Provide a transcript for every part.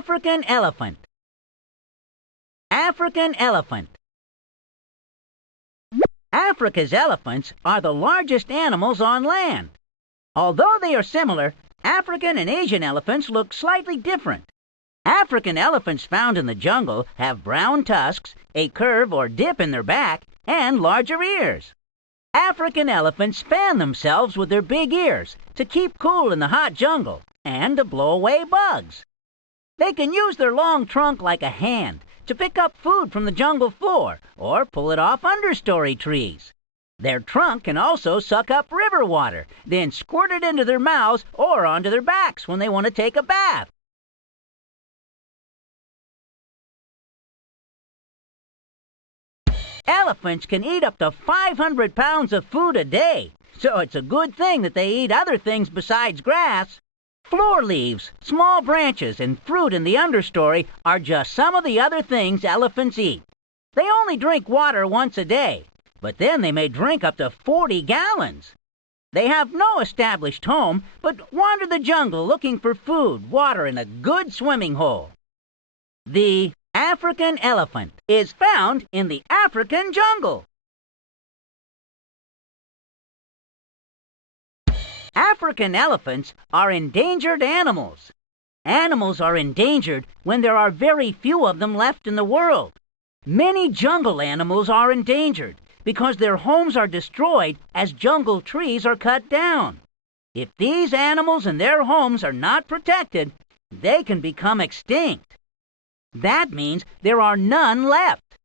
African elephant. African elephant. Africa's elephants are the largest animals on land. Although they are similar, African and Asian elephants look slightly different. African elephants found in the jungle have brown tusks, a curve or dip in their back, and larger ears. African elephants fan themselves with their big ears to keep cool in the hot jungle and to blow away bugs. They can use their long trunk like a hand to pick up food from the jungle floor or pull it off understory trees. Their trunk can also suck up river water, then squirt it into their mouths or onto their backs when they want to take a bath. Elephants can eat up to 500 pounds of food a day, so it's a good thing that they eat other things besides grass. Floor leaves, small branches, and fruit in the understory are just some of the other things elephants eat. They only drink water once a day, but then they may drink up to 40 gallons. They have no established home, but wander the jungle looking for food, water, and a good swimming hole. The African elephant is found in the African jungle. African elephants are endangered animals. Animals are endangered when there are very few of them left in the world. Many jungle animals are endangered because their homes are destroyed as jungle trees are cut down. If these animals and their homes are not protected, they can become extinct. That means there are none left.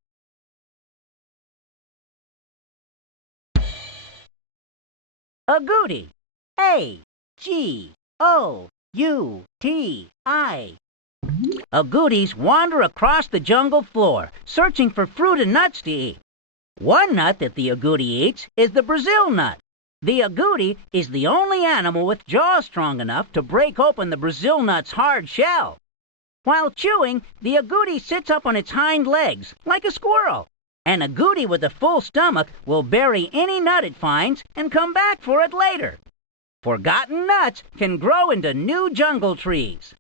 Agouti. A-G-O-U-T-I. Agoutis wander across the jungle floor, searching for fruit and nuts to eat. One nut that the agouti eats is the Brazil nut. The agouti is the only animal with jaws strong enough to break open the Brazil nut's hard shell. While chewing, the agouti sits up on its hind legs, like a squirrel. An agouti with a full stomach will bury any nut it finds and come back for it later. Forgotten nuts can grow into new jungle trees.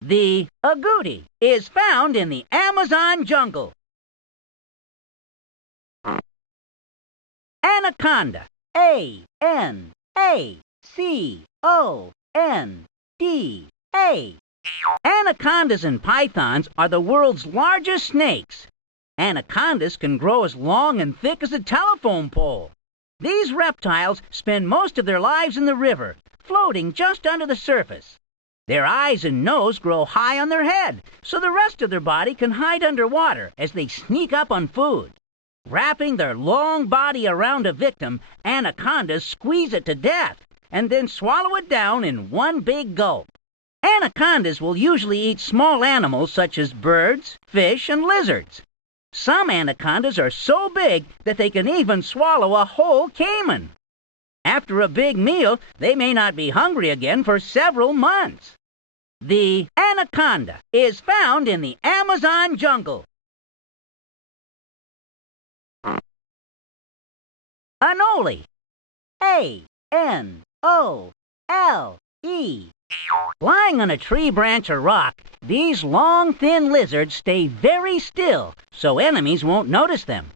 The agouti is found in the Amazon jungle. Anaconda. A-N-A-C-O-N-D-A. Anacondas and pythons are the world's largest snakes. Anacondas can grow as long and thick as a telephone pole. These reptiles spend most of their lives in the river, floating just under the surface. Their eyes and nose grow high on their head, so the rest of their body can hide underwater as they sneak up on food. Wrapping their long body around a victim, anacondas squeeze it to death and then swallow it down in one big gulp. Anacondas will usually eat small animals such as birds, fish, and lizards. Some anacondas are so big that they can even swallow a whole caiman. After a big meal, they may not be hungry again for several months. The anaconda is found in the Amazon jungle. Anole. A-N-O-L-E. Lying on a tree branch or rock, these long, thin lizards stay very still so enemies won't notice them.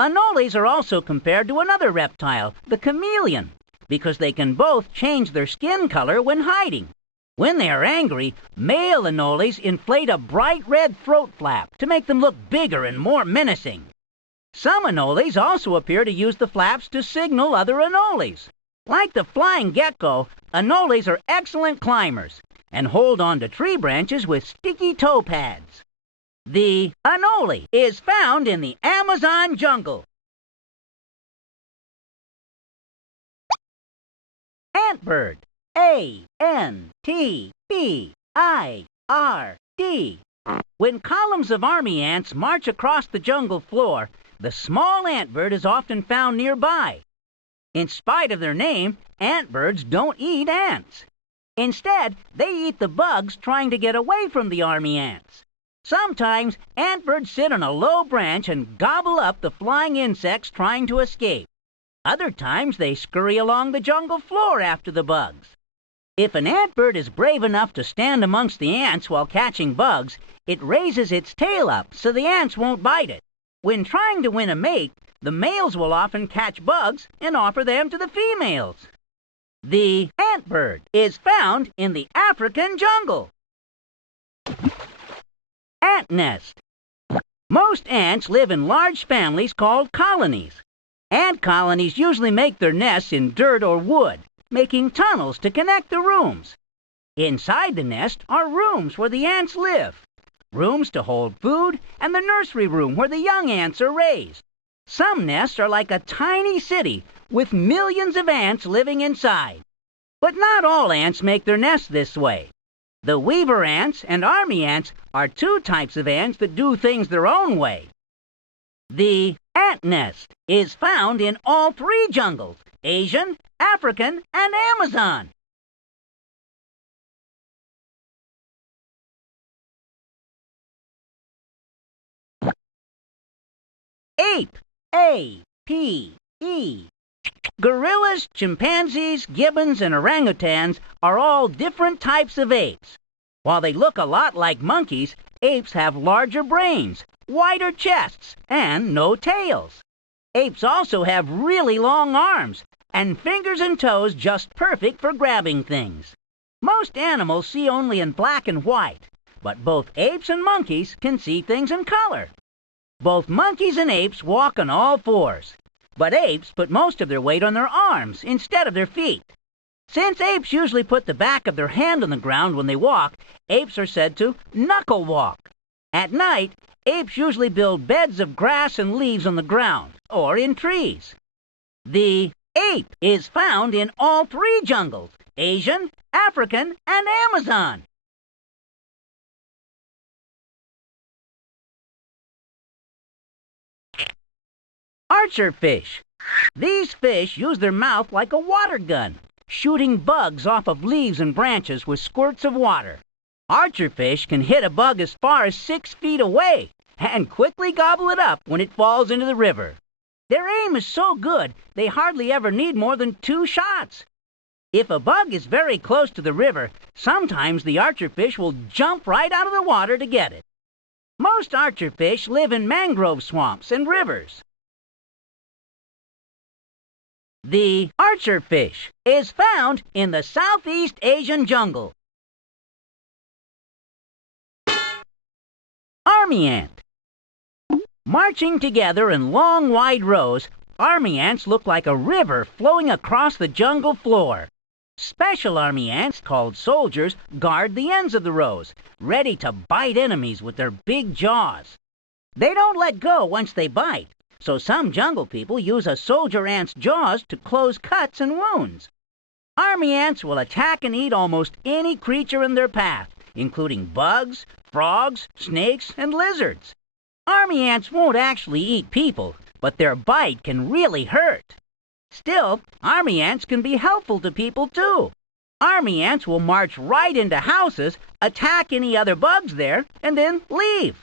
Anoles are also compared to another reptile, the chameleon, because they can both change their skin color when hiding. When they are angry, male anoles inflate a bright red throat flap to make them look bigger and more menacing. Some anoles also appear to use the flaps to signal other anoles. Like the flying gecko, anoles are excellent climbers and hold on to tree branches with sticky toe pads. The anole is found in the Amazon jungle. Antbird. A-N-T-B-I-R-D. When columns of army ants march across the jungle floor, the small antbird is often found nearby. In spite of their name, antbirds don't eat ants. Instead, they eat the bugs trying to get away from the army ants. Sometimes, antbirds sit on a low branch and gobble up the flying insects trying to escape. Other times, they scurry along the jungle floor after the bugs. If an antbird is brave enough to stand amongst the ants while catching bugs, it raises its tail up so the ants won't bite it. When trying to win a mate, the males will often catch bugs and offer them to the females. The antbird is found in the African jungle. Ant nest. Most ants live in large families called colonies. Ant colonies usually make their nests in dirt or wood, making tunnels to connect the rooms. Inside the nest are rooms where the ants live, rooms to hold food, and the nursery room where the young ants are raised. Some nests are like a tiny city with millions of ants living inside. But not all ants make their nests this way. The weaver ants and army ants are two types of ants that do things their own way. The ant nest is found in all three jungles: Asian, African, and Amazon. Ape. A-P-E. Gorillas, chimpanzees, gibbons, and orangutans are all different types of apes. While they look a lot like monkeys, apes have larger brains, wider chests, and no tails. Apes also have really long arms and fingers and toes just perfect for grabbing things. Most animals see only in black and white, but both apes and monkeys can see things in color. Both monkeys and apes walk on all fours, but apes put most of their weight on their arms instead of their feet. Since apes usually put the back of their hand on the ground when they walk, apes are said to knuckle walk. At night, apes usually build beds of grass and leaves on the ground or in trees. The ape is found in all three jungles: Asian, African, and Amazon. Archer fish. These fish use their mouth like a water gun, shooting bugs off of leaves and branches with squirts of water. Archer fish can hit a bug as far as 6 feet away and quickly gobble it up when it falls into the river. Their aim is so good, they hardly ever need more than 2 shots. If a bug is very close to the river, sometimes the archer fish will jump right out of the water to get it. Most archer fish live in mangrove swamps and rivers. The archer fish is found in the Southeast Asian jungle. Army ant. Marching together in long, wide rows, army ants look like a river flowing across the jungle floor. Special army ants, called soldiers, guard the ends of the rows, ready to bite enemies with their big jaws. They don't let go once they bite, so some jungle people use a soldier ant's jaws to close cuts and wounds. Army ants will attack and eat almost any creature in their path, including bugs, frogs, snakes, and lizards. Army ants won't actually eat people, but their bite can really hurt. Still, army ants can be helpful to people too. Army ants will march right into houses, attack any other bugs there, and then leave.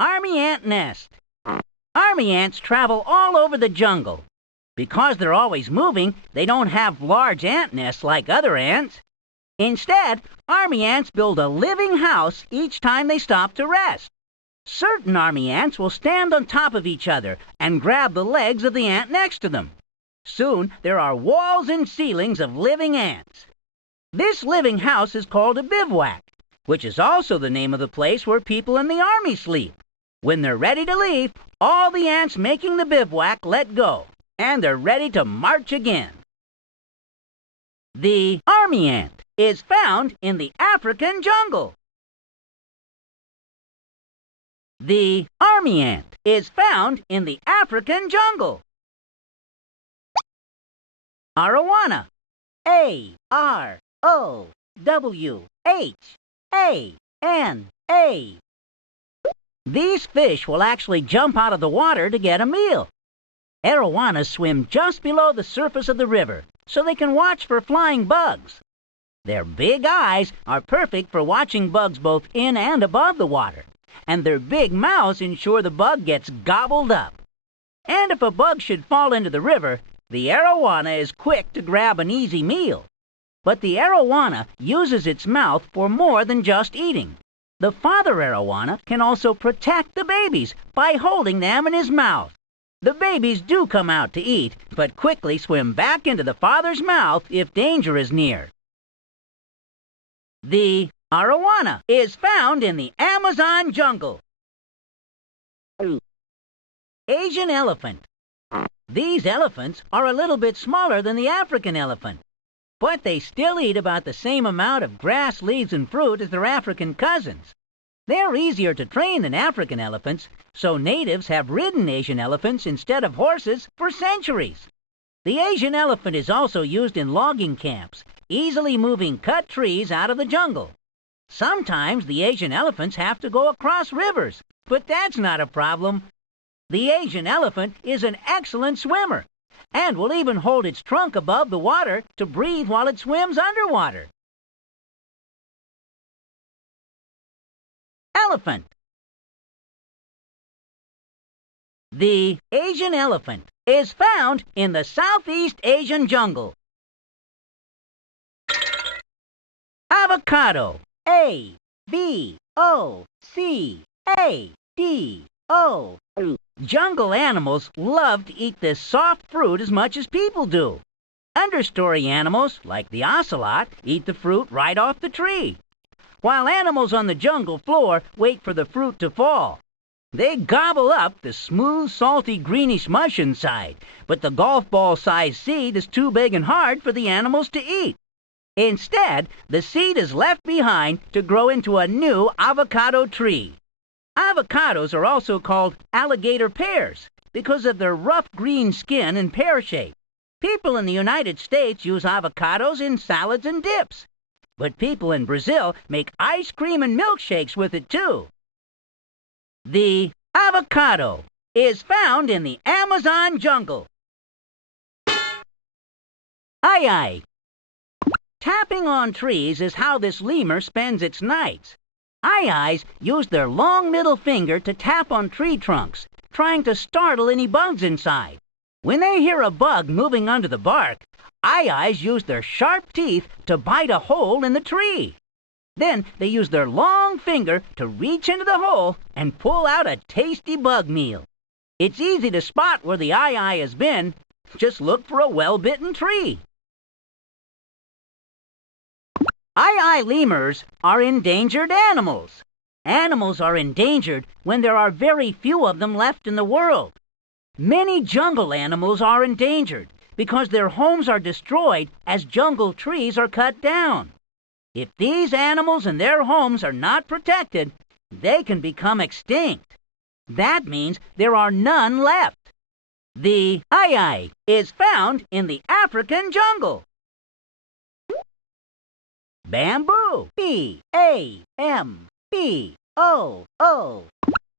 Army ant nest. Army ants travel all over the jungle. Because they're always moving, they don't have large ant nests like other ants. Instead, army ants build a living house each time they stop to rest. Certain army ants will stand on top of each other and grab the legs of the ant next to them. Soon, there are walls and ceilings of living ants. This living house is called a bivouac, which is also the name of the place where people in the army sleep. When they're ready to leave, all the ants making the bivouac let go, and they're ready to march again. The army ant is found in the African jungle. The army ant is found in the African jungle. Arowana. A-R-O-W-H-A-N-A. These fish will actually jump out of the water to get a meal. Arowanas swim just below the surface of the river, so they can watch for flying bugs. Their big eyes are perfect for watching bugs both in and above the water, and their big mouths ensure the bug gets gobbled up. And if a bug should fall into the river, the arowana is quick to grab an easy meal. But the arowana uses its mouth for more than just eating. The father arowana can also protect the babies by holding them in his mouth. The babies do come out to eat, but quickly swim back into the father's mouth if danger is near. The arowana is found in the Amazon jungle. Asian elephant. These elephants are a little bit smaller than the African elephant, but they still eat about the same amount of grass, leaves, and fruit as their African cousins. They're easier to train than African elephants, so natives have ridden Asian elephants instead of horses for centuries. The Asian elephant is also used in logging camps, easily moving cut trees out of the jungle. Sometimes the Asian elephants have to go across rivers, but that's not a problem. The Asian elephant is an excellent swimmer and will even hold its trunk above the water to breathe while it swims underwater. Elephant. The Asian elephant is found in the Southeast Asian jungle. Avocado. A-V-O-C-A-D-O. Jungle animals love to eat this soft fruit as much as people do. Understory animals, like the ocelot, eat the fruit right off the tree, while animals on the jungle floor wait for the fruit to fall. They gobble up the smooth, salty, greenish mush inside, but the golf ball-sized seed is too big and hard for the animals to eat. Instead, the seed is left behind to grow into a new avocado tree. Avocados are also called alligator pears because of their rough green skin and pear shape. People in the United States use avocados in salads and dips, but people in Brazil make ice cream and milkshakes with it too. The avocado is found in the Amazon jungle. Aye. Tapping on trees is how this lemur spends its nights. Aye-ayes use their long middle finger to tap on tree trunks, trying to startle any bugs inside. When they hear a bug moving under the bark, aye-ayes use their sharp teeth to bite a hole in the tree. Then they use their long finger to reach into the hole and pull out a tasty bug meal. It's easy to spot where the aye-aye has been. Just look for a well-bitten tree. Aye-aye lemurs are endangered animals. Animals are endangered when there are very few of them left in the world. Many jungle animals are endangered because their homes are destroyed as jungle trees are cut down. If these animals and their homes are not protected, they can become extinct. That means there are none left. The aye-aye is found in the African jungle. Bamboo. B-A-M-B-O-O.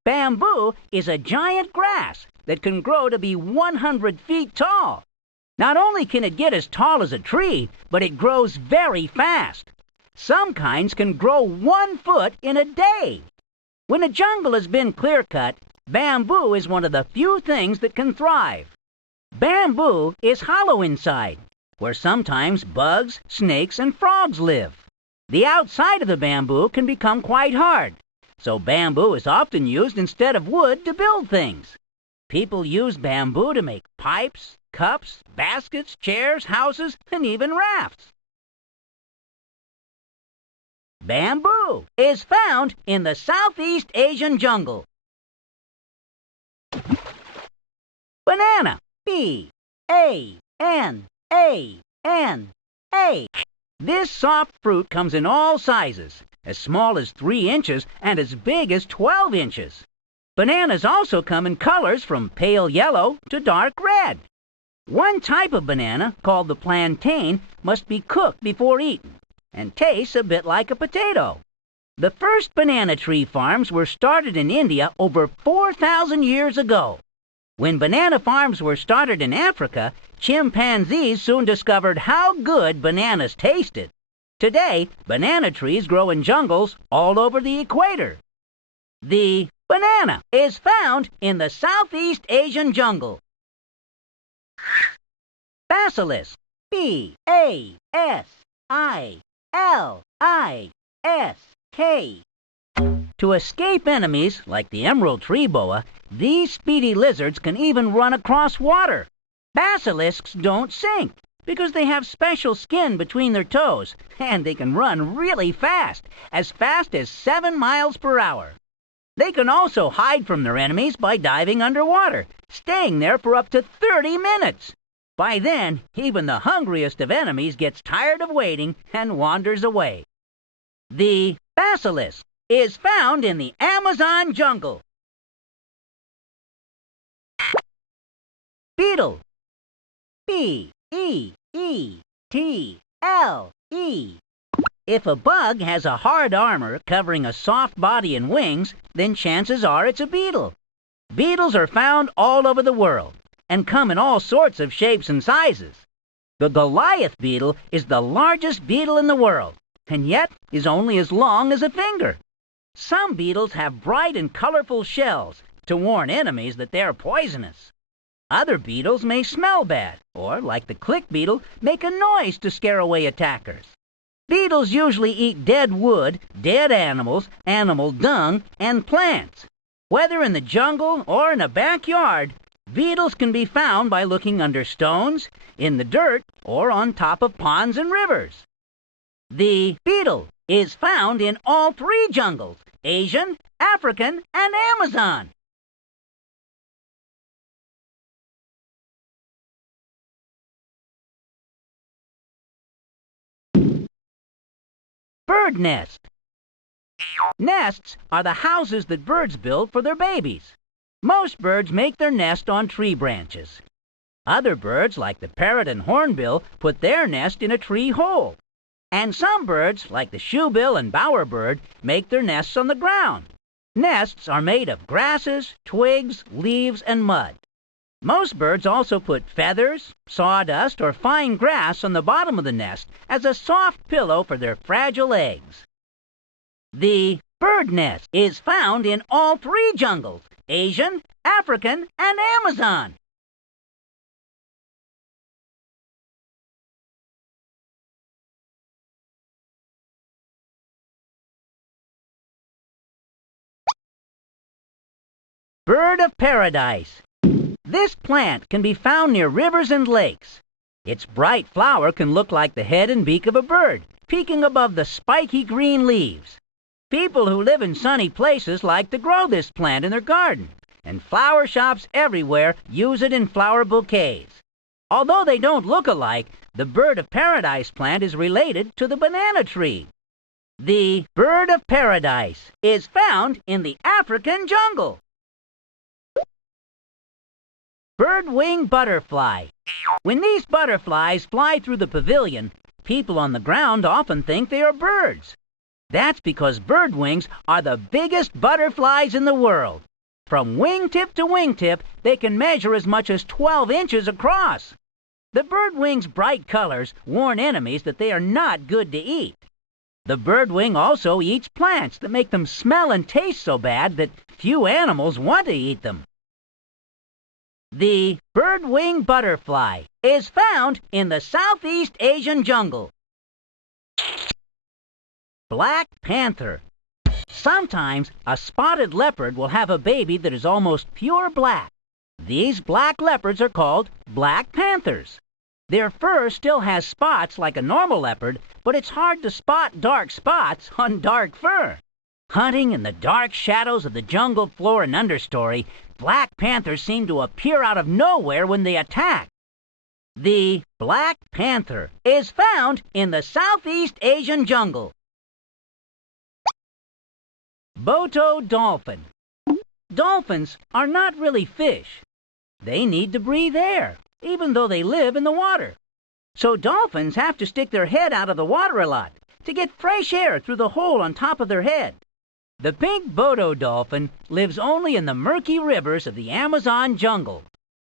Bamboo is a giant grass that can grow to be 100 feet tall. Not only can it get as tall as a tree, but it grows very fast. Some kinds can grow 1 foot in a day. When a jungle has been clear-cut, bamboo is one of the few things that can thrive. Bamboo is hollow inside, where sometimes bugs, snakes, and frogs live. The outside of the bamboo can become quite hard, so bamboo is often used instead of wood to build things. People use bamboo to make pipes, cups, baskets, chairs, houses, and even rafts. Bamboo is found in the Southeast Asian jungle. Banana. B-A-N-A-N-A. This soft fruit comes in all sizes, as small as 3 inches and as big as 12 inches. Bananas also come in colors from pale yellow to dark red. One type of banana, called the plantain, must be cooked before eaten and tastes a bit like a potato. The first banana tree farms were started in India over 4,000 years ago. When banana farms were started in Africa, chimpanzees soon discovered how good bananas tasted. Today, banana trees grow in jungles all over the equator. The Banana is found in the Southeast Asian jungle. Basilisk, Basilisk. To escape enemies like the emerald tree boa, these speedy lizards can even run across water. Basilisks don't sink because they have special skin between their toes, and they can run really fast as 7 miles per hour. They can also hide from their enemies by diving underwater, staying there for up to 30 minutes. By then, even the hungriest of enemies gets tired of waiting and wanders away. The basilisk is found in the Amazon jungle. Beetle, B-E-E-T-L-E. If a bug has a hard armor covering a soft body and wings, then chances are it's a beetle. Beetles are found all over the world and come in all sorts of shapes and sizes. The Goliath beetle is the largest beetle in the world, and yet is only as long as a finger. Some beetles have bright and colorful shells to warn enemies that they are poisonous. Other beetles may smell bad, or, like the click beetle, make a noise to scare away attackers. Beetles usually eat dead wood, dead animals, animal dung, and plants. Whether in the jungle or in a backyard, beetles can be found by looking under stones, in the dirt, or on top of ponds and rivers. The beetle is found in all 3 jungles: Asian, African, and Amazon. Bird nest. Nests are the houses that birds build for their babies. Most birds make their nest on tree branches. Other birds, like the parrot and hornbill, put their nest in a tree hole. And some birds, like the shoebill and bowerbird, make their nests on the ground. Nests are made of grasses, twigs, leaves, and mud. Most birds also put feathers, sawdust, or fine grass on the bottom of the nest as a soft pillow for their fragile eggs. The bird nest is found in all 3 jungles: Asian, African, and Amazon. Bird of paradise. This plant can be found near rivers and lakes. Its bright flower can look like the head and beak of a bird, peeking above the spiky green leaves. People who live in sunny places like to grow this plant in their garden, and flower shops everywhere use it in flower bouquets. Although they don't look alike, the bird of paradise plant is related to the banana tree. The bird of paradise is found in the African jungle. Bird-wing butterfly. When these butterflies fly through the pavilion, people on the ground often think they are birds. That's because bird wings are the biggest butterflies in the world. From wingtip to wingtip, they can measure as much as 12 inches across. The bird wing's bright colors warn enemies that they are not good to eat. The bird wing also eats plants that make them smell and taste so bad that few animals want to eat them. The bird-wing butterfly is found in the Southeast Asian jungle. Black panther. Sometimes a spotted leopard will have a baby that is almost pure black. These black leopards are called black panthers. Their fur still has spots like a normal leopard, but it's hard to spot dark spots on dark fur. Hunting in the dark shadows of the jungle floor and understory, black panthers seem to appear out of nowhere when they attack. The black panther is found in the Southeast Asian jungle. Boto dolphin. Dolphins are not really fish. They need to breathe air, even though they live in the water. So dolphins have to stick their head out of the water a lot to get fresh air through the hole on top of their head. The pink Boto dolphin lives only in the murky rivers of the Amazon jungle.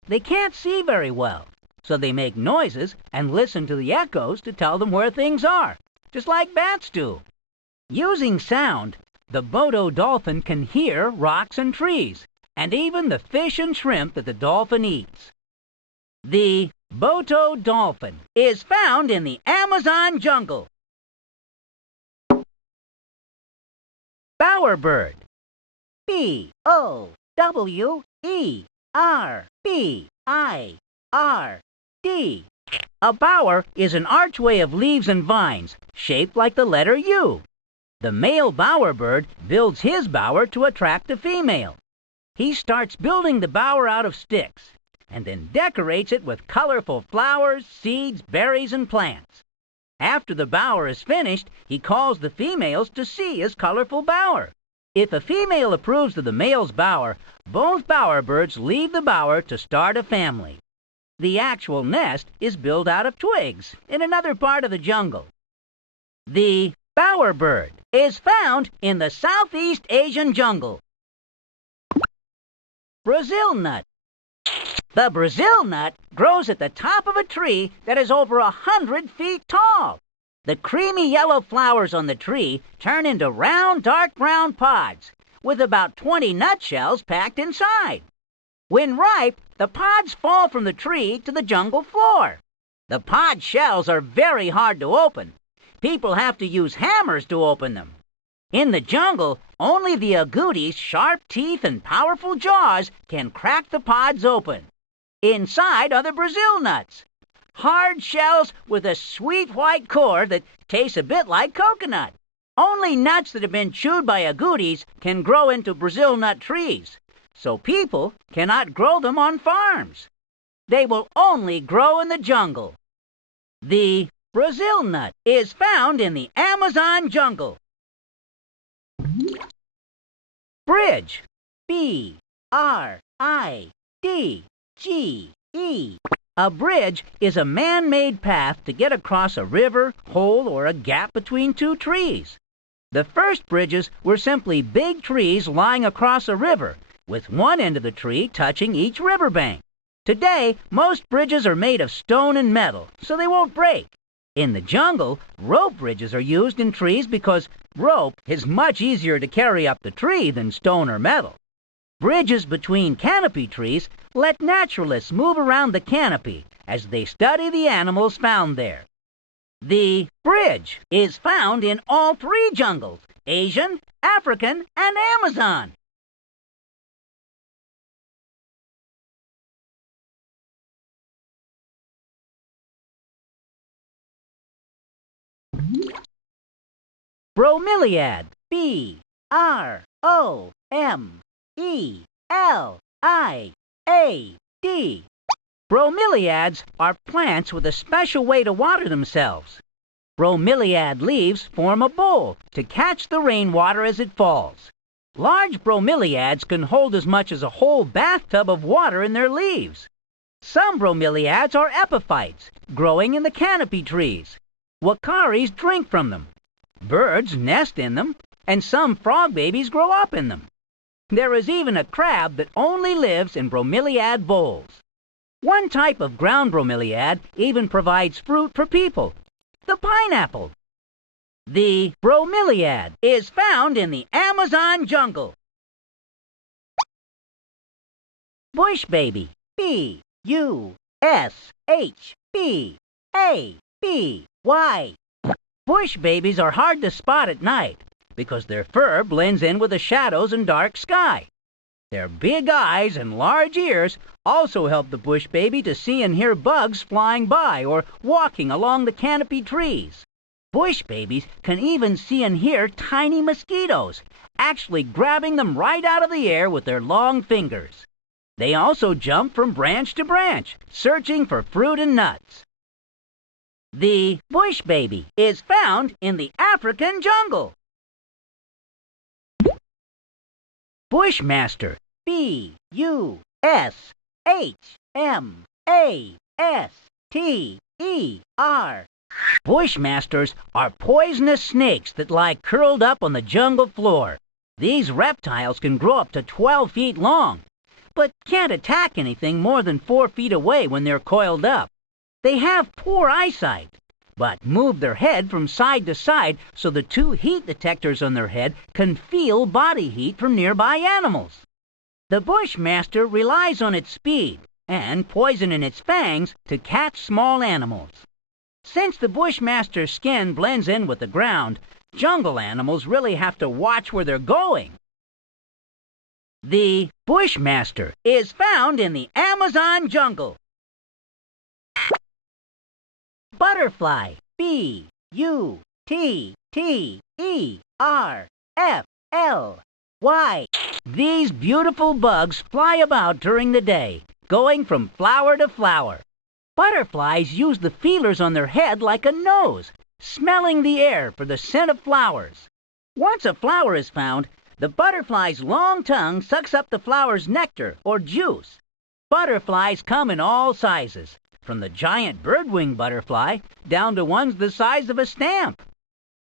They can't see very well, so they make noises and listen to the echoes to tell them where things are, just like bats do. Using sound, The Boto dolphin can hear rocks and trees, and even the fish and shrimp that the dolphin eats. The Boto dolphin is found in the Amazon jungle. Bowerbird. B-O-W-E-R-B-I-R-D. A bower is an archway of leaves and vines shaped like the letter U. The male bowerbird builds his bower to attract the female. He starts building the bower out of sticks and then decorates it with colorful flowers, seeds, berries, and plants. After the bower is finished, he calls the females to see his colorful bower. If a female approves of the male's bower, both bowerbirds leave the bower to start a family. The actual nest is built out of twigs in another part of the jungle. The bowerbird is found in the Southeast Asian jungle. Brazil nut. The Brazil nut grows at the top of a tree that is over 100 feet tall. The creamy yellow flowers on the tree turn into round, dark brown pods with about 20 nutshells packed inside. When ripe, the pods fall from the tree to the jungle floor. The pod shells are very hard to open. People have to use hammers to open them. In the jungle, only the agouti's sharp teeth and powerful jaws can crack the pods open. Inside are the Brazil nuts, hard shells with a sweet white core that tastes a bit like coconut. Only nuts that have been chewed by agoutis can grow into Brazil nut trees, so people cannot grow them on farms. They will only grow in the jungle. The Brazil nut is found in the Amazon jungle. Bridge. B-R-I-D-G-E. A bridge is a man-made path to get across a river, hole, or a gap between two trees. The first bridges were simply big trees lying across a river, with one end of the tree touching each riverbank. Today, most bridges are made of stone and metal, so they won't break. In the jungle, rope bridges are used in trees because rope is much easier to carry up the tree than stone or metal. Bridges between canopy trees let naturalists move around the canopy as they study the animals found there. The bridge is found in all three jungles, Asian, African, and Amazon. Bromeliad. B-R-O-M-E-L-I-A-D. Bromeliads are plants with a special way to water themselves. Bromeliad leaves form a bowl to catch the rainwater as it falls. Large bromeliads can hold as much as a whole bathtub of water in their leaves. Some bromeliads are epiphytes, growing in the canopy trees. Wakaris drink from them. Birds nest in them, and some frog babies grow up in them. There is even a crab that only lives in bromeliad bowls. One type of ground bromeliad even provides fruit for people, the pineapple. The bromeliad is found in the Amazon jungle. Bush baby. B-U-S-H-B-A-B-Y. Bush babies are hard to spot at night because their fur blends in with the shadows and dark sky. Their big eyes and large ears also help the bush baby to see and hear bugs flying by or walking along the canopy trees. Bush babies can even see and hear tiny mosquitoes, actually grabbing them right out of the air with their long fingers. They also jump from branch to branch, searching for fruit and nuts. The bush baby is found in the African jungle. Bushmaster. B-U-S-H-M-A-S-T-E-R. Bushmasters are poisonous snakes that lie curled up on the jungle floor. These reptiles can grow up to 12 feet long, but can't attack anything more than 4 feet away when they're coiled up. They have poor eyesight, but move their head from side to side so the two heat detectors on their head can feel body heat from nearby animals. The bushmaster relies on its speed and poison in its fangs to catch small animals. Since the bushmaster's skin blends in with the ground, jungle animals really have to watch where they're going. The bushmaster is found in the Amazon jungle. Butterfly, B-U-T-T-E-R-F-L-Y. These beautiful bugs fly about during the day, going from flower to flower. Butterflies use the feelers on their head like a nose, smelling the air for the scent of flowers. Once a flower is found, the butterfly's long tongue sucks up the flower's nectar or juice. Butterflies come in all sizes, from the giant birdwing butterfly down to ones the size of a stamp.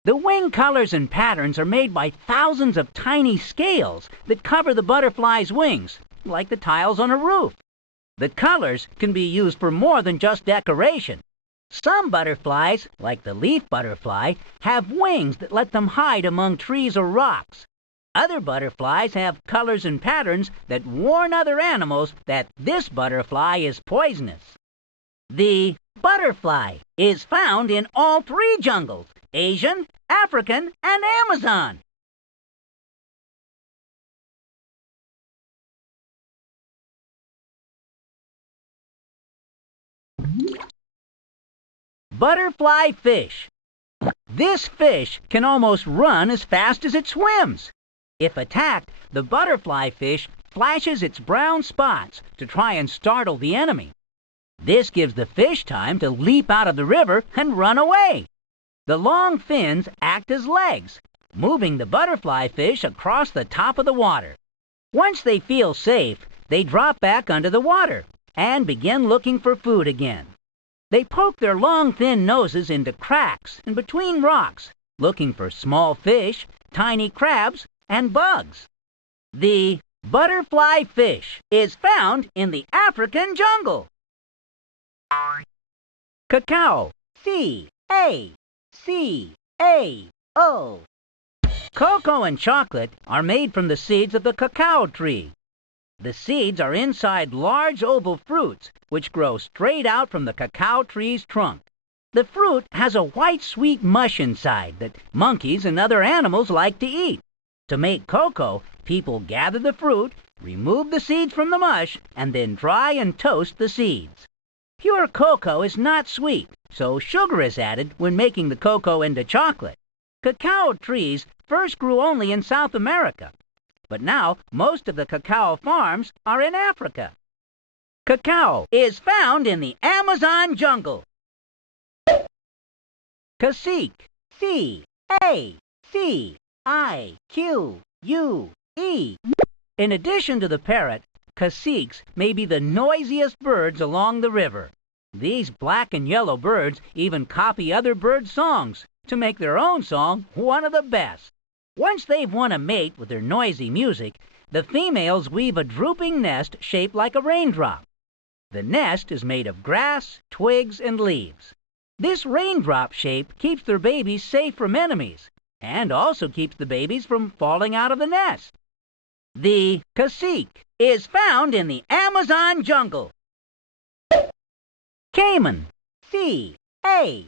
The wing colors and patterns are made by thousands of tiny scales that cover the butterfly's wings, like the tiles on a roof. The colors can be used for more than just decoration. Some butterflies, like the leaf butterfly, have wings that let them hide among trees or rocks. Other butterflies have colors and patterns that warn other animals that this butterfly is poisonous. The butterfly is found in all three jungles: Asian, African, and Amazon. Butterfly fish. This fish can almost run as fast as it swims. If attacked, the butterfly fish flashes its brown spots to try and startle the enemy. This gives the fish time to leap out of the river and run away. The long fins act as legs, moving the butterfly fish across the top of the water. Once they feel safe, they drop back under the water and begin looking for food again. They poke their long, thin noses into cracks and between rocks, looking for small fish, tiny crabs, and bugs. The butterfly fish is found in the African jungle. Cacao. C-A-C-A-O. Cocoa and chocolate are made from the seeds of the cacao tree. The seeds are inside large oval fruits, which grow straight out from the cacao tree's trunk. The fruit has a white sweet mush inside that monkeys and other animals like to eat. To make cocoa, people gather the fruit, remove the seeds from the mush, and then dry and toast the seeds. Pure cocoa is not sweet, so sugar is added when making the cocoa into chocolate. Cacao trees first grew only in South America, but now most of the cacao farms are in Africa. Cacao is found in the Amazon jungle. Cacique. C-A-C-I-Q-U-E. In addition to the parrot, caciques may be the noisiest birds along the river. These black and yellow birds even copy other birds' songs to make their own song one of the best. Once they've won a mate with their noisy music, the females weave a drooping nest shaped like a raindrop. The nest is made of grass, twigs, and leaves. This raindrop shape keeps their babies safe from enemies and also keeps the babies from falling out of the nest. The cacique is found in the Amazon jungle. Caiman. C-A-I-M-A-N.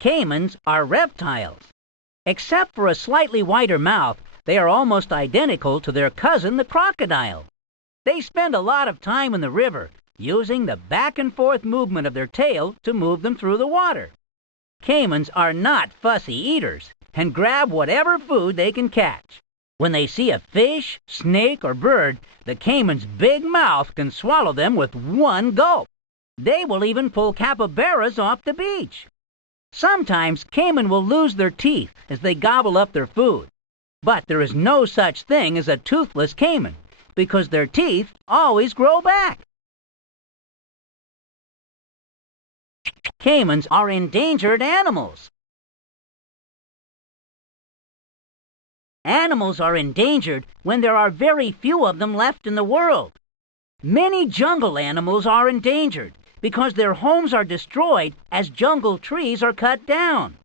Caimans are reptiles. Except for a slightly wider mouth, they are almost identical to their cousin, the crocodile. They spend a lot of time in the river, using the back and forth movement of their tail to move them through the water. Caimans are not fussy eaters and grab whatever food they can catch. When they see a fish, snake, or bird, the caiman's big mouth can swallow them with one gulp. They will even pull capybaras off the beach. Sometimes caiman will lose their teeth as they gobble up their food. But there is no such thing as a toothless caiman, because their teeth always grow back. Caimans are endangered animals. Animals are endangered when there are very few of them left in the world. Many jungle animals are endangered because their homes are destroyed as jungle trees are cut down.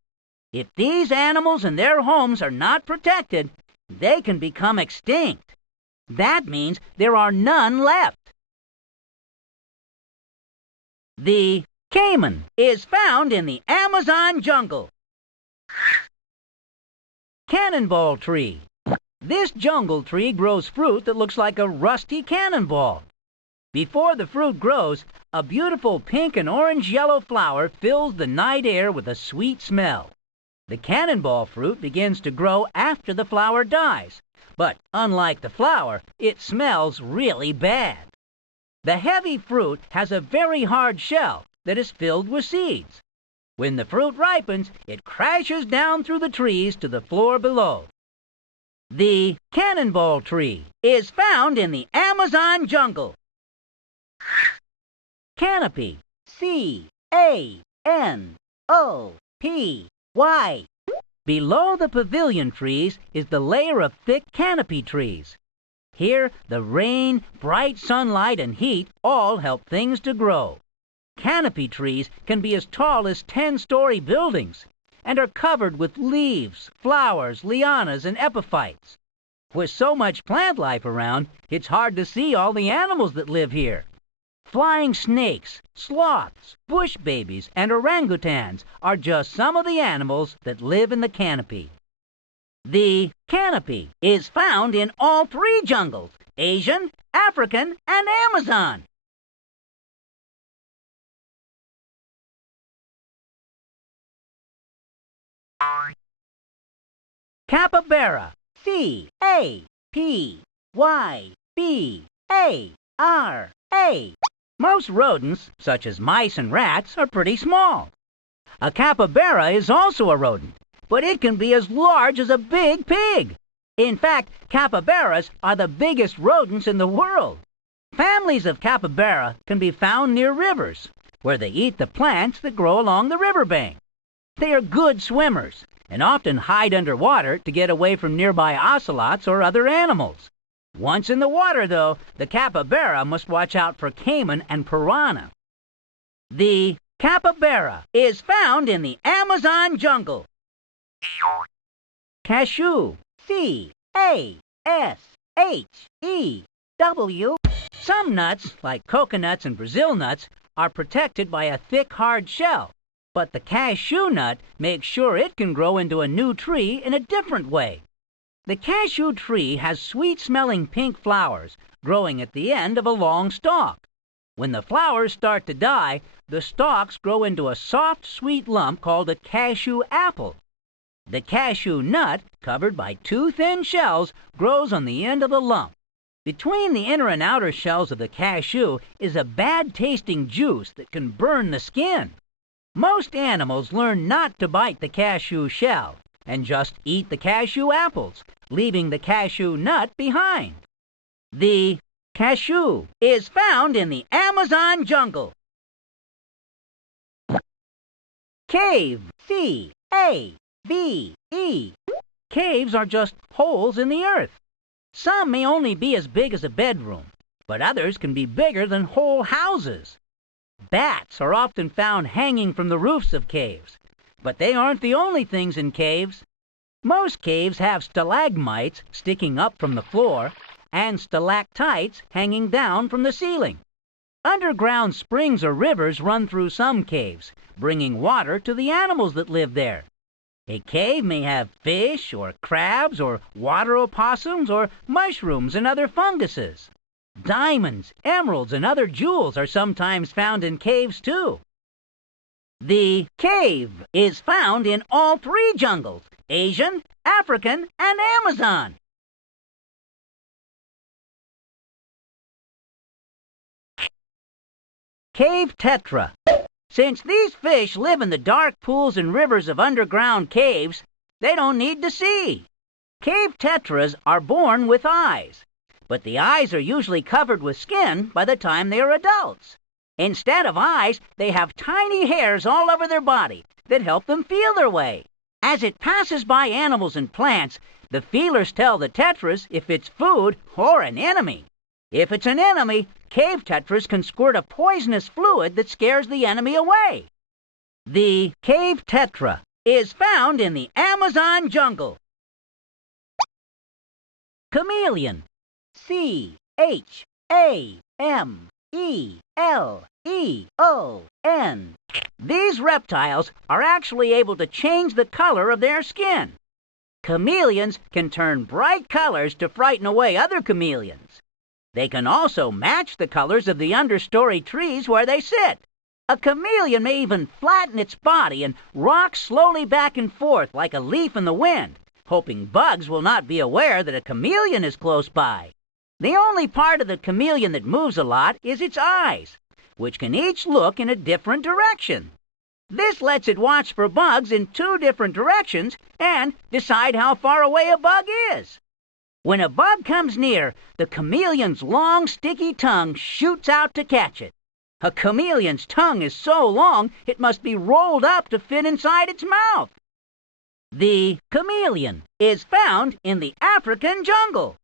If these animals and their homes are not protected, they can become extinct. That means there are none left. The cayman is found in the Amazon jungle. Cannonball tree. This jungle tree grows fruit that looks like a rusty cannonball. Before the fruit grows, a beautiful pink and orange-yellow flower fills the night air with a sweet smell. The cannonball fruit begins to grow after the flower dies, but unlike the flower, it smells really bad. The heavy fruit has a very hard shell that is filled with seeds. When the fruit ripens, it crashes down through the trees to the floor below. The cannonball tree is found in the Amazon jungle. Canopy. C-A-N-O-P-Y. Below the pavilion trees is the layer of thick canopy trees. Here, the rain, bright sunlight, and heat all help things to grow. Canopy trees can be as tall as 10-story buildings and are covered with leaves, flowers, lianas, and epiphytes. With so much plant life around, it's hard to see all the animals that live here. Flying snakes, sloths, bush babies, and orangutans are just some of the animals that live in the canopy. The canopy is found in all three jungles, Asian, African, and Amazon. Capybara. C-A-P-Y-B-A-R-A. Most rodents, such as mice and rats, are pretty small. A capybara is also a rodent, but it can be as large as a big pig. In fact, capybaras are the biggest rodents in the world. Families of capybara can be found near rivers, where they eat the plants that grow along the riverbank. They are good swimmers and often hide underwater to get away from nearby ocelots or other animals. Once in the water, though, the capybara must watch out for caiman and piranha. The capybara is found in the Amazon jungle. Cashew. C-A-S-H-E-W. Some nuts, like coconuts and Brazil nuts, are protected by a thick, hard shell. But the cashew nut makes sure it can grow into a new tree in a different way. The cashew tree has sweet-smelling pink flowers growing at the end of a long stalk. When the flowers start to die, the stalks grow into a soft, sweet lump called a cashew apple. The cashew nut, covered by two thin shells, grows on the end of the lump. Between the inner and outer shells of the cashew is a bad-tasting juice that can burn the skin. Most animals learn not to bite the cashew shell and just eat the cashew apples, leaving the cashew nut behind. The cashew is found in the Amazon jungle. Cave. C-A-V-E. Caves are just holes in the earth. Some may only be as big as a bedroom, but others can be bigger than whole houses. Bats are often found hanging from the roofs of caves, but they aren't the only things in caves. Most caves have stalagmites sticking up from the floor and stalactites hanging down from the ceiling. Underground springs or rivers run through some caves, bringing water to the animals that live there. A cave may have fish or crabs or water opossums or mushrooms and other funguses. Diamonds, emeralds, and other jewels are sometimes found in caves, too. The cave is found in all three jungles, Asian, African, and Amazon. Cave tetra. Since these fish live in the dark pools and rivers of underground caves, they don't need to see. Cave tetras are born with eyes, but the eyes are usually covered with skin by the time they are adults. Instead of eyes, they have tiny hairs all over their body that help them feel their way. As it passes by animals and plants, the feelers tell the tetras if it's food or an enemy. If it's an enemy, cave tetras can squirt a poisonous fluid that scares the enemy away. The cave tetra is found in the Amazon jungle. Chameleon. C-H-A-M-E-L-E-O-N. These reptiles are actually able to change the color of their skin. Chameleons can turn bright colors to frighten away other chameleons. They can also match the colors of the understory trees where they sit. A chameleon may even flatten its body and rock slowly back and forth like a leaf in the wind, hoping bugs will not be aware that a chameleon is close by. The only part of the chameleon that moves a lot is its eyes, which can each look in a different direction. This lets it watch for bugs in 2 different directions and decide how far away a bug is. When a bug comes near, the chameleon's long, sticky tongue shoots out to catch it. A chameleon's tongue is so long, it must be rolled up to fit inside its mouth. The chameleon is found in the African jungle.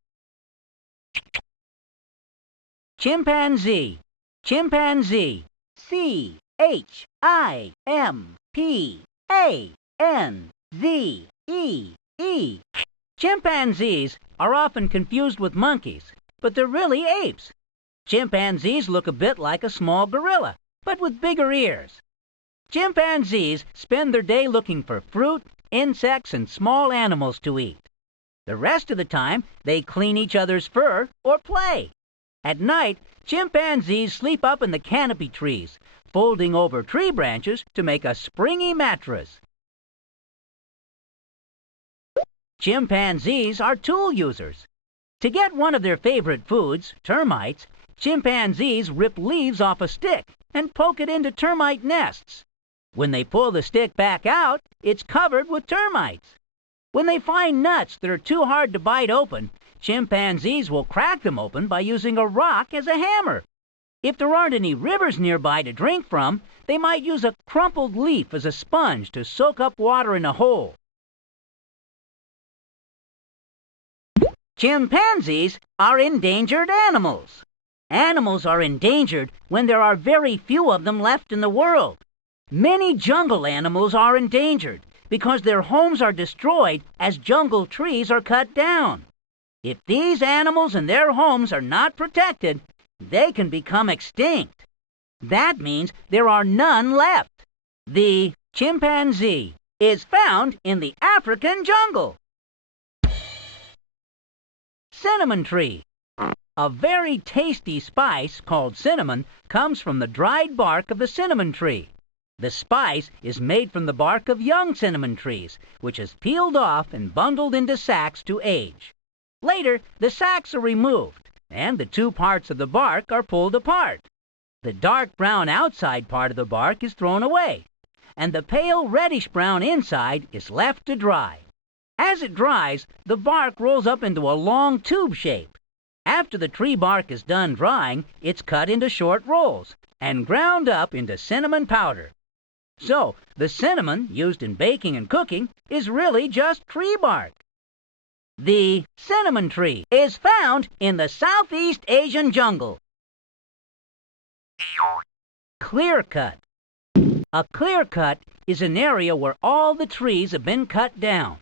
Chimpanzee. Chimpanzee. C-H-I-M-P-A-N-Z-E-E. Chimpanzees are often confused with monkeys, but they're really apes. Chimpanzees look a bit like a small gorilla, but with bigger ears. Chimpanzees spend their day looking for fruit, insects, and small animals to eat. The rest of the time, they clean each other's fur or play. At night, chimpanzees sleep up in the canopy trees, folding over tree branches to make a springy mattress. Chimpanzees are tool users. To get one of their favorite foods, termites, chimpanzees rip leaves off a stick and poke it into termite nests. When they pull the stick back out, it's covered with termites. When they find nuts that are too hard to bite open, chimpanzees will crack them open by using a rock as a hammer. If there aren't any rivers nearby to drink from, they might use a crumpled leaf as a sponge to soak up water in a hole. Chimpanzees are endangered animals. Animals are endangered when there are very few of them left in the world. Many jungle animals are endangered because their homes are destroyed as jungle trees are cut down. If these animals and their homes are not protected, they can become extinct. That means there are none left. The chimpanzee is found in the African jungle. Cinnamon tree. A very tasty spice called cinnamon comes from the dried bark of the cinnamon tree. The spice is made from the bark of young cinnamon trees, which is peeled off and bundled into sacks to age. Later, the sacks are removed, and the 2 parts of the bark are pulled apart. The dark brown outside part of the bark is thrown away, and the pale reddish-brown inside is left to dry. As it dries, the bark rolls up into a long tube shape. After the tree bark is done drying, it's cut into short rolls and ground up into cinnamon powder. So, the cinnamon used in baking and cooking is really just tree bark. The cinnamon tree is found in the Southeast Asian jungle. Clear cut. A clear cut is an area where all the trees have been cut down.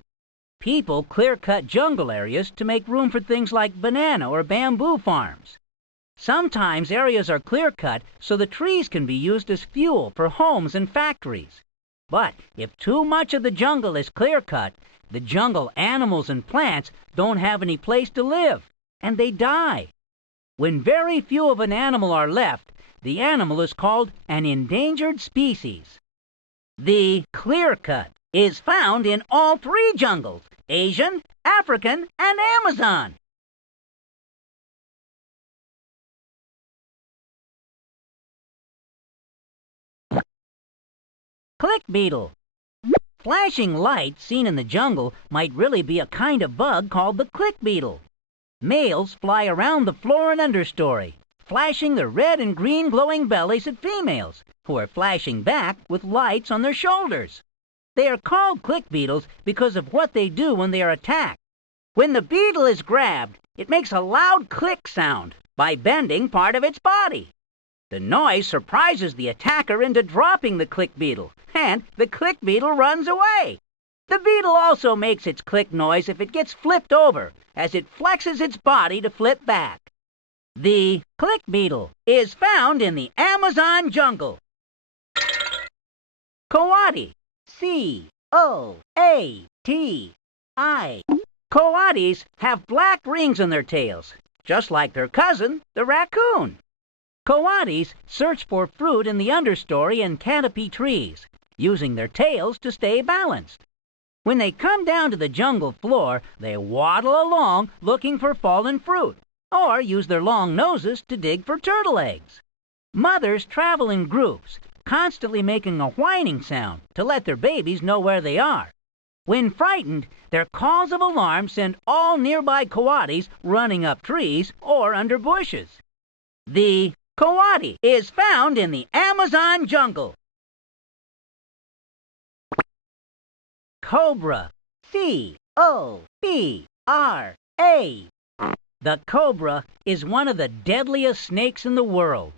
People clear-cut jungle areas to make room for things like banana or bamboo farms. Sometimes areas are clear-cut so the trees can be used as fuel for homes and factories. But if too much of the jungle is clear-cut, the jungle animals and plants don't have any place to live, and they die. When very few of an animal are left, the animal is called an endangered species. The clear-cut is found in all 3 jungles: Asian, African, and Amazon. Click beetle. Flashing light seen in the jungle might really be a kind of bug called the click beetle. Males fly around the floor and understory, flashing their red and green glowing bellies at females, who are flashing back with lights on their shoulders. They are called click beetles because of what they do when they are attacked. When the beetle is grabbed, It makes a loud click sound by bending part of its body. The noise surprises the attacker into dropping the click beetle, and the click beetle runs away. The beetle also makes its click noise if it gets flipped over, as it flexes its body to flip back. The click beetle is found in the Amazon jungle. Coati. C-O-A-T-I. Coatis have black rings on their tails, just like their cousin, the raccoon. Coatis search for fruit in the understory and canopy trees, using their tails to stay balanced. When they come down to the jungle floor, they waddle along looking for fallen fruit, or use their long noses to dig for turtle eggs. Mothers travel in groups, constantly making a whining sound to let their babies know where they are. When frightened, their calls of alarm send all nearby coatis running up trees or under bushes. The coati is found in the Amazon jungle. Cobra. C-O-B-R-A. The cobra is one of the deadliest snakes in the world.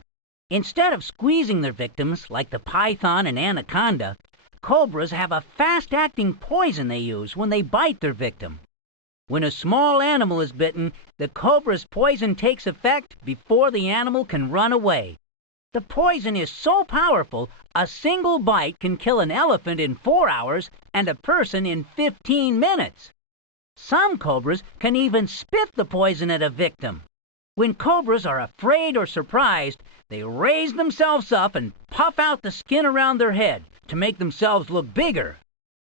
Instead of squeezing their victims like the python and anaconda, cobras have a fast-acting poison they use when they bite their victim. When a small animal is bitten, the cobra's poison takes effect before the animal can run away. The poison is so powerful, a single bite can kill an elephant in 4 hours and a person in 15 minutes. Some cobras can even spit the poison at a victim. When cobras are afraid or surprised, they raise themselves up and puff out the skin around their head to make themselves look bigger.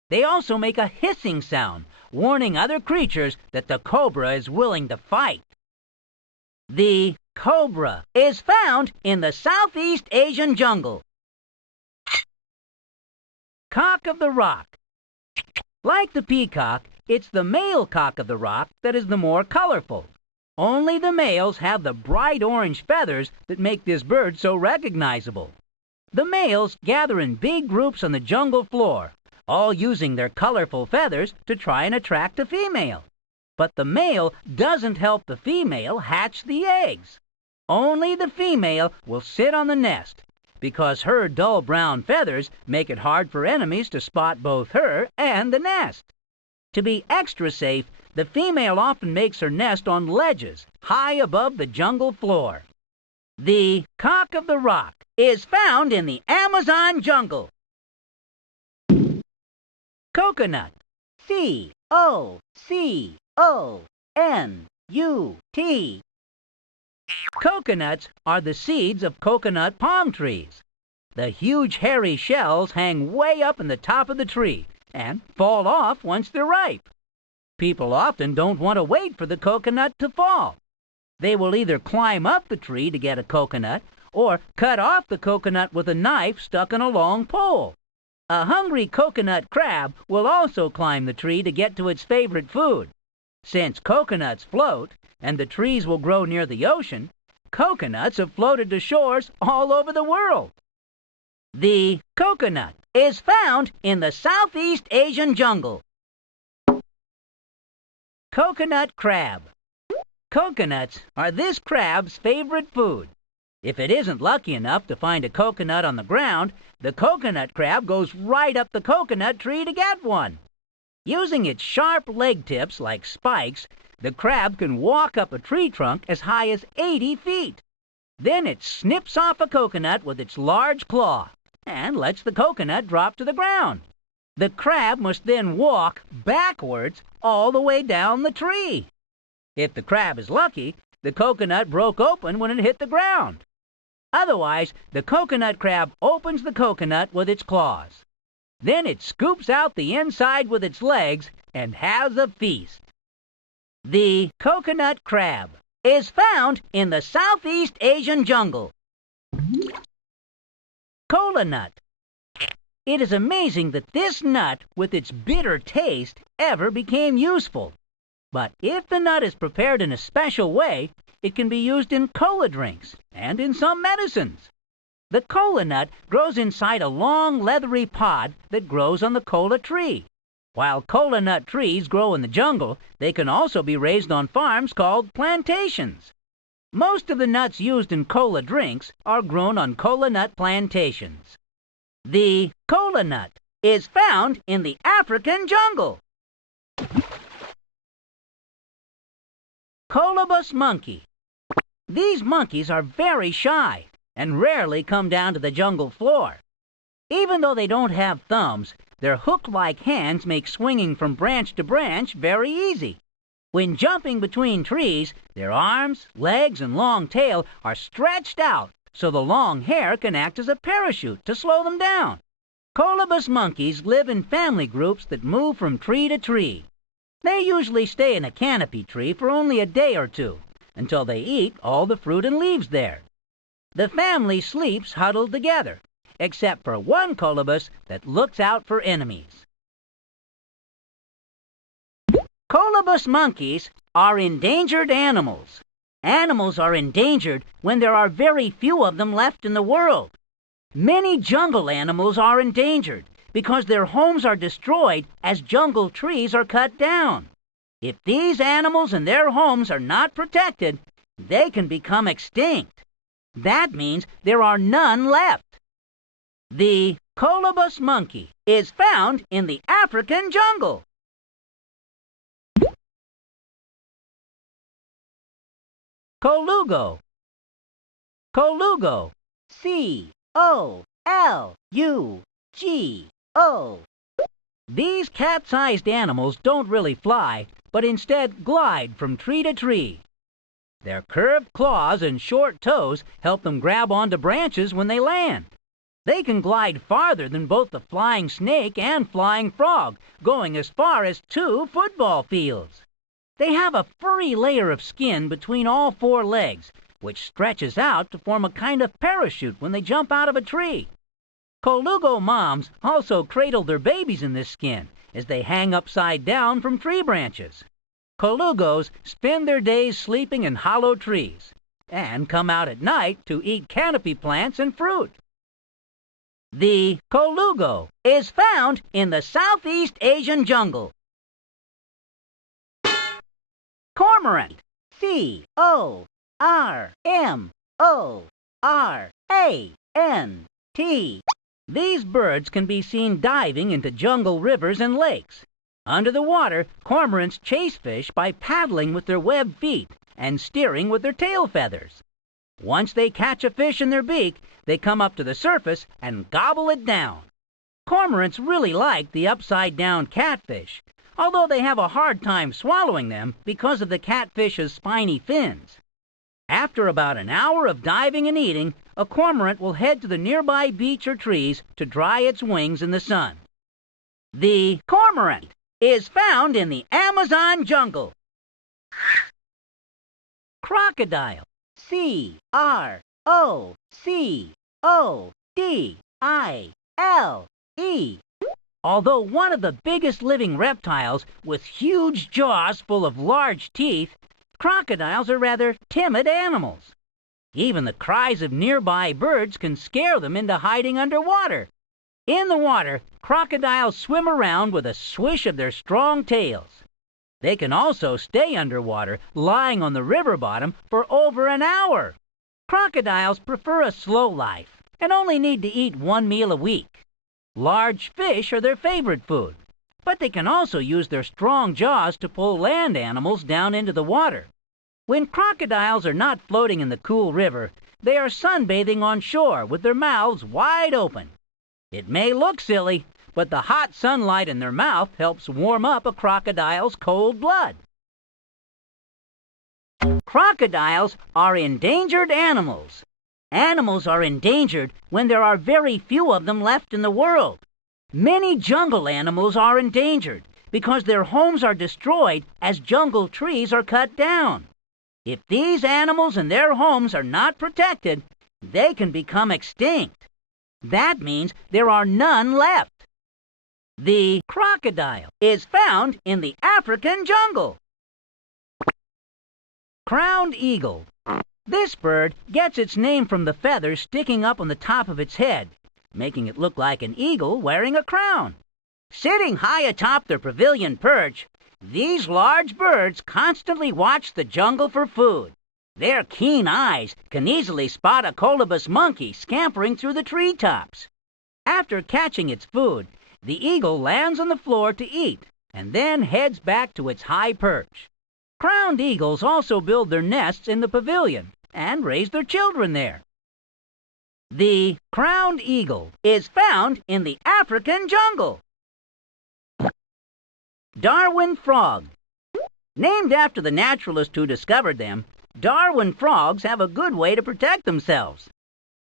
They also make a hissing sound, warning other creatures that the cobra is willing to fight. The cobra is found in the Southeast Asian jungle. Cock of the rock. Like the peacock, it's the male cock of the rock that is the more colorful. Only the males have the bright orange feathers that make this bird so recognizable. The males gather in big groups on the jungle floor, all using their colorful feathers to try and attract a female. But the male doesn't help the female hatch the eggs. Only the female will sit on the nest, because her dull brown feathers make it hard for enemies to spot both her and the nest. To be extra safe, the female often makes her nest on ledges high above the jungle floor. The cock of the rock is found in the Amazon jungle. Coconut. C-O-C-O-N-U-T. Coconuts are the seeds of coconut palm trees. The huge hairy shells hang way up in the top of the tree and fall off once they're ripe. People often don't want to wait for the coconut to fall. They will either climb up the tree to get a coconut or cut off the coconut with a knife stuck on a long pole. A hungry coconut crab will also climb the tree to get to its favorite food. Since coconuts float and the trees will grow near the ocean, coconuts have floated to shores all over the world. The coconut is found in the Southeast Asian jungle. Coconut crab. Coconuts are this crab's favorite food. If it isn't lucky enough to find a coconut on the ground, the coconut crab goes right up the coconut tree to get one. Using its sharp leg tips like spikes, the crab can walk up a tree trunk as high as 80 feet. Then it snips off a coconut with its large claw and lets the coconut drop to the ground. The crab must then walk backwards all the way down the tree. If the crab is lucky, the coconut broke open when it hit the ground. Otherwise, the coconut crab opens the coconut with its claws. Then it scoops out the inside with its legs and has a feast. The coconut crab is found in the Southeast Asian jungle. Cola nut. It is amazing that this nut, with its bitter taste, ever became useful. But if the nut is prepared in a special way, it can be used in cola drinks and in some medicines. The cola nut grows inside a long, leathery pod that grows on the cola tree. While kola nut trees grow in the jungle, they can also be raised on farms called plantations. Most of the nuts used in cola drinks are grown on kola nut plantations. The kola nut is found in the African jungle. Colobus monkey. These monkeys are very shy and rarely come down to the jungle floor. Even though they don't have thumbs, their hook-like hands make swinging from branch to branch very easy. When jumping between trees, their arms, legs, and long tail are stretched out so the long hair can act as a parachute to slow them down. Colobus monkeys live in family groups that move from tree to tree. They usually stay in a canopy tree for only a day or two, until they eat all the fruit and leaves there. The family sleeps huddled together, except for one colobus that looks out for enemies. Colobus monkeys are endangered animals. Animals are endangered when there are very few of them left in the world. Many jungle animals are endangered because their homes are destroyed as jungle trees are cut down. If these animals and their homes are not protected, they can become extinct. That means there are none left. The colobus monkey is found in the African jungle. Colugo. Colugo. C-O-L-U-G-O. These cat-sized animals don't really fly, but instead glide from tree to tree. Their curved claws and short toes help them grab onto branches when they land. They can glide farther than both the flying snake and flying frog, going as far as 2 football fields. They have a furry layer of skin between all 4 legs, which stretches out to form a kind of parachute when they jump out of a tree. Colugo moms also cradle their babies in this skin as they hang upside down from tree branches. Colugos spend their days sleeping in hollow trees and come out at night to eat canopy plants and fruit. The colugo is found in the Southeast Asian jungle. Cormorant. C-O-R-M-O-R-A-N-T. These birds can be seen diving into jungle rivers and lakes. Under the water, cormorants chase fish by paddling with their webbed feet and steering with their tail feathers. Once they catch a fish in their beak, they come up to the surface and gobble it down. Cormorants really like the upside-down catfish, although they have a hard time swallowing them because of the catfish's spiny fins. After about an hour of diving and eating, a cormorant will head to the nearby beach or trees to dry its wings in the sun. The cormorant is found in the Amazon jungle. Crocodile. C-R-O-C-O-D-I-L-E. Although one of the biggest living reptiles with huge jaws full of large teeth, crocodiles are rather timid animals. Even the cries of nearby birds can scare them into hiding underwater. In the water, crocodiles swim around with a swish of their strong tails. They can also stay underwater, lying on the river bottom for over an hour. Crocodiles prefer a slow life and only need to eat 1 meal a week. Large fish are their favorite food, but they can also use their strong jaws to pull land animals down into the water. When crocodiles are not floating in the cool river, they are sunbathing on shore with their mouths wide open. It may look silly, but the hot sunlight in their mouth helps warm up a crocodile's cold blood. Crocodiles are endangered animals. Animals are endangered when there are very few of them left in the world. Many jungle animals are endangered because their homes are destroyed as jungle trees are cut down. If these animals and their homes are not protected, they can become extinct. That means there are none left. The crocodile is found in the African jungle. Crowned eagle. This bird gets its name from the feathers sticking up on the top of its head, making it look like an eagle wearing a crown. Sitting high atop their pavilion perch, these large birds constantly watch the jungle for food. Their keen eyes can easily spot a colobus monkey scampering through the treetops. After catching its food, the eagle lands on the floor to eat and then heads back to its high perch. Crowned eagles also build their nests in the pavilion and raise their children there. The crowned eagle is found in the African jungle. Darwin frog. Named after the naturalist who discovered them, Darwin frogs have a good way to protect themselves.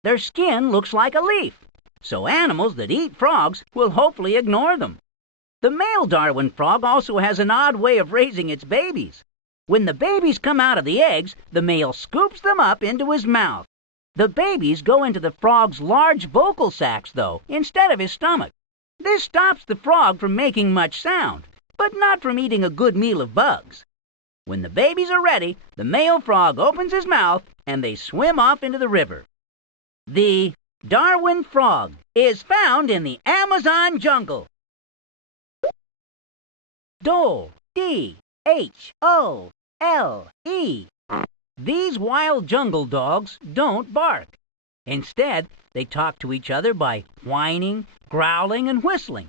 Their skin looks like a leaf, so animals that eat frogs will hopefully ignore them. The male Darwin frog also has an odd way of raising its babies. When the babies come out of the eggs, the male scoops them up into his mouth. The babies go into the frog's large vocal sacs, though, instead of his stomach. This stops the frog from making much sound, but not from eating a good meal of bugs. When the babies are ready, the male frog opens his mouth and they swim off into the river. The Darwin frog is found in the Amazon jungle. Dhole, D-H-O-L-E. These wild jungle dogs don't bark. Instead, they talk to each other by whining, growling, and whistling.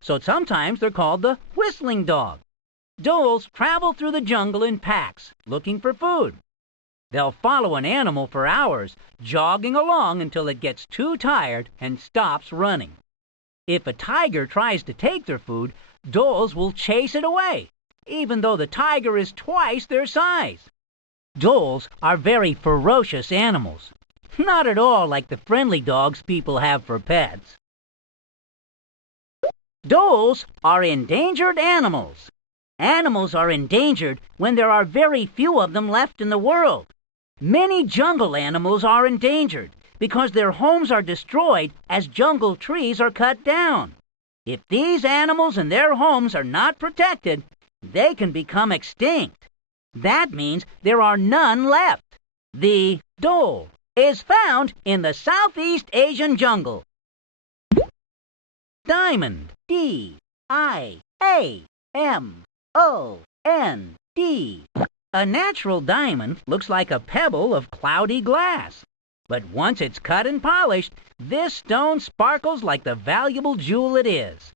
So sometimes they're called the whistling dog. Dholes travel through the jungle in packs, looking for food. They'll follow an animal for hours, jogging along until it gets too tired and stops running. If a tiger tries to take their food, dholes will chase it away, even though the tiger is twice their size. Dholes are very ferocious animals, not at all like the friendly dogs people have for pets. Dholes are endangered animals. Animals are endangered when there are very few of them left in the world. Many jungle animals are endangered because their homes are destroyed as jungle trees are cut down. If these animals and their homes are not protected, they can become extinct. That means there are none left. The dhole is found in the Southeast Asian jungle. Diamond, D-I-A-M-O-N-D. A natural diamond looks like a pebble of cloudy glass. But once it's cut and polished, this stone sparkles like the valuable jewel it is.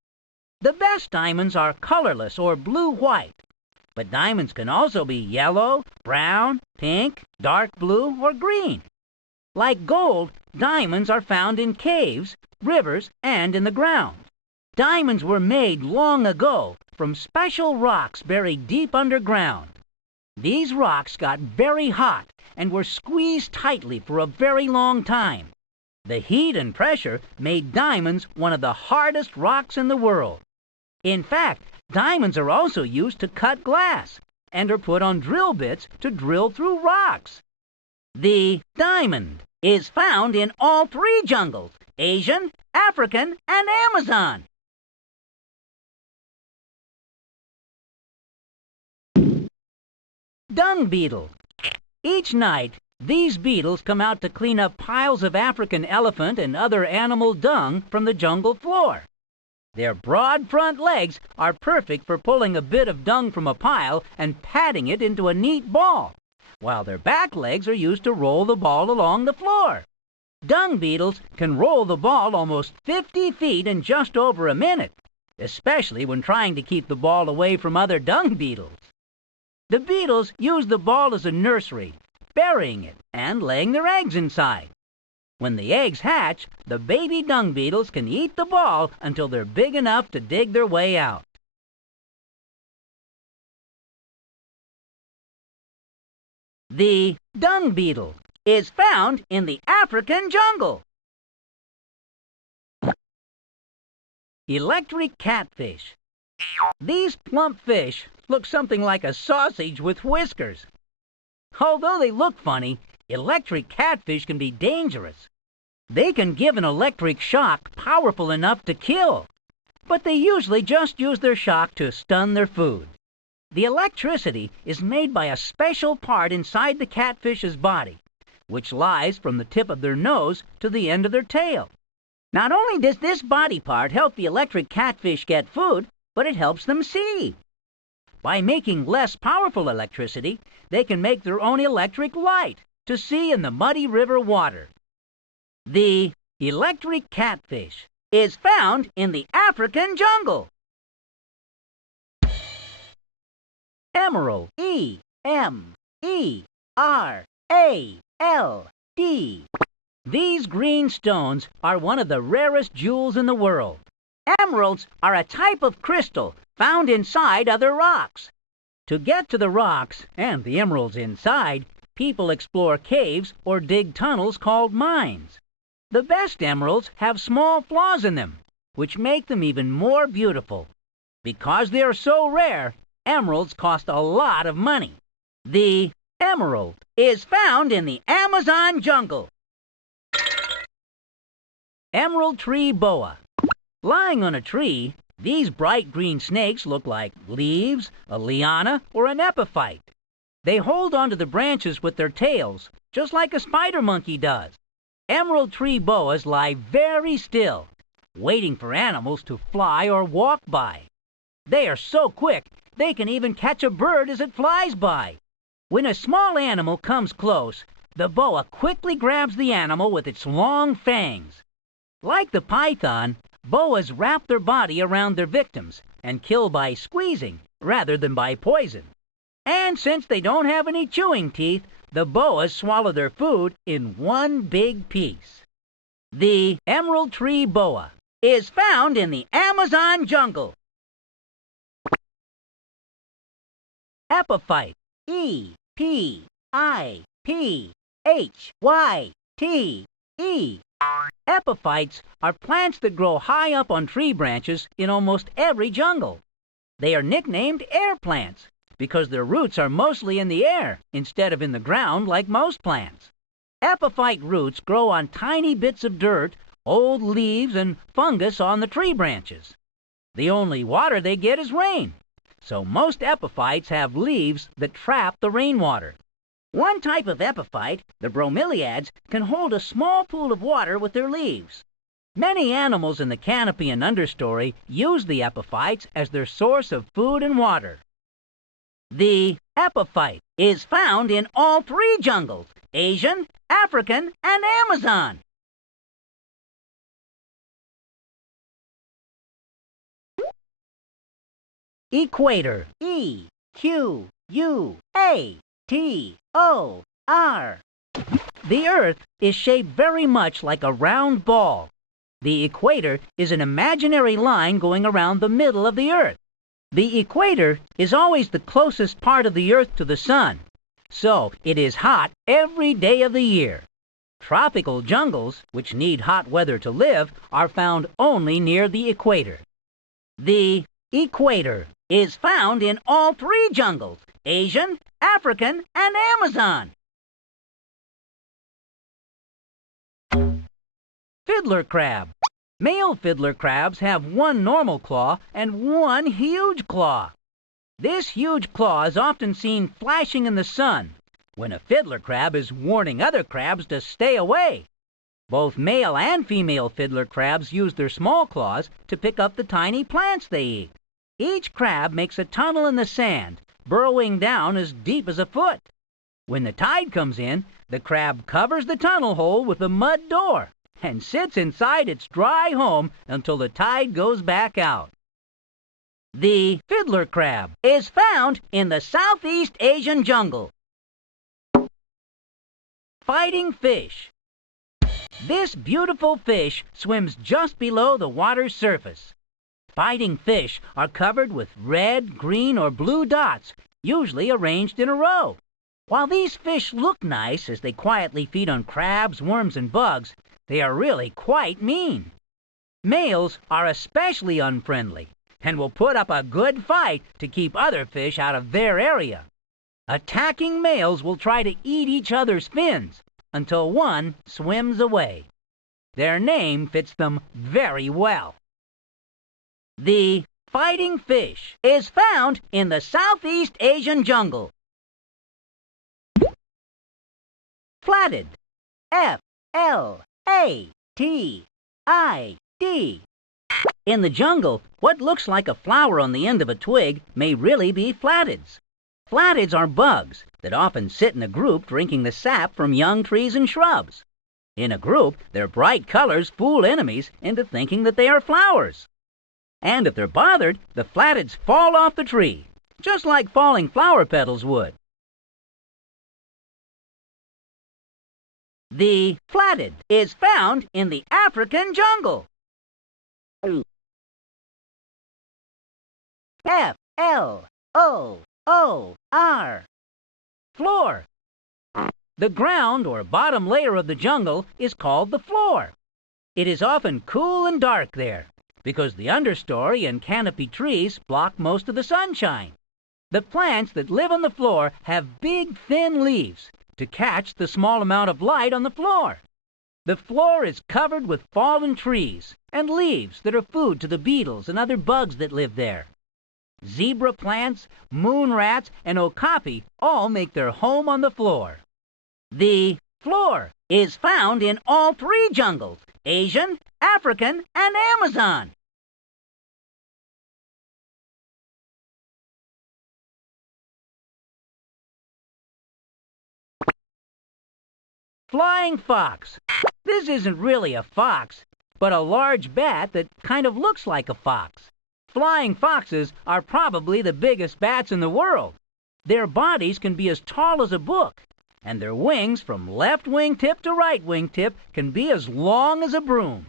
The best diamonds are colorless or blue-white. But diamonds can also be yellow, brown, pink, dark blue, or green. Like gold, diamonds are found in caves, rivers, and in the ground. Diamonds were made long ago from special rocks buried deep underground. These rocks got very hot and were squeezed tightly for a very long time. The heat and pressure made diamonds one of the hardest rocks in the world. In fact, diamonds are also used to cut glass and are put on drill bits to drill through rocks. The diamond is found in all three jungles: Asian, African, and Amazon. Dung beetle. Each night, these beetles come out to clean up piles of African elephant and other animal dung from the jungle floor. Their broad front legs are perfect for pulling a bit of dung from a pile and patting it into a neat ball, while their back legs are used to roll the ball along the floor. Dung beetles can roll the ball almost 50 feet in just over a minute, especially when trying to keep the ball away from other dung beetles. The beetles use the ball as a nursery, burying it and laying their eggs inside. When the eggs hatch, the baby dung beetles can eat the ball until they're big enough to dig their way out. The dung beetle is found in the African jungle. Electric catfish. These plump fish look something like a sausage with whiskers. Although they look funny, electric catfish can be dangerous. They can give an electric shock powerful enough to kill, but they usually just use their shock to stun their food. The electricity is made by a special part inside the catfish's body, which lies from the tip of their nose to the end of their tail. Not only does this body part help the electric catfish get food, but it helps them see. By making less powerful electricity, they can make their own electric light to see in the muddy river water. The electric catfish is found in the African jungle. Emerald, E-M-E-R-A-L-D. These green stones are one of the rarest jewels in the world. Emeralds are a type of crystal found inside other rocks. To get to the rocks and the emeralds inside, people explore caves or dig tunnels called mines. The best emeralds have small flaws in them, which make them even more beautiful. Because they are so rare, emeralds cost a lot of money. The emerald is found in the Amazon jungle. Emerald tree boa. Lying on a tree, these bright green snakes look like leaves, a liana, or an epiphyte. They hold onto the branches with their tails, just like a spider monkey does. Emerald tree boas lie very still, waiting for animals to fly or walk by. They are so quick, they can even catch a bird as it flies by. When a small animal comes close, the boa quickly grabs the animal with its long fangs. Like the python, boas wrap their body around their victims and kill by squeezing rather than by poison. And since they don't have any chewing teeth, the boas swallow their food in one big piece. The emerald tree boa is found in the Amazon jungle. Epiphyte, E-P-I-P-H-Y-T-E. Epiphytes are plants that grow high up on tree branches in almost every jungle. They are nicknamed air plants because their roots are mostly in the air instead of in the ground like most plants. Epiphyte roots grow on tiny bits of dirt, old leaves, and fungus on the tree branches. The only water they get is rain, so most epiphytes have leaves that trap the rainwater. One type of epiphyte, the bromeliads, can hold a small pool of water with their leaves. Many animals in the canopy and understory use the epiphytes as their source of food and water. The epiphyte is found in all three jungles, Asian, African, and Amazon. Equator, E-Q-U-A-T-O-R. The Earth is shaped very much like a round ball. The equator is an imaginary line going around the middle of the Earth. The equator is always the closest part of the Earth to the sun, so it is hot every day of the year. Tropical jungles, which need hot weather to live, are found only near the equator. The equator is found in all three jungles, Asian, African, and Amazon. Fiddler crab. Male fiddler crabs have one normal claw and one huge claw. This huge claw is often seen flashing in the sun when a fiddler crab is warning other crabs to stay away. Both male and female fiddler crabs use their small claws to pick up the tiny plants they eat. Each crab makes a tunnel in the sand, burrowing down as deep as a foot. When the tide comes in, the crab covers the tunnel hole with a mud door and sits inside its dry home until the tide goes back out. The fiddler crab is found in the Southeast Asian jungle. Fighting fish. This beautiful fish swims just below the water's surface. Fighting fish are covered with red, green, or blue dots, usually arranged in a row. While these fish look nice as they quietly feed on crabs, worms, and bugs, they are really quite mean. Males are especially unfriendly and will put up a good fight to keep other fish out of their area. Attacking males will try to eat each other's fins until one swims away. Their name fits them very well. The fighting fish is found in the Southeast Asian jungle. Flatted. F-L-A-T-T-E-D. F-L-I-D. In the jungle, what looks like a flower on the end of a twig may really be flattids. Flattids are bugs that often sit in a group drinking the sap from young trees and shrubs. In a group, their bright colors fool enemies into thinking that they are flowers. And if they're bothered, the flattids fall off the tree, just like falling flower petals would. The flattid is found in the African jungle. F-L-O-O-R. Floor. The ground or bottom layer of the jungle is called the floor. It is often cool and dark there because the understory and canopy trees block most of the sunshine. The plants that live on the floor have big, thin leaves to catch the small amount of light on the floor. The floor is covered with fallen trees and leaves that are food to the beetles and other bugs that live there. Zebra plants, moon rats, and okapi all make their home on the floor. The floor is found in all three jungles, Asian, African, and Amazon. Flying fox. This isn't really a fox, but a large bat that kind of looks like a fox. Flying foxes are probably the biggest bats in the world. Their bodies can be as tall as a book, and their wings from left wingtip to right wingtip can be as long as a broom.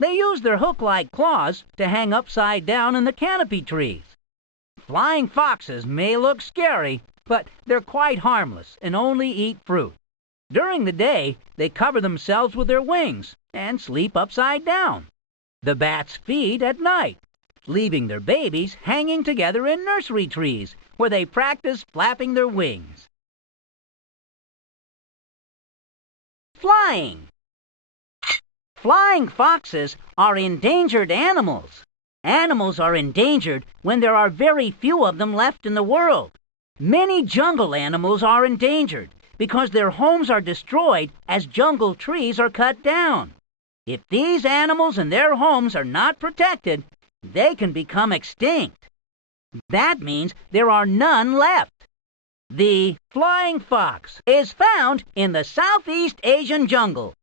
They use their hook-like claws to hang upside down in the canopy trees. Flying foxes may look scary, but they're quite harmless and only eat fruit. During the day, they cover themselves with their wings and sleep upside down. The bats feed at night, leaving their babies hanging together in nursery trees where they practice flapping their wings. Flying. Flying foxes are endangered animals. Animals are endangered when there are very few of them left in the world. Many jungle animals are endangered because their homes are destroyed as jungle trees are cut down. If these animals and their homes are not protected, they can become extinct. That means there are none left. The flying fox is found in the Southeast Asian jungle.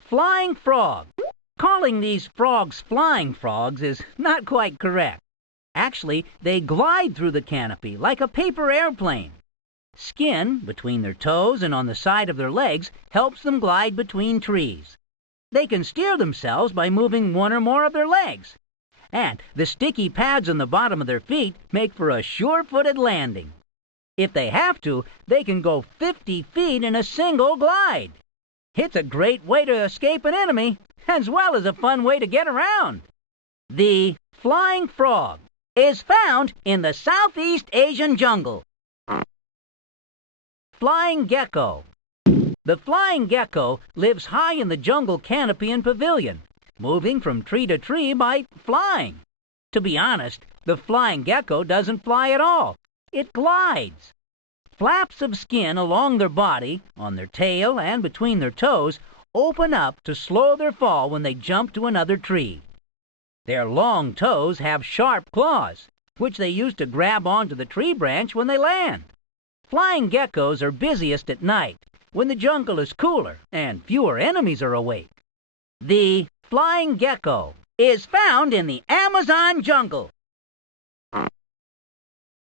Flying frog. Calling these frogs flying frogs is not quite correct. Actually, they glide through the canopy like a paper airplane. Skin between their toes and on the side of their legs helps them glide between trees. They can steer themselves by moving one or more of their legs. And the sticky pads on the bottom of their feet make for a sure-footed landing. If they have to, they can go 50 feet in a single glide. It's a great way to escape an enemy, as well as a fun way to get around. The flying frog is found in the Southeast Asian jungle. Flying gecko. The flying gecko lives high in the jungle canopy and pavilion, moving from tree to tree by flying. To be honest, the flying gecko doesn't fly at all. It glides. Flaps of skin along their body, on their tail, and between their toes open up to slow their fall when they jump to another tree. Their long toes have sharp claws, which they use to grab onto the tree branch when they land. Flying geckos are busiest at night, when the jungle is cooler and fewer enemies are awake. The flying gecko is found in the Amazon jungle.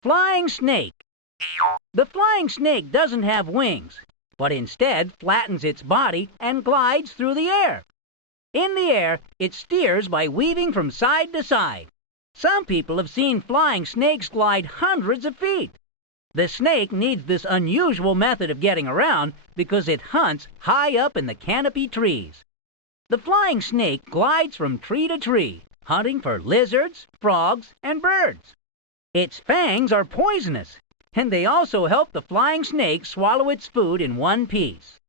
Flying snake. The flying snake doesn't have wings, but instead flattens its body and glides through the air. In the air, it steers by weaving from side to side. Some people have seen flying snakes glide hundreds of feet. The snake needs this unusual method of getting around because it hunts high up in the canopy trees. The flying snake glides from tree to tree, hunting for lizards, frogs, and birds. Its fangs are poisonous, and they also help the flying snake swallow its food in one piece.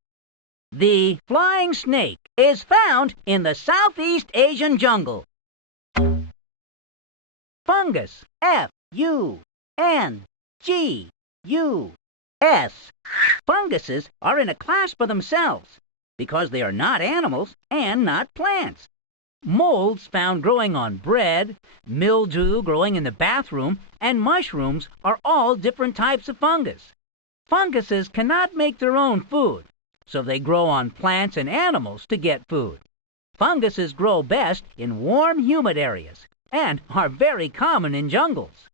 The flying snake is found in the Southeast Asian jungle. Fungus. F-U-N-G-U-S. Funguses are in a class by themselves. because they are not animals and not plants. Molds found growing on bread, mildew growing in the bathroom, and mushrooms are all different types of fungus. Funguses cannot make their own food, so they grow on plants and animals to get food. Funguses grow best in warm, humid areas and are very common in jungles.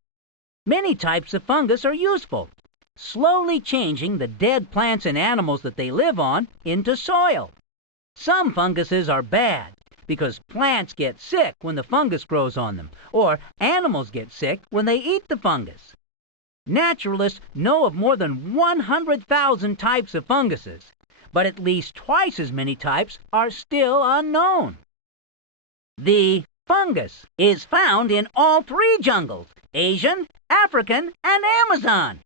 Many types of fungus are useful, slowly changing the dead plants and animals that they live on into soil. Some funguses are bad because plants get sick when the fungus grows on them, or animals get sick when they eat the fungus. Naturalists know of more than 100,000 types of funguses, but at least twice as many types are still unknown. The fungus is found in all three jungles: Asian, African, and Amazon.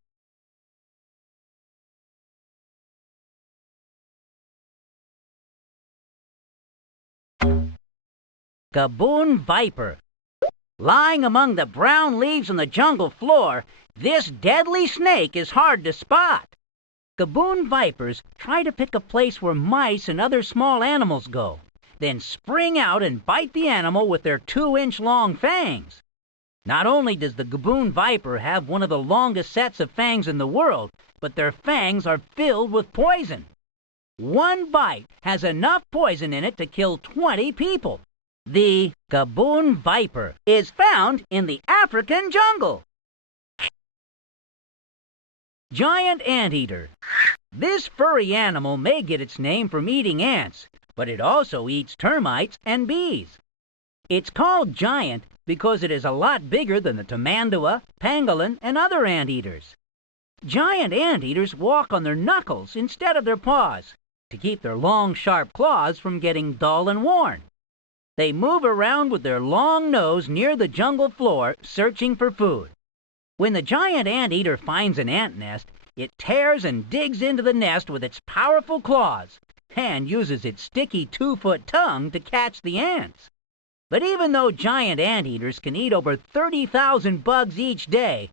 Gaboon viper. Lying among the brown leaves on the jungle floor, this deadly snake is hard to spot. Gaboon vipers try to pick a place where mice and other small animals go, then spring out and bite the animal with their 2-inch long fangs. Not only does the gaboon viper have one of the longest sets of fangs in the world, but their fangs are filled with poison. One bite has enough poison in it to kill 20 people. The gaboon viper is found in the African jungle. Giant anteater. This furry animal may get its name from eating ants, but it also eats termites and bees. It's called giant because it is a lot bigger than the tamandua, pangolin, and other anteaters. Giant anteaters walk on their knuckles instead of their paws to keep their long, sharp claws from getting dull and worn. They move around with their long nose near the jungle floor, searching for food. When the giant anteater finds an ant nest, it tears and digs into the nest with its powerful claws and uses its sticky 2-foot tongue to catch the ants. But even though giant anteaters can eat over 30,000 bugs each day,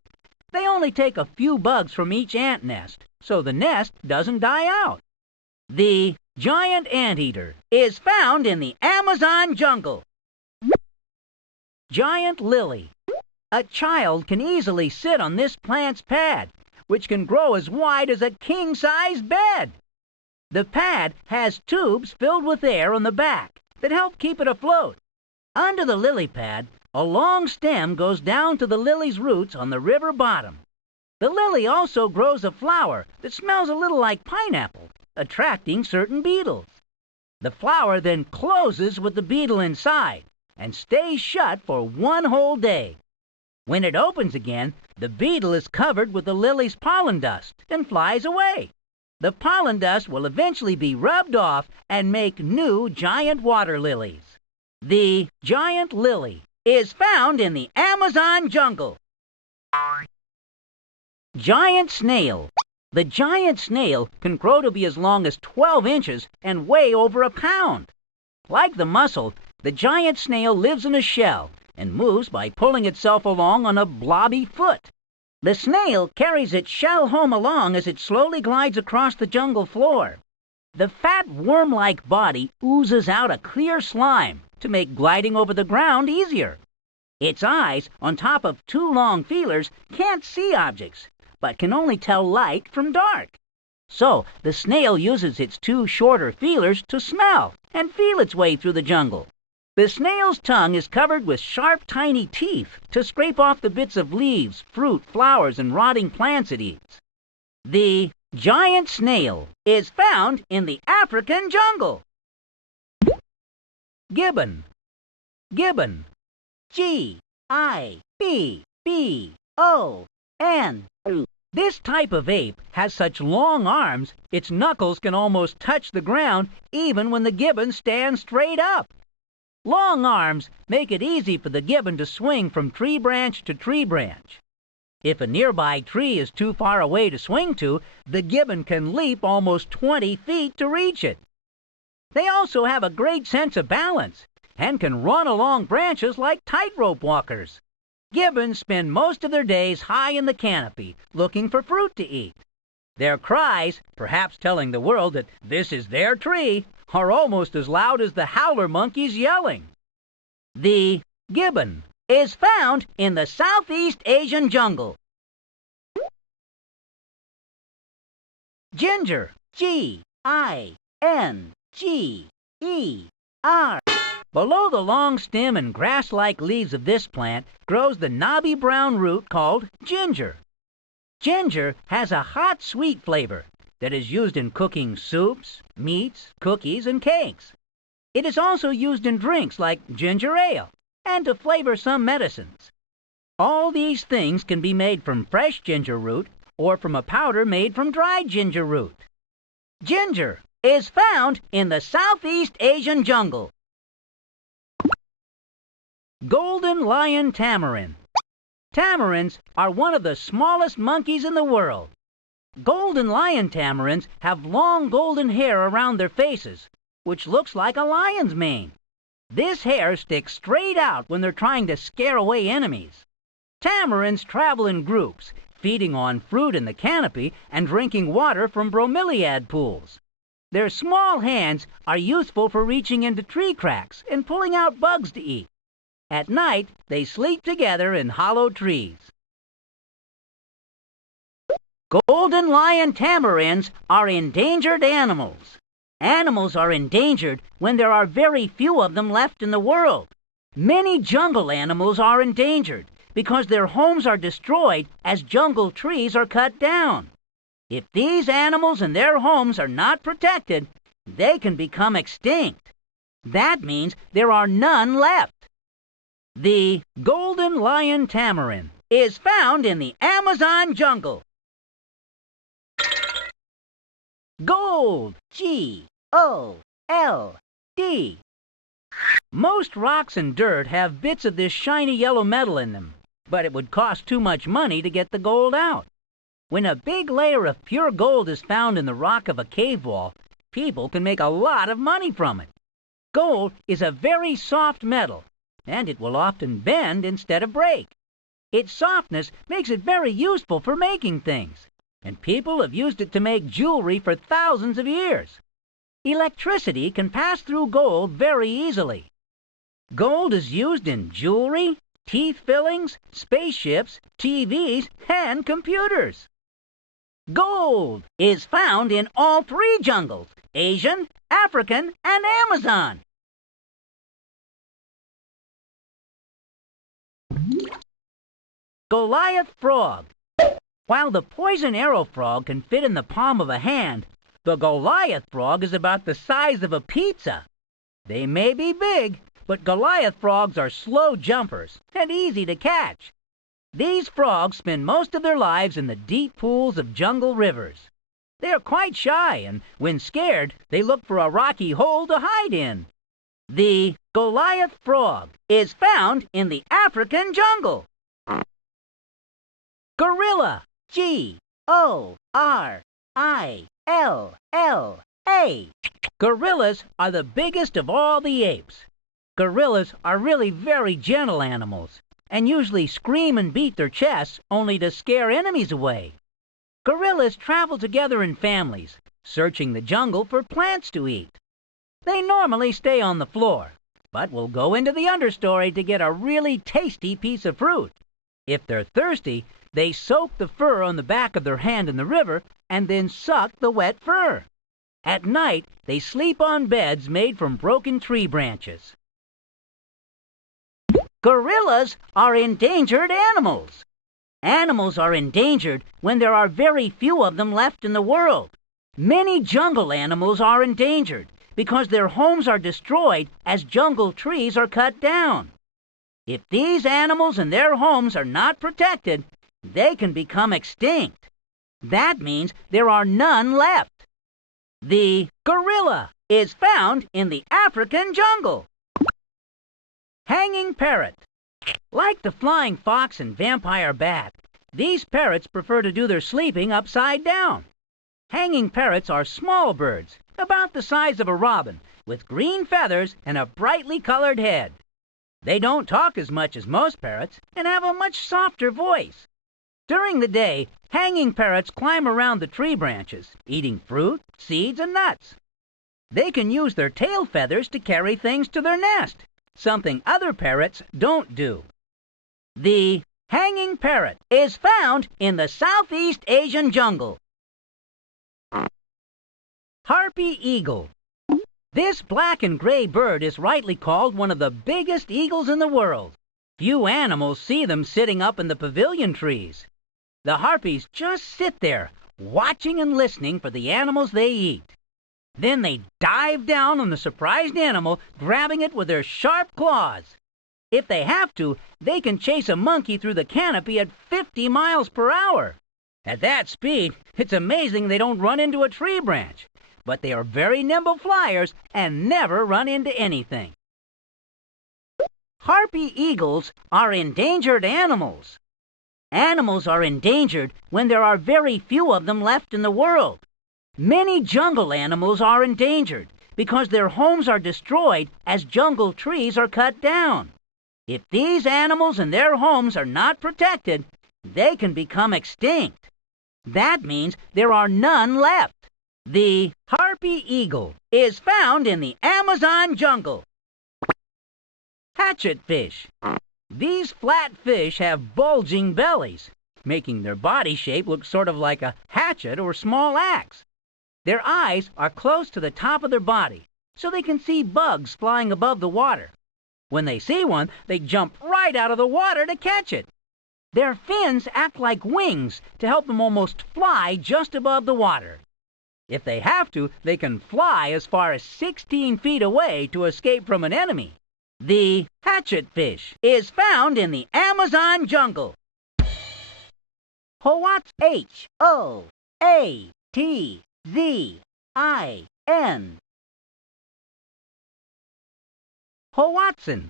they only take a few bugs from each ant nest, so the nest doesn't die out. The giant anteater is found in the Amazon jungle. Giant lily. A child can easily sit on this plant's pad, which can grow as wide as a king-size bed. The pad has tubes filled with air on the back that help keep it afloat. Under the lily pad, a long stem goes down to the lily's roots on the river bottom. The lily also grows a flower that smells a little like pineapple, attracting certain beetles. The flower then closes with the beetle inside and stays shut for one whole day. When it opens again, the beetle is covered with the lily's pollen dust and flies away. The pollen dust will eventually be rubbed off and make new giant water lilies. The giant lily is found in the Amazon jungle. Giant snail. The giant snail can grow to be as long as 12 inches and weigh over a pound. Like the mussel, the giant snail lives in a shell and moves by pulling itself along on a blobby foot. The snail carries its shell home along as it slowly glides across the jungle floor. The fat worm-like body oozes out a clear slime to make gliding over the ground easier. Its eyes, on top of 2 long feelers, can't see objects, but can only tell light from dark. So the snail uses its 2 shorter feelers to smell and feel its way through the jungle. The snail's tongue is covered with sharp, tiny teeth to scrape off the bits of leaves, fruit, flowers, and rotting plants it eats. The giant snail is found in the African jungle. Gibbon. Gibbon. G-I-B-B-O-N. This type of ape has such long arms, its knuckles can almost touch the ground even when the gibbon stands straight up. Long arms make it easy for the gibbon to swing from tree branch to tree branch. If a nearby tree is too far away to swing to, the gibbon can leap almost 20 feet to reach it. They also have a great sense of balance and can run along branches like tightrope walkers. Gibbons spend most of their days high in the canopy, looking for fruit to eat. Their cries, perhaps telling the world that this is their tree, are almost as loud as the howler monkeys yelling. The gibbon is found in the Southeast Asian jungle. Ginger, G-I-N-G-E-R. Below the long stem and grass-like leaves of this plant grows the knobby brown root called ginger. Ginger has a hot, sweet flavor that is used in cooking soups, meats, cookies, and cakes. It is also used in drinks like ginger ale and to flavor some medicines. All these things can be made from fresh ginger root or from a powder made from dried ginger root. Ginger is found in the Southeast Asian jungle. Golden lion tamarin. Tamarins are one of the smallest monkeys in the world. Golden lion tamarins have long golden hair around their faces, which looks like a lion's mane. This hair sticks straight out when they're trying to scare away enemies. Tamarins travel in groups, feeding on fruit in the canopy and drinking water from bromeliad pools. Their small hands are useful for reaching into tree cracks and pulling out bugs to eat. At night, they sleep together in hollow trees. Golden lion tamarins are endangered animals. Animals are endangered when there are very few of them left in the world. Many jungle animals are endangered because their homes are destroyed as jungle trees are cut down. If these animals and their homes are not protected, they can become extinct. That means there are none left. The golden lion tamarin is found in the Amazon jungle. Gold, G-O-L-D. Most rocks and dirt have bits of this shiny yellow metal in them, but it would cost too much money to get the gold out. When a big layer of pure gold is found in the rock of a cave wall, people can make a lot of money from it. Gold is a very soft metal, and it will often bend instead of break. Its softness makes it very useful for making things, and people have used it to make jewelry for thousands of years. Electricity can pass through gold very easily. Gold is used in jewelry, teeth fillings, spaceships, TVs, and computers. Gold is found in all three jungles, Asian, African, and Amazon. Goliath frog. While the poison arrow frog can fit in the palm of a hand, the Goliath frog is about the size of a pizza. They may be big, but Goliath frogs are slow jumpers and easy to catch. These frogs spend most of their lives in the deep pools of jungle rivers. They are quite shy, and when scared, they look for a rocky hole to hide in. The Goliath frog is found in the African jungle. Gorilla, G-O-R-I-L-L-A. Gorillas are the biggest of all the apes. Gorillas are really very gentle animals, and usually scream and beat their chests only to scare enemies away. Gorillas travel together in families, searching the jungle for plants to eat. They normally stay on the floor, but will go into the understory to get a really tasty piece of fruit. If they're thirsty, they soak the fur on the back of their hand in the river and then suck the wet fur. At night, they sleep on beds made from broken tree branches. Gorillas are endangered animals. Animals are endangered when there are very few of them left in the world. Many jungle animals are endangered because their homes are destroyed as jungle trees are cut down. If these animals and their homes are not protected, they can become extinct. That means there are none left. The gorilla is found in the African jungle. Hanging parrot. Like the flying fox and vampire bat, these parrots prefer to do their sleeping upside down. Hanging parrots are small birds, about the size of a robin, with green feathers and a brightly colored head. They don't talk as much as most parrots and have a much softer voice. During the day, hanging parrots climb around the tree branches, eating fruit, seeds, and nuts. They can use their tail feathers to carry things to their nest, something other parrots don't do. The hanging parrot is found in the Southeast Asian jungle. Harpy eagle. This black and gray bird is rightly called one of the biggest eagles in the world. Few animals see them sitting up in the pavilion trees. The harpies just sit there, watching and listening for the animals they eat. Then they dive down on the surprised animal, grabbing it with their sharp claws. If they have to, they can chase a monkey through the canopy at 50 miles per hour. At that speed, it's amazing they don't run into a tree branch. But they are very nimble flyers and never run into anything. Harpy eagles are endangered animals. Animals are endangered when there are very few of them left in the world. Many jungle animals are endangered because their homes are destroyed as jungle trees are cut down. If these animals and their homes are not protected, they can become extinct. That means there are none left. The harpy eagle is found in the Amazon jungle. Hatchet fish. These flat fish have bulging bellies, making their body shape look sort of like a hatchet or small axe. Their eyes are close to the top of their body, so they can see bugs flying above the water. When they see one, they jump right out of the water to catch it. Their fins act like wings to help them almost fly just above the water. If they have to, they can fly as far as 16 feet away to escape from an enemy. The hatchet fish is found in the Amazon jungle. H-O-A-T-Z-I-N. Hoatzin.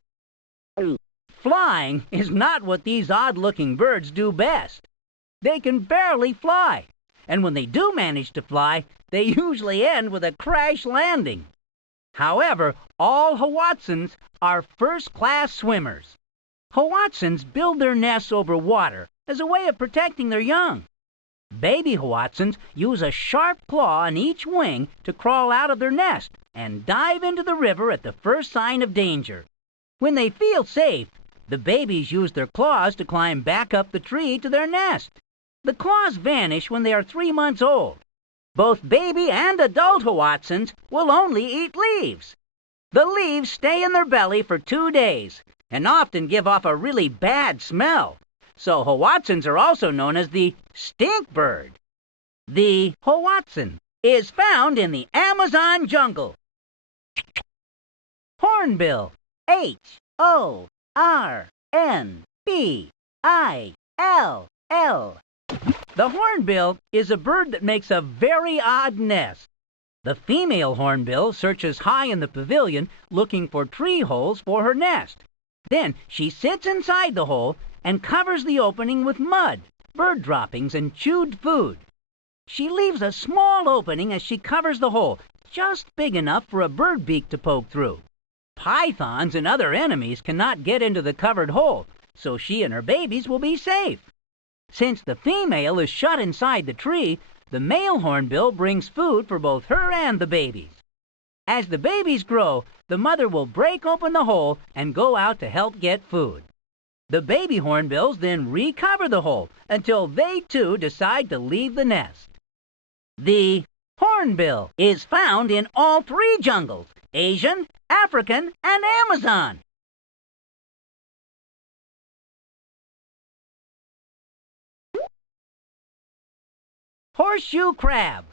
Flying is not what these odd-looking birds do best. They can barely fly, and when they do manage to fly, they usually end with a crash landing. However, all Hoatzins are first-class swimmers. Hoatzins build their nests over water as a way of protecting their young. Baby Hoatzins use a sharp claw on each wing to crawl out of their nest and dive into the river at the first sign of danger. When they feel safe, the babies use their claws to climb back up the tree to their nest. The claws vanish when they are 3 months old. Both baby and adult Hoatzins will only eat leaves. The leaves stay in their belly for 2 days and often give off a really bad smell. So Hoatzins are also known as the stink bird. The Hoatzin is found in the Amazon jungle. Hornbill. H-O-R-N-B-I-L-L. The hornbill is a bird that makes a very odd nest. The female hornbill searches high in the pavilion looking for tree holes for her nest. Then she sits inside the hole and covers the opening with mud, bird droppings, and chewed food. She leaves a small opening as she covers the hole, just big enough for a bird beak to poke through. Pythons and other enemies cannot get into the covered hole, so she and her babies will be safe. Since the female is shut inside the tree, the male hornbill brings food for both her and the babies. As the babies grow, the mother will break open the hole and go out to help get food. The baby hornbills then recover the hole until they too decide to leave the nest. The hornbill is found in all 3 jungles: Asian, African, and Amazon. Horseshoe crab.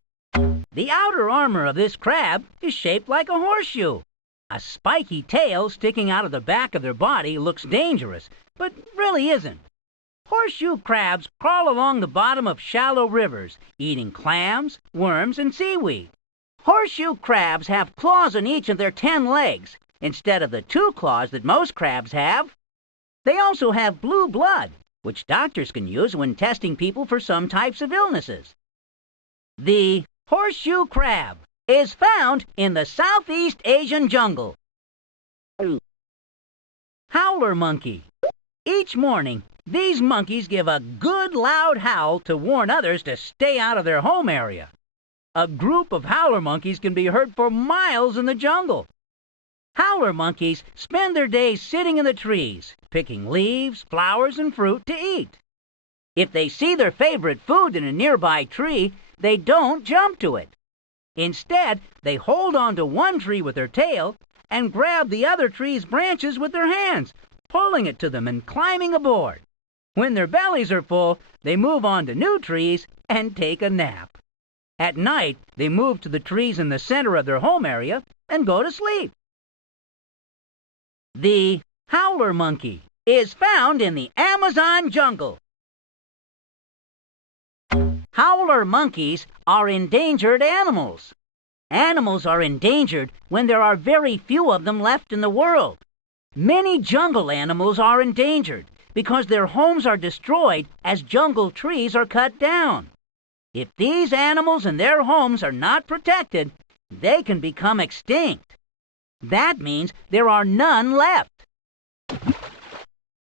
The outer armor of this crab is shaped like a horseshoe. A spiky tail sticking out of the back of their body looks dangerous, but really isn't. Horseshoe crabs crawl along the bottom of shallow rivers, eating clams, worms, and seaweed. Horseshoe crabs have claws on each of their 10 legs, instead of the 2 claws that most crabs have. They also have blue blood, which doctors can use when testing people for some types of illnesses. The horseshoe crab is found in the Southeast Asian jungle. Howler monkey. Each morning, These monkeys give a good loud howl to warn others to stay out of their home area. A group of howler monkeys can be heard for miles in the jungle. Howler monkeys spend their days sitting in the trees, picking leaves, flowers, and fruit to eat. If they see their favorite food in a nearby tree, they don't jump to it. Instead, they hold on to one tree with their tail and grab the other tree's branches with their hands, pulling it to them and climbing aboard. When their bellies are full, they move on to new trees and take a nap. At night, they move to the trees in the center of their home area and go to sleep. The howler monkey is found in the Amazon jungle. Howler monkeys are endangered animals. Animals are endangered when there are very few of them left in the world. Many jungle animals are endangered because their homes are destroyed as jungle trees are cut down. If these animals and their homes are not protected, they can become extinct. That means there are none left.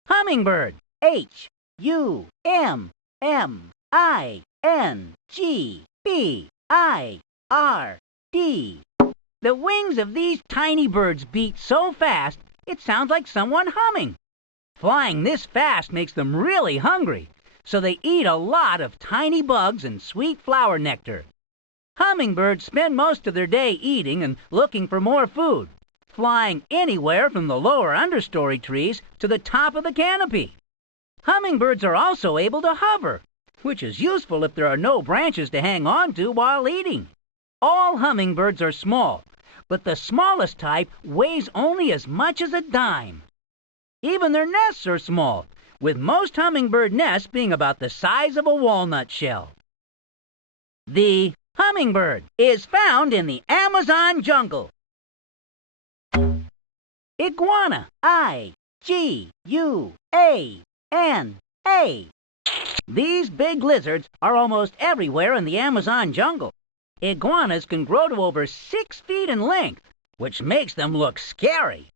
Hummingbird. H-U-M-M-I-N-G-B-I-R-D. The wings of these tiny birds beat so fast, it sounds like someone humming. Flying this fast makes them really hungry, so they eat a lot of tiny bugs and sweet flower nectar. Hummingbirds spend most of their day eating and looking for more food, flying anywhere from the lower understory trees to the top of the canopy. Hummingbirds are also able to hover, which is useful if there are no branches to hang on to while eating. All hummingbirds are small, but the smallest type weighs only as much as a dime. Even their nests are small, with most hummingbird nests being about the size of a walnut shell. The hummingbird is found in the Amazon jungle. Iguana. I-G-U-A-N-A. These big lizards are almost everywhere in the Amazon jungle. Iguanas can grow to over 6 feet in length, which makes them look scary.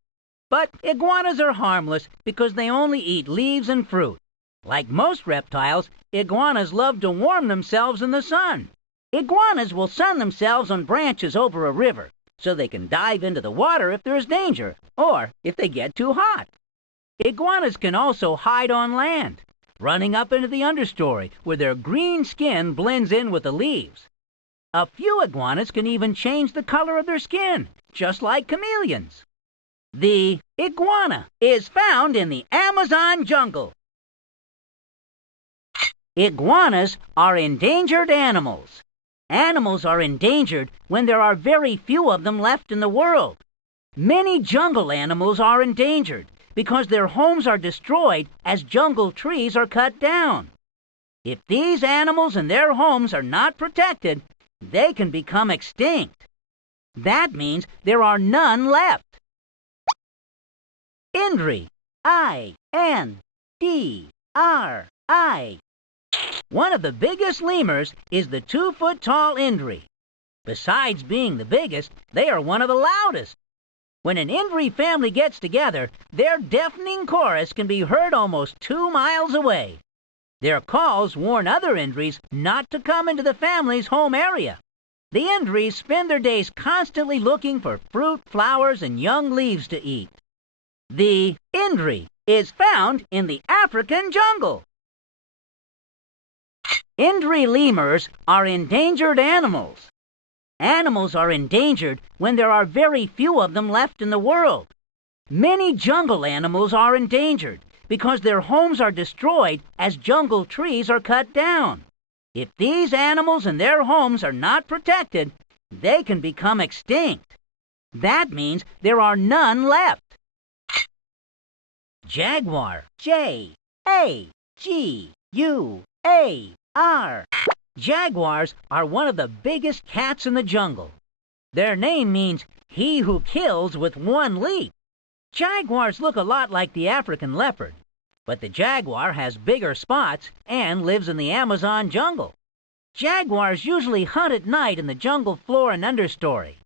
But iguanas are harmless because they only eat leaves and fruit. Like most reptiles, iguanas love to warm themselves in the sun. Iguanas will sun themselves on branches over a river, so they can dive into the water if there is danger, or if they get too hot. Iguanas can also hide on land, running up into the understory where their green skin blends in with the leaves. A few iguanas can even change the color of their skin, just like chameleons. The iguana is found in the Amazon jungle. Iguanas are endangered animals. Animals are endangered when there are very few of them left in the world. Many jungle animals are endangered because their homes are destroyed as jungle trees are cut down. If these animals and their homes are not protected, they can become extinct. That means there are none left. Indri. I-N-D-R-I. One of the biggest lemurs is the 2-foot-tall Indri. Besides being the biggest, they are one of the loudest. When an Indri family gets together, their deafening chorus can be heard almost 2 miles away. Their calls warn other Indris not to come into the family's home area. The Indris spend their days constantly looking for fruit, flowers, and young leaves to eat. The Indri is found in the African jungle. Indri lemurs are endangered animals. Animals are endangered when there are very few of them left in the world. Many jungle animals are endangered because their homes are destroyed as jungle trees are cut down. If these animals and their homes are not protected, they can become extinct. That means there are none left. Jaguar. J-A-G-U-A-R. Jaguars are one of the biggest cats in the jungle. Their name means he who kills with one leap. Jaguars look a lot like the African leopard, but the jaguar has bigger spots and lives in the Amazon jungle. Jaguars usually hunt at night in the jungle floor and understory.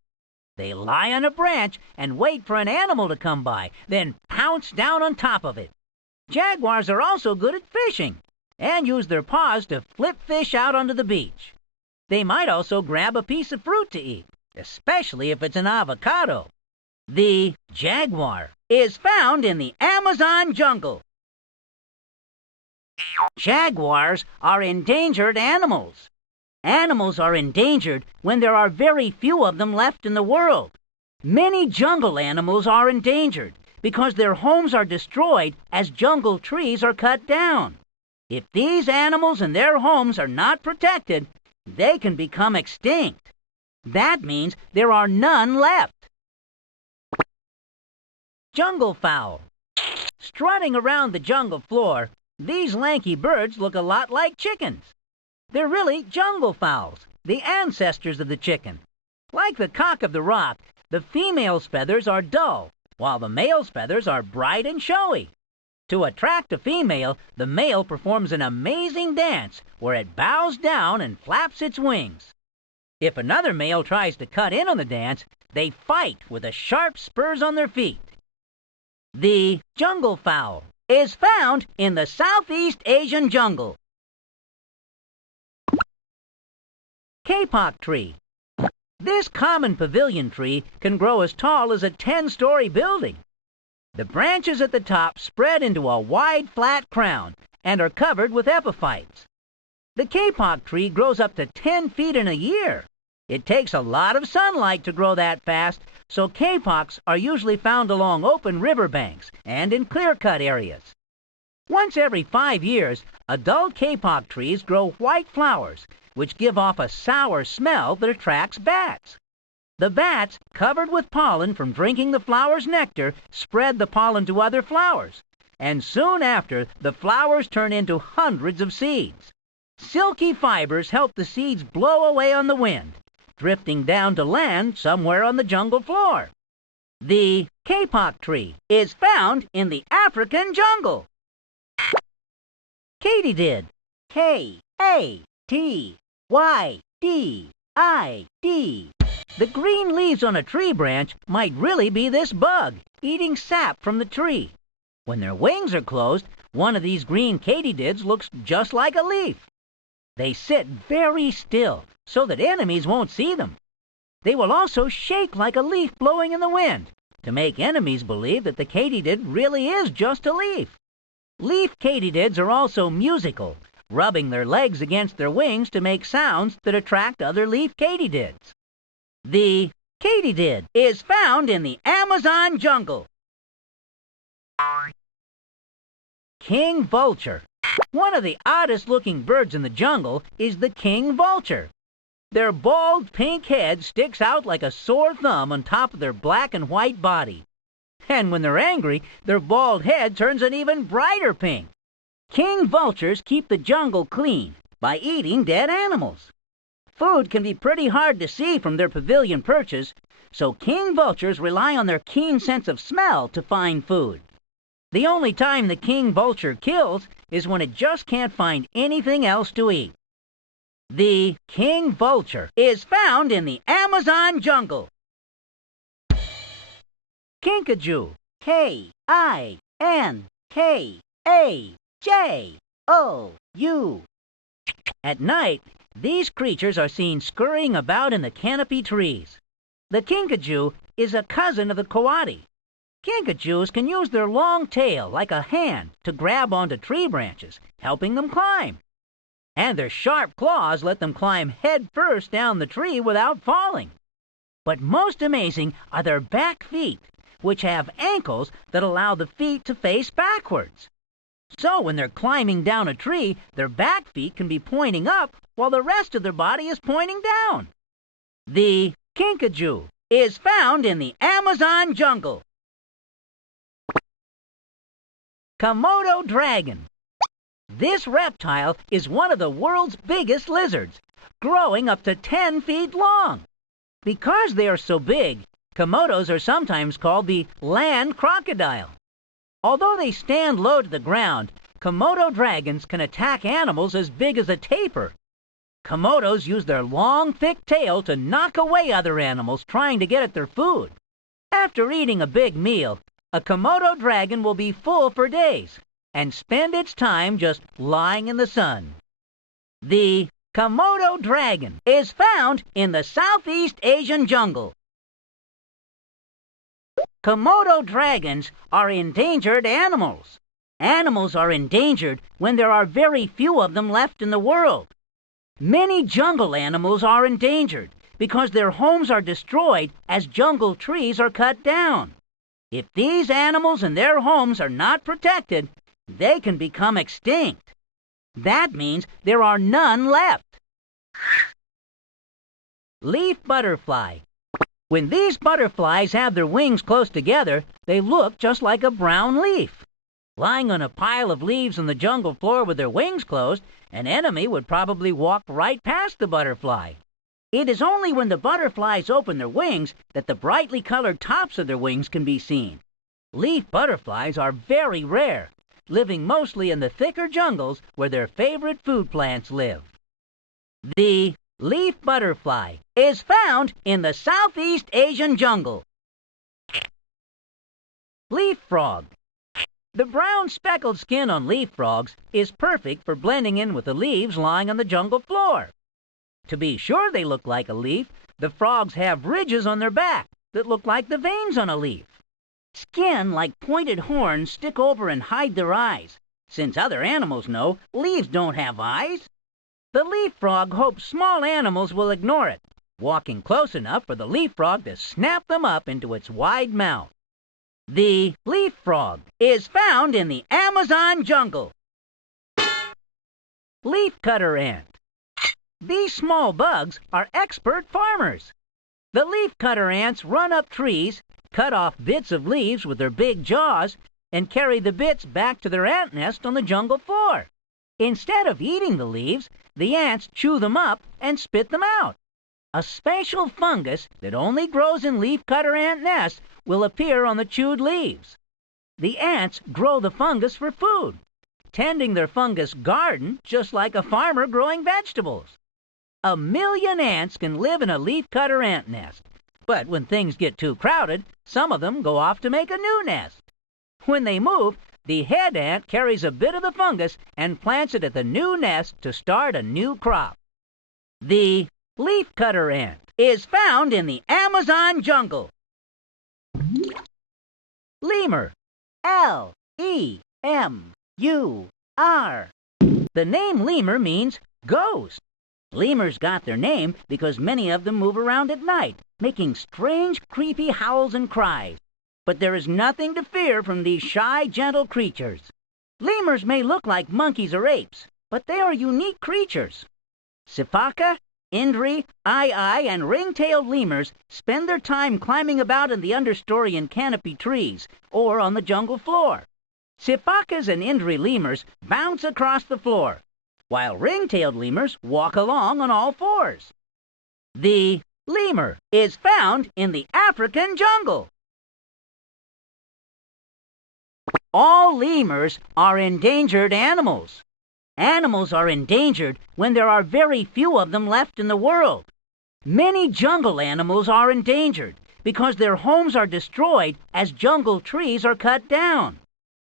They lie on a branch and wait for an animal to come by, then pounce down on top of it. Jaguars are also good at fishing and use their paws to flip fish out onto the beach. They might also grab a piece of fruit to eat, especially if it's an avocado. The jaguar is found in the Amazon jungle. Jaguars are endangered animals. Animals are endangered when there are very few of them left in the world. Many jungle animals are endangered because their homes are destroyed as jungle trees are cut down. If these animals and their homes are not protected, they can become extinct. That means there are none left. Jungle fowl. Strutting around the jungle floor, these lanky birds look a lot like chickens. They're really jungle fowls, the ancestors of the chicken. Like the cock of the rock, the female's feathers are dull, while the male's feathers are bright and showy. To attract a female, the male performs an amazing dance where it bows down and flaps its wings. If another male tries to cut in on the dance, they fight with the sharp spurs on their feet. The jungle fowl is found in the Southeast Asian jungle. Kapok tree. This common pavilion tree can grow as tall as a 10-story building. The branches at the top spread into a wide, flat crown and are covered with epiphytes. The kapok tree grows up to 10 feet in a year. It takes a lot of sunlight to grow that fast, so kapoks are usually found along open riverbanks and in clear-cut areas. Once every 5 years, adult kapok trees grow white flowers, which give off a sour smell that attracts bats. The bats, covered with pollen from drinking the flower's nectar, spread the pollen to other flowers, and soon after, the flowers turn into hundreds of seeds. Silky fibers help the seeds blow away on the wind, drifting down to land somewhere on the jungle floor. The kapok tree is found in the African jungle. Katydid. K-A-T-Y-D-I-D. The green leaves on a tree branch might really be this bug, eating sap from the tree. When their wings are closed, one of these green katydids looks just like a leaf. They sit very still so that enemies won't see them. They will also shake like a leaf blowing in the wind to make enemies believe that the katydid really is just a leaf. Leaf katydids are also musical, rubbing their legs against their wings to make sounds that attract other leaf katydids. The katydid is found in the Amazon jungle. King vulture. One of the oddest-looking birds in the jungle is the king vulture. Their bald pink head sticks out like a sore thumb on top of their black and white body. And when they're angry, their bald head turns an even brighter pink. King vultures keep the jungle clean by eating dead animals. Food can be pretty hard to see from their pavilion perches, so king vultures rely on their keen sense of smell to find food. The only time the king vulture kills is when it just can't find anything else to eat. The king vulture is found in the Amazon jungle. Kinkajou. K-I-N-K-A-J-O-U. At night, these creatures are seen scurrying about in the canopy trees. The kinkajou is a cousin of the coati. Kinkajous can use their long tail like a hand to grab onto tree branches, helping them climb. And their sharp claws let them climb head first down the tree without falling. But most amazing are their back feet, which have ankles that allow the feet to face backwards. So when they're climbing down a tree, their back feet can be pointing up while the rest of their body is pointing down. The kinkajou is found in the Amazon jungle. Komodo dragon. This reptile is one of the world's biggest lizards, growing up to 10 feet long. Because they are so big, Komodos are sometimes called the land crocodile. Although they stand low to the ground, Komodo dragons can attack animals as big as a tapir. Komodos use their long, thick tail to knock away other animals trying to get at their food. After eating a big meal, a Komodo dragon will be full for days, and spend its time just lying in the sun. The Komodo dragon is found in the Southeast Asian jungle. Komodo dragons are endangered animals. Animals are endangered when there are very few of them left in the world. Many jungle animals are endangered because their homes are destroyed as jungle trees are cut down. If these animals and their homes are not protected, they can become extinct. That means there are none left. Leaf butterfly. When these butterflies have their wings close together, they look just like a brown leaf. Lying on a pile of leaves on the jungle floor with their wings closed, an enemy would probably walk right past the butterfly. It is only when the butterflies open their wings that the brightly colored tops of their wings can be seen. Leaf butterflies are very rare, living mostly in the thicker jungles where their favorite food plants live. The leaf butterfly is found in the Southeast Asian jungle. Leaf frog. The brown speckled skin on leaf frogs is perfect for blending in with the leaves lying on the jungle floor. To be sure they look like a leaf, the frogs have ridges on their back that look like the veins on a leaf. Skin like pointed horns stick over and hide their eyes. Since other animals know leaves don't have eyes, the leaf frog hopes small animals will ignore it, walking close enough for the leaf frog to snap them up into its wide mouth. The leaf frog is found in the Amazon jungle. Leafcutter ant. These small bugs are expert farmers. The leafcutter ants run up trees, cut off bits of leaves with their big jaws, and carry the bits back to their ant nest on the jungle floor. Instead of eating the leaves, the ants chew them up and spit them out. A special fungus that only grows in leafcutter ant nests will appear on the chewed leaves. The ants grow the fungus for food, tending their fungus garden just like a farmer growing vegetables. 1 million ants can live in a leafcutter ant nest, but when things get too crowded, some of them go off to make a new nest. When they move, the head ant carries a bit of the fungus and plants it at the new nest to start a new crop. The leafcutter ant is found in the Amazon jungle. Lemur. L-E-M-U-R. The name lemur means ghost. Lemurs got their name because many of them move around at night, making strange, creepy howls and cries. But there is nothing to fear from these shy, gentle creatures. Lemurs may look like monkeys or apes, but they are unique creatures. Sifaka, Indri, Ai, and ring-tailed lemurs spend their time climbing about in the understory in canopy trees or on the jungle floor. Sifakas and Indri lemurs bounce across the floor, while ring-tailed lemurs walk along on all fours. The lemur is found in the African jungle. All lemurs are endangered animals. Animals are endangered when there are very few of them left in the world. Many jungle animals are endangered because their homes are destroyed as jungle trees are cut down.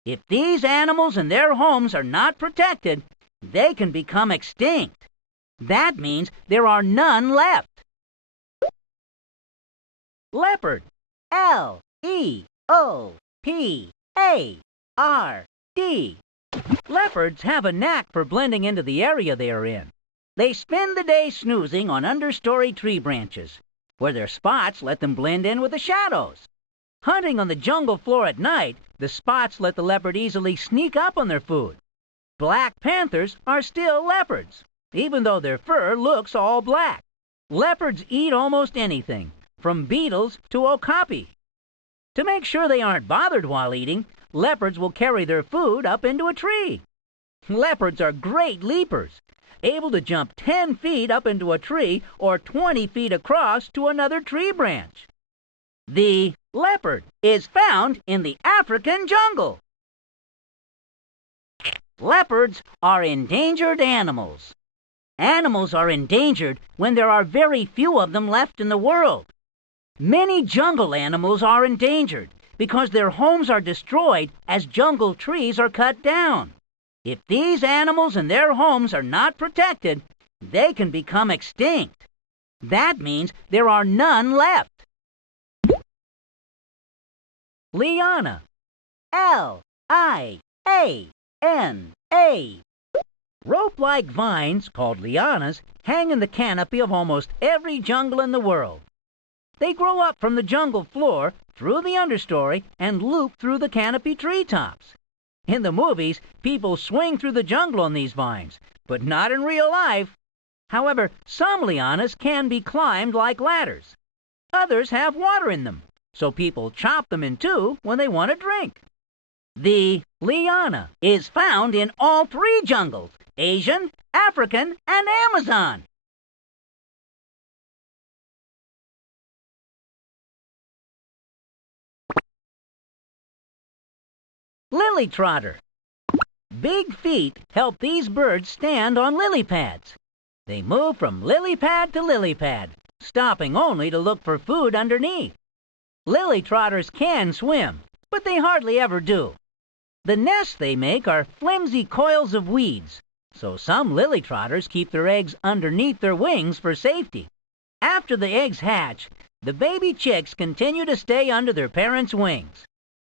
If these animals and their homes are not protected, they can become extinct. That means there are none left. Leafcutter ant. Is found in the Amazon jungle. Leafcutter ant is found in the Amazon jungle. Many jungle animals are endangered because their homes are destroyed as jungle trees are cut down. If these animals and their homes are not protected, they can become extinct. That means there are none left. Leopard. L-E-O-P-A-R-D. Leopards have a knack for blending into the area they are in. They spend the day snoozing on understory tree branches, where their spots let them blend in with the shadows. Hunting on the jungle floor at night, the spots let the leopard easily sneak up on their food. Black panthers are still leopards, even though their fur looks all black. Leopards eat almost anything, from beetles to okapi. To make sure they aren't bothered while eating, leopards will carry their food up into a tree. Leopards are great leapers, able to jump 10 feet up into a tree or 20 feet across to another tree branch. The leopard is found in the African jungle. Leopards are endangered animals. Animals are endangered when there are very few of them left in the world. Many jungle animals are endangered because their homes are destroyed as jungle trees are cut down. If these animals and their homes are not protected, they can become extinct. That means there are none left. Liana. L-I-A-N-A. Rope-like vines, called lianas, hang in the canopy of almost every jungle in the world. They grow up from the jungle floor, through the understory, and loop through the canopy treetops. In the movies, people swing through the jungle on these vines, but not in real life. However, some lianas can be climbed like ladders. Others have water in them, so people chop them in two when they want a drink. The liana is found in all three jungles: Asian, African, and Amazon. Lily trotter. Big feet help these birds stand on lily pads. They move from lily pad to lily pad, stopping only to look for food underneath. Lily trotters can swim, but they hardly ever do. The nests they make are flimsy coils of weeds, so some lily trotters keep their eggs underneath their wings for safety. After the eggs hatch, the baby chicks continue to stay under their parents' wings.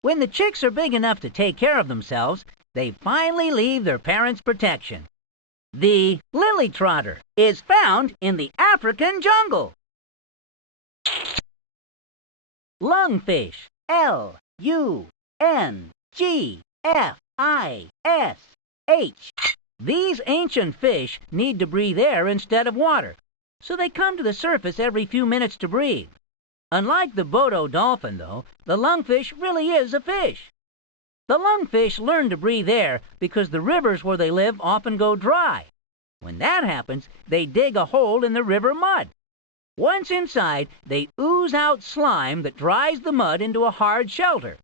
When the chicks are big enough to take care of themselves, they finally leave their parents' protection. The lily trotter is found in the African jungle. Lungfish. L-U-N-G-F-I-S-H. These ancient fish need to breathe air instead of water, so they come to the surface every few minutes to breathe. Unlike the Bodo dolphin, though, the lungfish really is a fish. The lungfish learn to breathe air because the rivers where they live often go dry. When that happens, they dig a hole in the river mud. Once inside, they ooze out slime that dries the mud into a hard shelter.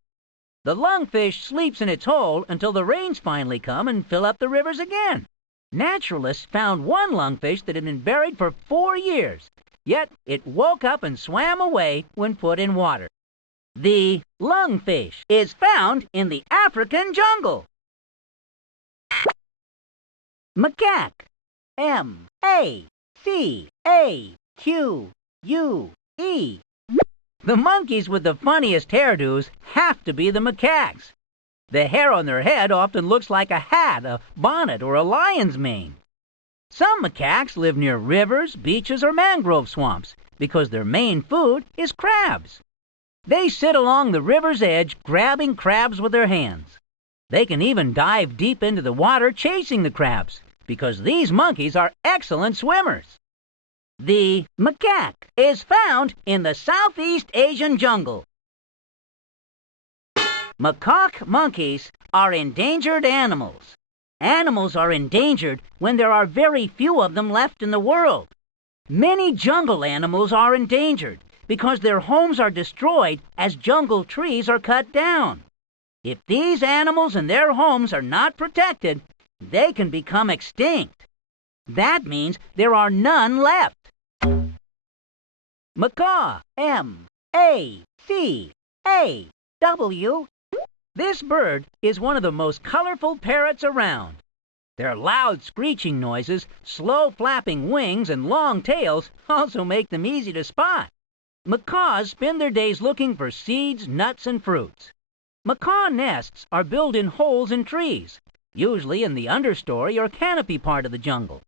The lungfish sleeps in its hole until the rains finally come and fill up the rivers again. Naturalists found one lungfish that had been buried for 4 years, yet it woke up and swam away when put in water. The lungfish is found in the African jungle. Macaque. M-A-C-A-Q-U-E. The monkeys with the funniest hairdos have to be the macaques. The hair on their head often looks like a hat, a bonnet, or a lion's mane. Some macaques live near rivers, beaches, or mangrove swamps because their main food is crabs. They sit along the river's edge grabbing crabs with their hands. They can even dive deep into the water chasing the crabs because these monkeys are excellent swimmers. The macaque is found in the Southeast Asian jungle. Macaque monkeys are endangered animals. Animals are endangered when there are very few of them left in the world. Many jungle animals are endangered because their homes are destroyed as jungle trees are cut down. If these animals and their homes are not protected, they can become extinct. That means there are none left. Macaw. M-A-C-A-W. This bird is one of the most colorful parrots around. Their loud screeching noises, slow flapping wings, and long tails also make them easy to spot. Macaws spend their days looking for seeds, nuts, and fruits. Macaw nests are built in holes in trees, usually in the understory or canopy part of the jungle.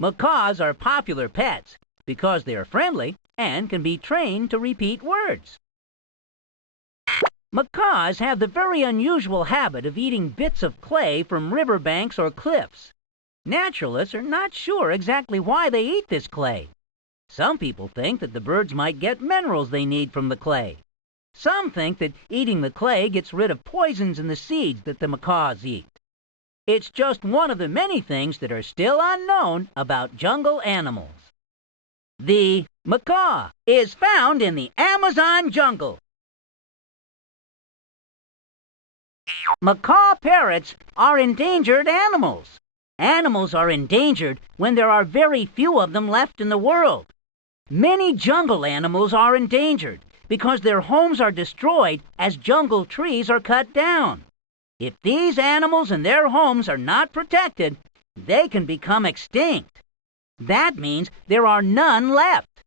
Macaws are popular pets because they are friendly and can be trained to repeat words. Macaws have the very unusual habit of eating bits of clay from riverbanks or cliffs. Naturalists are not sure exactly why they eat this clay. Some people think that the birds might get minerals they need from the clay. Some think that eating the clay gets rid of poisons in the seeds that the macaws eat. It's just one of the many things that are still unknown about jungle animals. The macaw is found in the Amazon jungle. Macaw parrots are endangered animals. Animals are endangered when there are very few of them left in the world. Many jungle animals are endangered because their homes are destroyed as jungle trees are cut down. If these animals and their homes are not protected, they can become extinct. That means there are none left.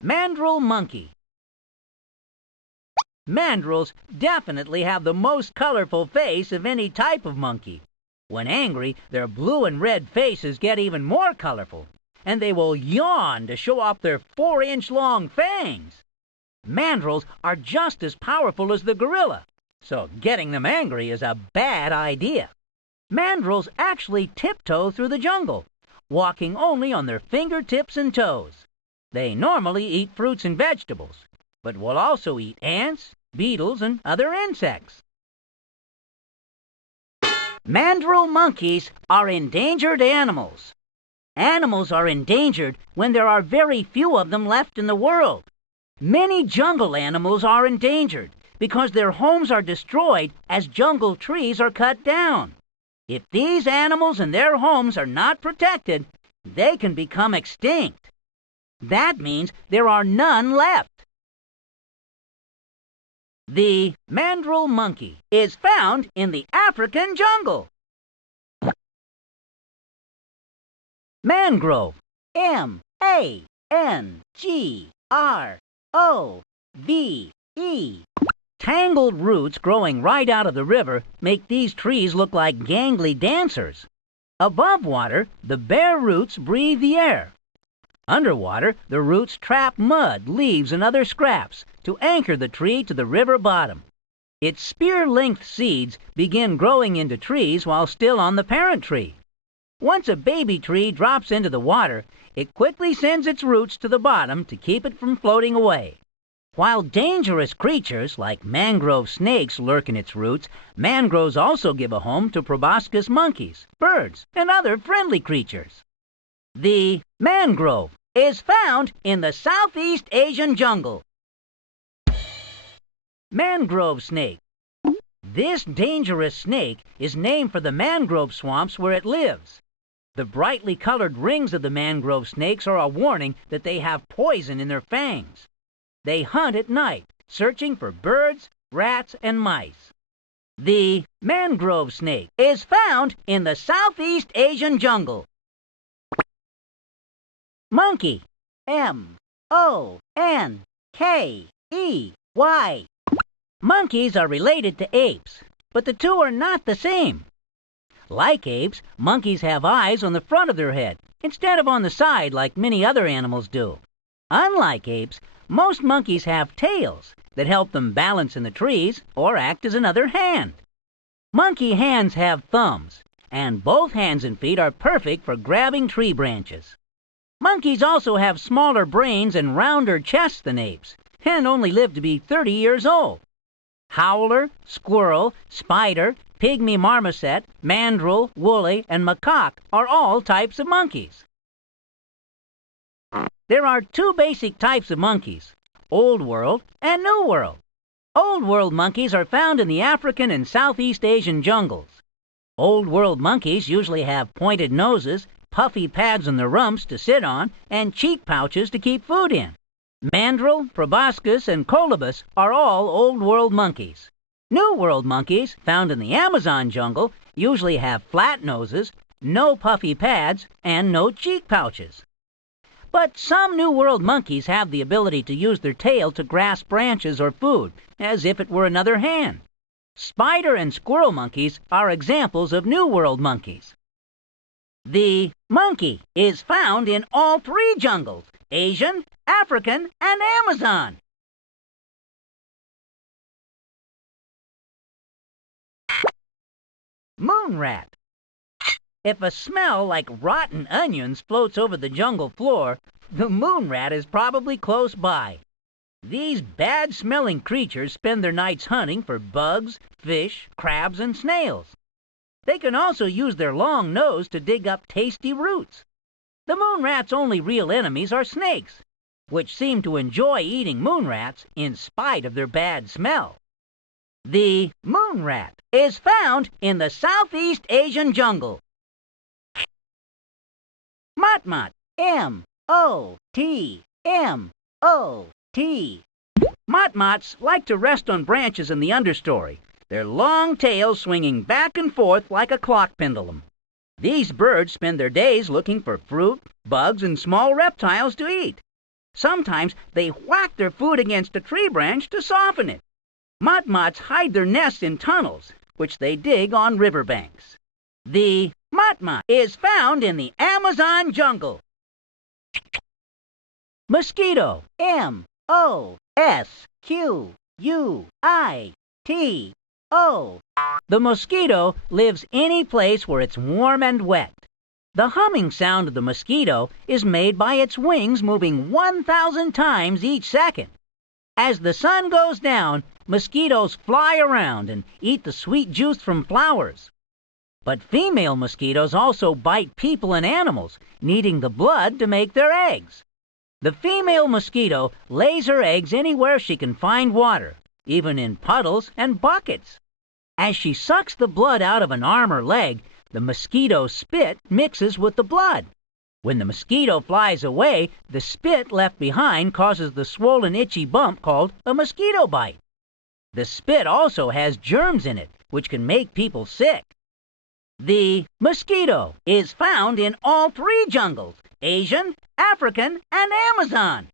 Mandrill monkey. Mandrills definitely have the most colorful face of any type of monkey. When angry, their blue and red faces get even more colorful, and they will yawn to show off their 4-inch long fangs. Mandrills are just as powerful as the gorilla, so getting them angry is a bad idea. Mandrills actually tiptoe through the jungle, walking only on their fingertips and toes. They normally eat fruits and vegetables, but will also eat ants, beetles, and other insects. Mandrill monkeys are endangered animals. Animals are endangered when there are very few of them left in the world. Many jungle animals are endangered because their homes are destroyed as jungle trees are cut down. If these animals and their homes are not protected, they can become extinct. That means there are none left. The mandrill monkey is found in the African jungle. Mangrove. M-A-N-G-R-O-V-E. Tangled roots growing right out of the river make these trees look like gangly dancers. Above water, the bare roots breathe the air. Underwater, the roots trap mud, leaves, and other scraps to anchor the tree to the river bottom. Its spear-length seeds begin growing into trees while still on the parent tree. Once a baby tree drops into the water, it quickly sends its roots to the bottom to keep it from floating away. While dangerous creatures like mangrove snakes lurk in its roots, mangroves also give a home to proboscis monkeys, birds, and other friendly creatures. The mangrove is found in the Southeast Asian jungle. Mangrove snake. This dangerous snake is named for the mangrove swamps where it lives. The brightly colored rings of the mangrove snakes are a warning that they have poison in their fangs. They hunt at night, searching for birds, rats, and mice. The mangrove snake is found in the Southeast Asian jungle. Monkey. M-O-N-K-E-Y. Monkeys are related to apes, but the two are not the same. Like apes, monkeys have eyes on the front of their head instead of on the side like many other animals do. Unlike apes, most monkeys have tails that help them balance in the trees or act as another hand. Monkey hands have thumbs, and both hands and feet are perfect for grabbing tree branches. Monkeys also have smaller brains and rounder chests than apes, and only live to be 30 years old. Howler, squirrel, spider, pygmy marmoset, mandrill, woolly, and macaque are all types of monkeys. There are two basic types of monkeys, Old World and New World. Old World monkeys are found in the African and Southeast Asian jungles. Old World monkeys usually have pointed noses, puffy pads on their rumps to sit on, and cheek pouches to keep food in. Mandrill, proboscis, and colobus are all Old World monkeys. New World monkeys, found in the Amazon jungle, usually have flat noses, no puffy pads, and no cheek pouches. But some New World monkeys have the ability to use their tail to grasp branches or food, as if it were another hand. Spider and squirrel monkeys are examples of New World monkeys. The monkey is found in all three jungles, Asian, African, and Amazon. Moon rat. If a smell like rotten onions floats over the jungle floor, the moon rat is probably close by. These bad-smelling creatures spend their nights hunting for bugs, fish, crabs, and snails. They can also use their long nose to dig up tasty roots. The moon rat's only real enemies are snakes, which seem to enjoy eating moon rats in spite of their bad smell. The moon rat is found in the Southeast Asian jungle. Motmot. M-O-T-M-O-T. Motmots like to rest on branches in the understory, their long tails swinging back and forth like a clock pendulum. These birds spend their days looking for fruit, bugs, and small reptiles to eat. Sometimes they whack their food against a tree branch to soften it. Motmots hide their nests in tunnels, which they dig on riverbanks. The motmot is found in the Amazon jungle. Mosquito. M-O-S-Q-U-I-T-O. The mosquito lives any place where it's warm and wet. The humming sound of the mosquito is made by its wings moving 1,000 times each second. As the sun goes down, mosquitoes fly around and eat the sweet juice from flowers. But female mosquitoes also bite people and animals, needing the blood to make their eggs. The female mosquito lays her eggs anywhere she can find water, even in puddles and buckets. As she sucks the blood out of an arm or leg, the mosquito's spit mixes with the blood. When the mosquito flies away, the spit left behind causes the swollen itchy bump called a mosquito bite. The spit also has germs in it, which can make people sick. The mosquito is found in all three jungles: Asian, African, and Amazon.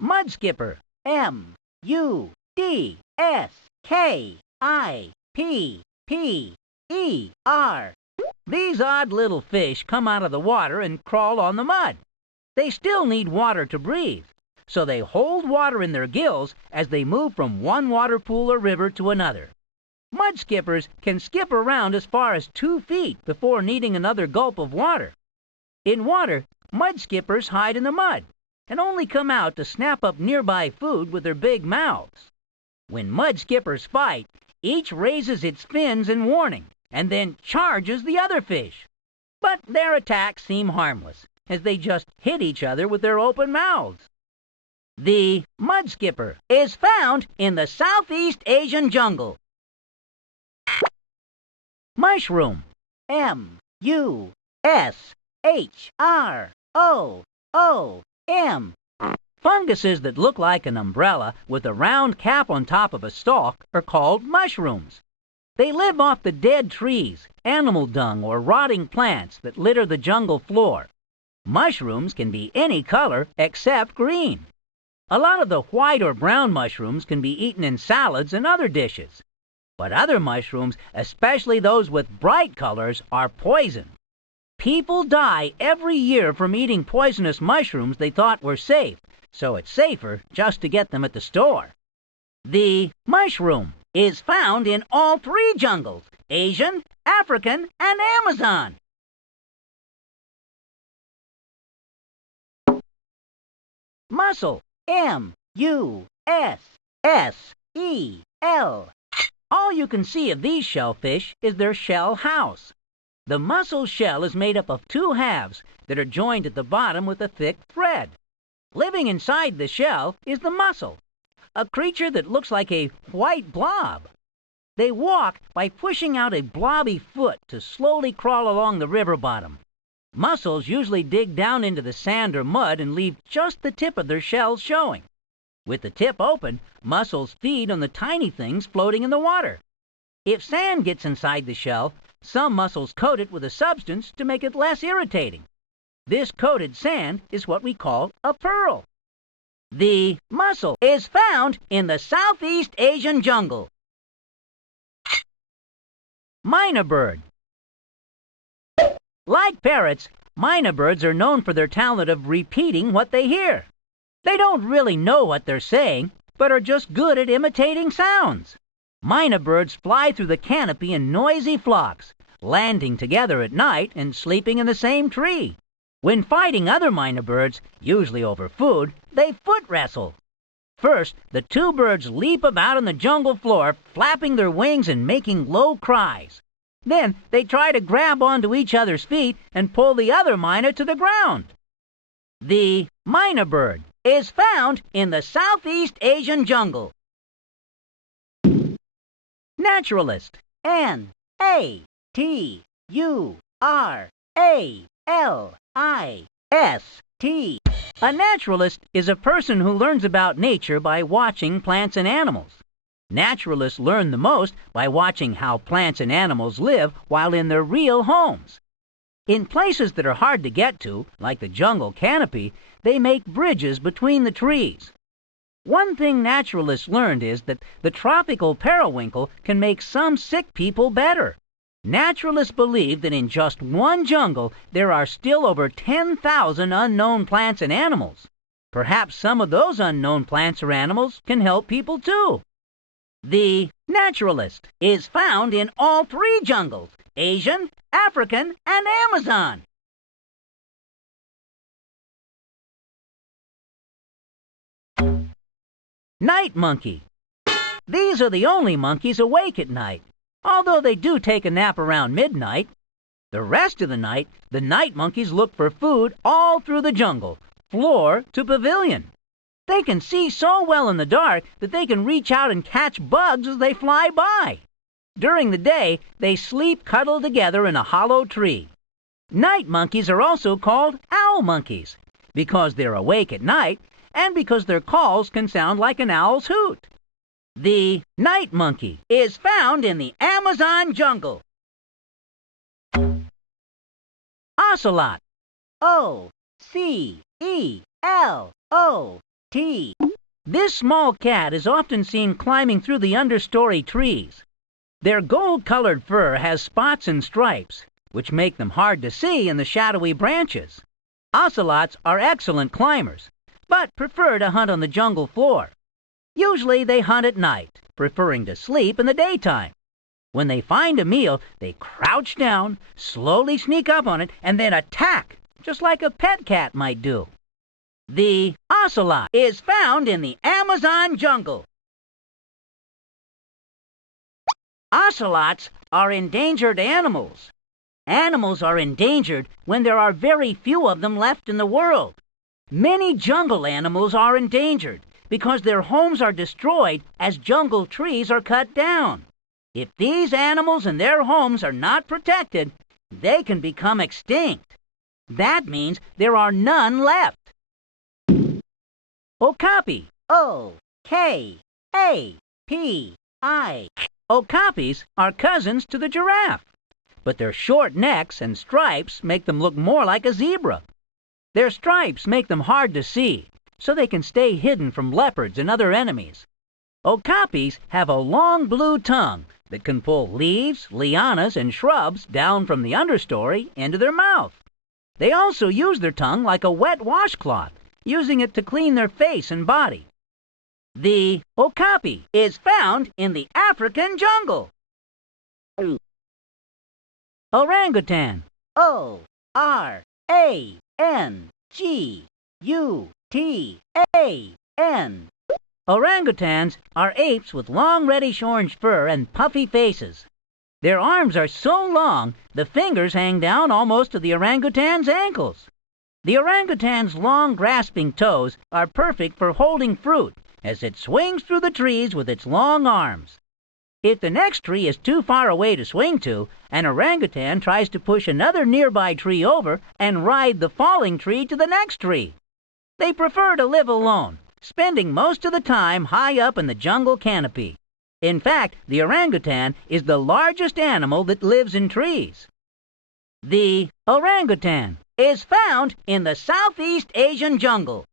Mudskipper. M-U-D-S-K-I-P-P-E-R. These odd little fish come out of the water and crawl on the mud. They still need water to breathe, so they hold water in their gills as they move from one water pool or river to another. Mudskippers can skip around as far as 2 feet before needing another gulp of water. In water, mudskippers hide in the mud and only come out to snap up nearby food with their big mouths. When mudskippers fight, each raises its fins in warning and then charges the other fish. But their attacks seem harmless, as they just hit each other with their open mouths. The mudskipper is found in the Southeast Asian jungle. Mushroom. M-U-S-H-R-O-O-M. Funguses that look like an umbrella with a round cap on top of a stalk are called mushrooms. They live off the dead trees, animal dung, or rotting plants that litter the jungle floor. Mushrooms can be any color except green. A lot of the white or brown mushrooms can be eaten in salads and other dishes. But other mushrooms, especially those with bright colors, are poison. People die every year from eating poisonous mushrooms they thought were safe, so it's safer just to get them at the store. The mushroom is found in all three jungles: Asian, African, and Amazon. Mussel. M-U-S-S-E-L. All you can see of these shellfish is their shell house. The mussel shell is made up of 2 halves that are joined at the bottom with a thick thread. Living inside the shell is the mussel, a creature that looks like a white blob. They walk by pushing out a blobby foot to slowly crawl along the river bottom. Mussels usually dig down into the sand or mud and leave just the tip of their shells showing. With the tip open, mussels feed on the tiny things floating in the water. If sand gets inside the shell, some mussels coat it with a substance to make it less irritating. This coated sand is what we call a pearl. The mussel is found in the Southeast Asian jungle. Myna bird. Like parrots, myna birds are known for their talent of repeating what they hear. They don't really know what they're saying, but are just good at imitating sounds. Myna birds fly through the canopy in noisy flocks, landing together at night and sleeping in the same tree. When fighting other myna birds, usually over food, they foot wrestle. First, the 2 birds leap about on the jungle floor, flapping their wings and making low cries. Then they try to grab onto each other's feet and pull the other myna to the ground. The myna bird is found in the Southeast Asian jungle. Naturalist. Naturalist. A naturalist is a person who learns about nature by watching plants and animals. Naturalists learn the most by watching how plants and animals live while in their real homes. In places that are hard to get to, like the jungle canopy, they make bridges between the trees. One thing naturalists learned is that the tropical periwinkle can make some sick people better. Naturalists believe that in just one jungle there are still over 10,000 unknown plants and animals. Perhaps some of those unknown plants or animals can help people too. The naturalist is found in all three jungles: Asian, African, and Amazon. Night monkey. These are the only monkeys awake at night, although they do take a nap around midnight. The rest of the night monkeys look for food all through the jungle, floor to pavilion. They can see so well in the dark that they can reach out and catch bugs as they fly by. During the day, they sleep cuddled together in a hollow tree. Night monkeys are also called owl monkeys because they're awake at night and because their calls can sound like an owl's hoot. The night monkey is found in the Amazon jungle. Ocelot. O-C-E-L-O-T. This small cat is often seen climbing through the understory trees. Their gold-colored fur has spots and stripes, which make them hard to see in the shadowy branches. Ocelots are excellent climbers, but prefer to hunt on the jungle floor. Usually they hunt at night, preferring to sleep in the daytime. When they find a meal, they crouch down, slowly sneak up on it, and then attack, just like a pet cat might do. The ocelot is found in the Amazon jungle. Ocelots are endangered animals. Animals are endangered when there are very few of them left in the world. Many jungle animals are endangered because their homes are destroyed as jungle trees are cut down. If these animals and their homes are not protected, they can become extinct. That means there are none left. Okapi. O-K-A-P-I. Okapis are cousins to the giraffe, but their short necks and stripes make them look more like a zebra. Their stripes make them hard to see, so they can stay hidden from leopards and other enemies. Okapis have a long blue tongue that can pull leaves, lianas, and shrubs down from the understory into their mouth. They also use their tongue like a wet washcloth, using it to clean their face and body. The okapi is found in the African jungle. Orangutan. O-R-A-N-G-U-T-A-N. Orangutans are apes with long reddish-orange fur and puffy faces. Their arms are so long, the fingers hang down almost to the orangutan's ankles. The orangutan's long, grasping toes are perfect for holding fruit as it swings through the trees with its long arms. If the next tree is too far away to swing to, an orangutan tries to push another nearby tree over and ride the falling tree to the next tree. They prefer to live alone, spending most of the time high up in the jungle canopy. In fact, the orangutan is the largest animal that lives in trees. The orangutan is found in the Southeast Asian jungle.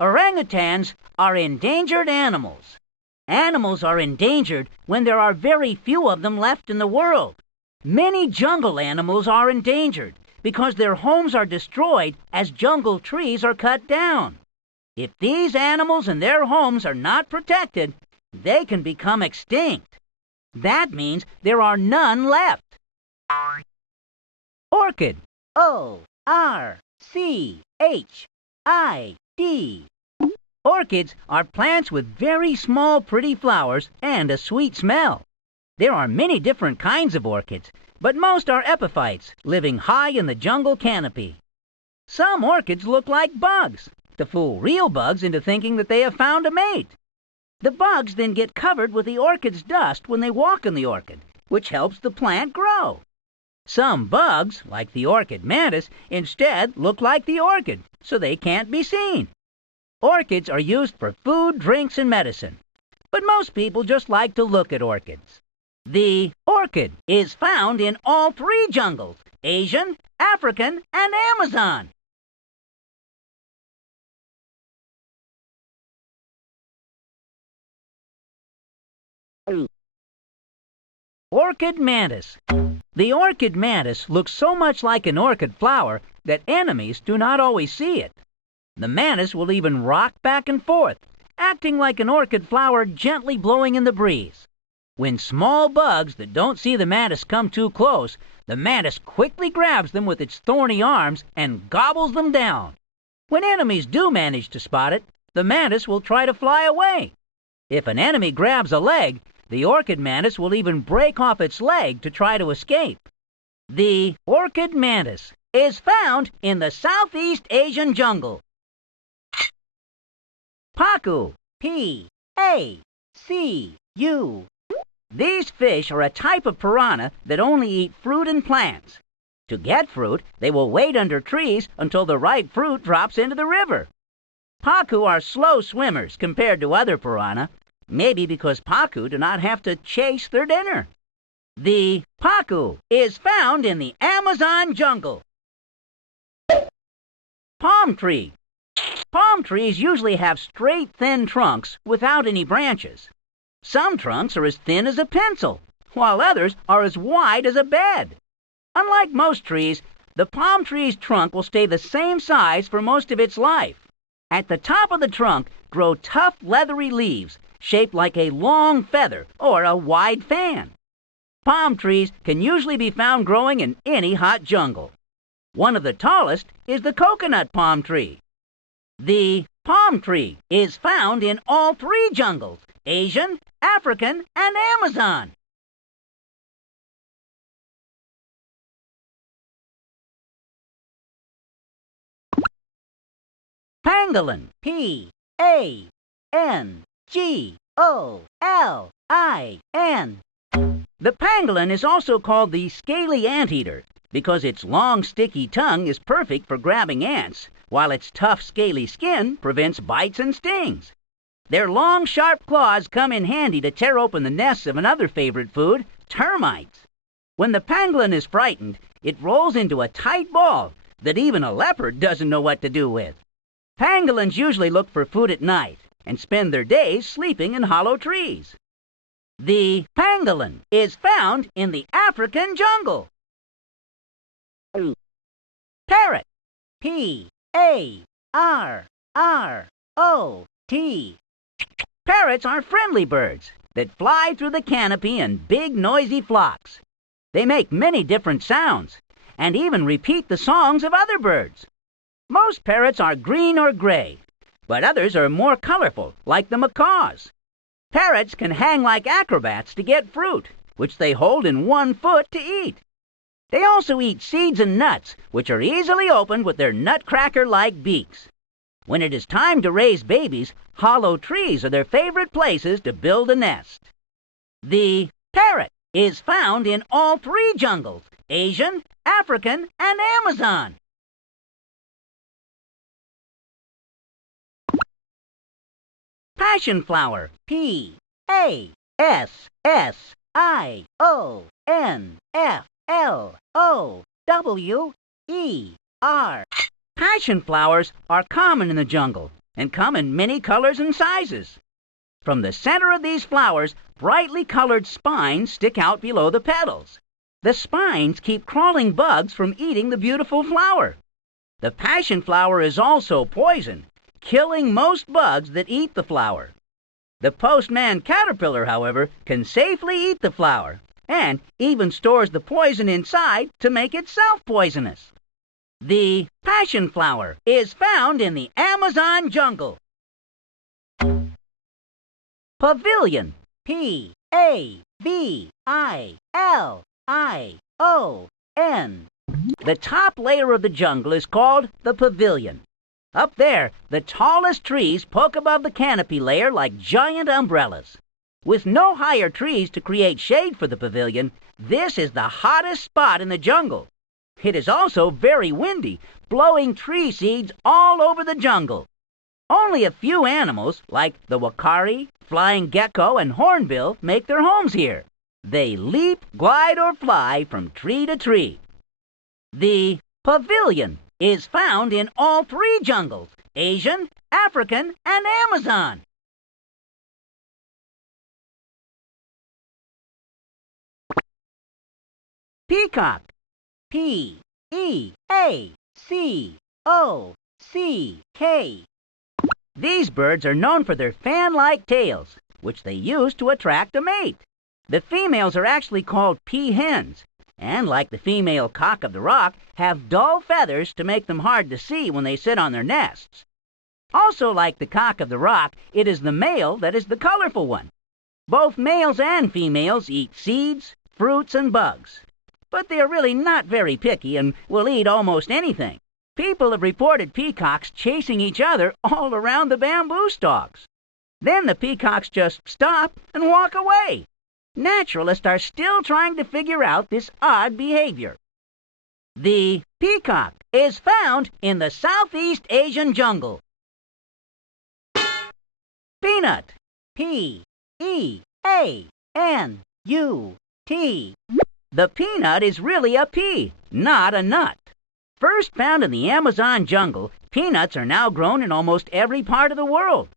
Orangutans are endangered animals. Animals are endangered when there are very few of them left in the world. Many jungle animals are endangered because their homes are destroyed as jungle trees are cut down. If these animals and their homes are not protected, they can become extinct. That means there are none left. Orchid. O-R-C-H-I-D. Orchids are plants with very small, pretty flowers and a sweet smell. There are many different kinds of orchids, but most are epiphytes, living high in the jungle canopy. Some orchids look like bugs, to fool real bugs into thinking that they have found a mate. The bugs then get covered with the orchid's dust when they walk in the orchid, which helps the plant grow. Some bugs, like the orchid mantis, instead look like the orchid, so they can't be seen. Orchids are used for food, drinks, and medicine, but most people just like to look at orchids. The orchid is found in all three jungles: Asian, African, and Amazon. Orchid mantis. The orchid mantis looks so much like an orchid flower that enemies do not always see it. The mantis will even rock back and forth, acting like an orchid flower gently blowing in the breeze. When small bugs that don't see the mantis come too close, the mantis quickly grabs them with its thorny arms and gobbles them down. When enemies do manage to spot it, the mantis will try to fly away. If an enemy grabs a leg, the orchid mantis will even break off its leg to try to escape. The orchid mantis is found in the Southeast Asian jungle. Pacu, P-A-C-U. These fish are a type of piranha that only eat fruit and plants. To get fruit, they will wait under trees until the ripe fruit drops into the river. Pacu are slow swimmers compared to other piranha, maybe because pacu do not have to chase their dinner. The pacu is found in the Amazon jungle. Palm tree. Palm trees usually have straight, thin trunks without any branches. Some trunks are as thin as a pencil, while others are as wide as a bed. Unlike most trees, the palm tree's trunk will stay the same size for most of its life. At the top of the trunk grow tough, leathery leaves shaped like a long feather or a wide fan. Palm trees can usually be found growing in any hot jungle. One of the tallest is the coconut palm tree. The palm tree is found in all three jungles: Asian, African, and Amazon. Pangolin. P-A-N-G-O-L-I-N. The pangolin is also called the scaly anteater because its long, sticky tongue is perfect for grabbing ants, while its tough, scaly skin prevents bites and stings. Their long, sharp claws come in handy to tear open the nests of another favorite food, termites. When the pangolin is frightened, it rolls into a tight ball that even a leopard doesn't know what to do with. Pangolins usually look for food at night and spend their days sleeping in hollow trees. The pangolin is found in the African jungle. Parrot. P-A-R-R-O-T. Parrots are friendly birds that fly through the canopy in big, noisy flocks. They make many different sounds and even repeat the songs of other birds. Most parrots are green or gray, but others are more colorful, like the macaws. Parrots can hang like acrobats to get fruit, which they hold in one foot to eat. They also eat seeds and nuts, which are easily opened with their nutcracker-like beaks. When it is time to raise babies, hollow trees are their favorite places to build a nest. The parrot is found in all three jungles: Asian, African, and Amazon. Passion flower. P-A-S-S-I-O-N-F-L-O-W-E-R. Passion flowers are common in the jungle and come in many colors and sizes. From the center of these flowers, brightly colored spines stick out below the petals. The spines keep crawling bugs from eating the beautiful flower. The passion flower is also poison, killing most bugs that eat the flower. The postman caterpillar, however, can safely eat the flower and even stores the poison inside to make itself poisonous. The passion flower is found in the Amazon jungle. Pavilion. P-A-V-I-L-I-O-N. The top layer of the jungle is called the pavilion. Up there, the tallest trees poke above the canopy layer like giant umbrellas. With no higher trees to create shade for the pavilion, this is the hottest spot in the jungle. It is also very windy, blowing tree seeds all over the jungle. Only a few animals, like the wakari, flying gecko, and hornbill, make their homes here. They leap, glide, or fly from tree to tree. The pavilion is found in all three jungles: Asian, African, and Amazon. Peacock. P-E-A-C-O-C-K. These birds are known for their fan-like tails, which they use to attract a mate. The females are actually called peahens, and like the female cock of the rock, have dull feathers to make them hard to see when they sit on their nests. Also like the cock of the rock, it is the male that is the colorful one. Both males and females eat seeds, fruits, and bugs. But they are really not very picky and will eat almost anything. People have reported peacocks chasing each other all around the bamboo stalks. Then the peacocks just stop and walk away. Naturalists are still trying to figure out this odd behavior. The peacock is found in the Southeast Asian jungle. Peanut. P-E-A-N-U-T. The peanut is really a pea, not a nut. First found in the Amazon jungle, peanuts are now grown in almost every part of the world.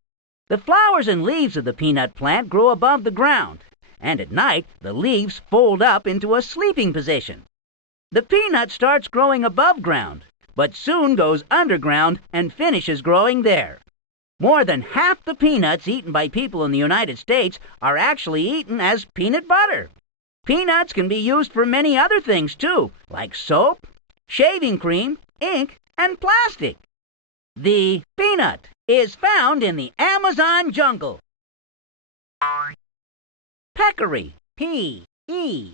The flowers and leaves of the peanut plant grow above the ground, and at night the leaves fold up into a sleeping position. The peanut starts growing above ground, but soon goes underground and finishes growing there. More than half the peanuts eaten by people in the United States are actually eaten as peanut butter. Peanuts can be used for many other things too, like soap, shaving cream, ink, and plastic. The peanut is found in the Amazon jungle. Peccary. P-E-C-C-A-R-Y.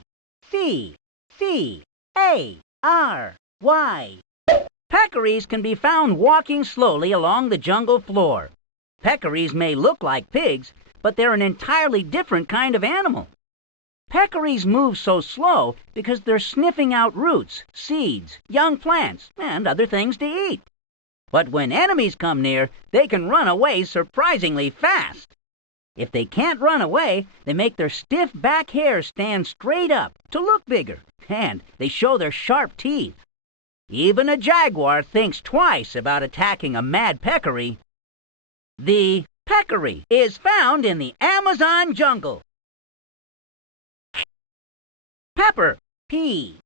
Peccaries can be found walking slowly along the jungle floor. Peccaries may look like pigs, but they're an entirely different kind of animal. Peccaries move so slow because they're sniffing out roots, seeds, young plants, and other things to eat. But when enemies come near, they can run away surprisingly fast. If they can't run away, they make their stiff back hairs stand straight up to look bigger, and they show their sharp teeth. Even a jaguar thinks twice about attacking a mad peccary. The peccary is found in the Amazon jungle. Pepper. P-E-P-P-E-R.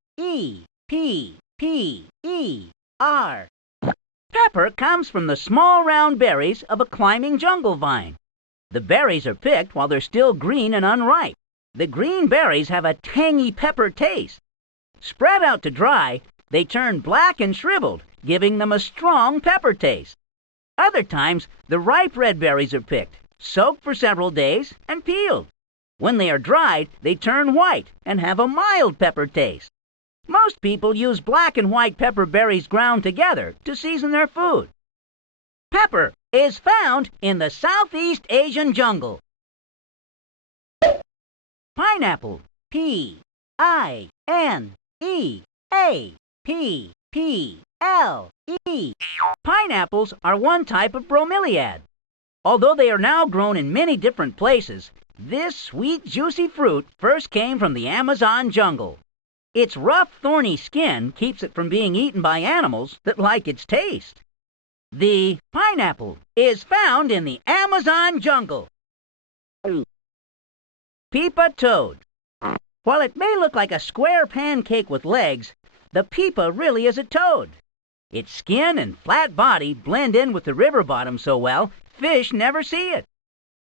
Pepper comes from the small round berries of a climbing jungle vine. The berries are picked while they're still green and unripe. The green berries have a tangy pepper taste. Spread out to dry, they turn black and shriveled, giving them a strong pepper taste. Other times, the ripe red berries are picked, soaked for several days, and peeled. When they are dried, they turn white and have a mild pepper taste. Most people use black and white pepper berries ground together to season their food. Pepper is found in the Southeast Asian jungle. Pineapple. P-I-N-E-A-P-P-L-E. Pineapples are one type of bromeliad. Although they are now grown in many different places, this sweet, juicy fruit first came from the Amazon jungle. Its rough, thorny skin keeps it from being eaten by animals that like its taste. The pineapple is found in the Amazon jungle. Peepa toad. While it may look like a square pancake with legs, the peepa really is a toad. Its skin and flat body blend in with the river bottom so well, fish never see it.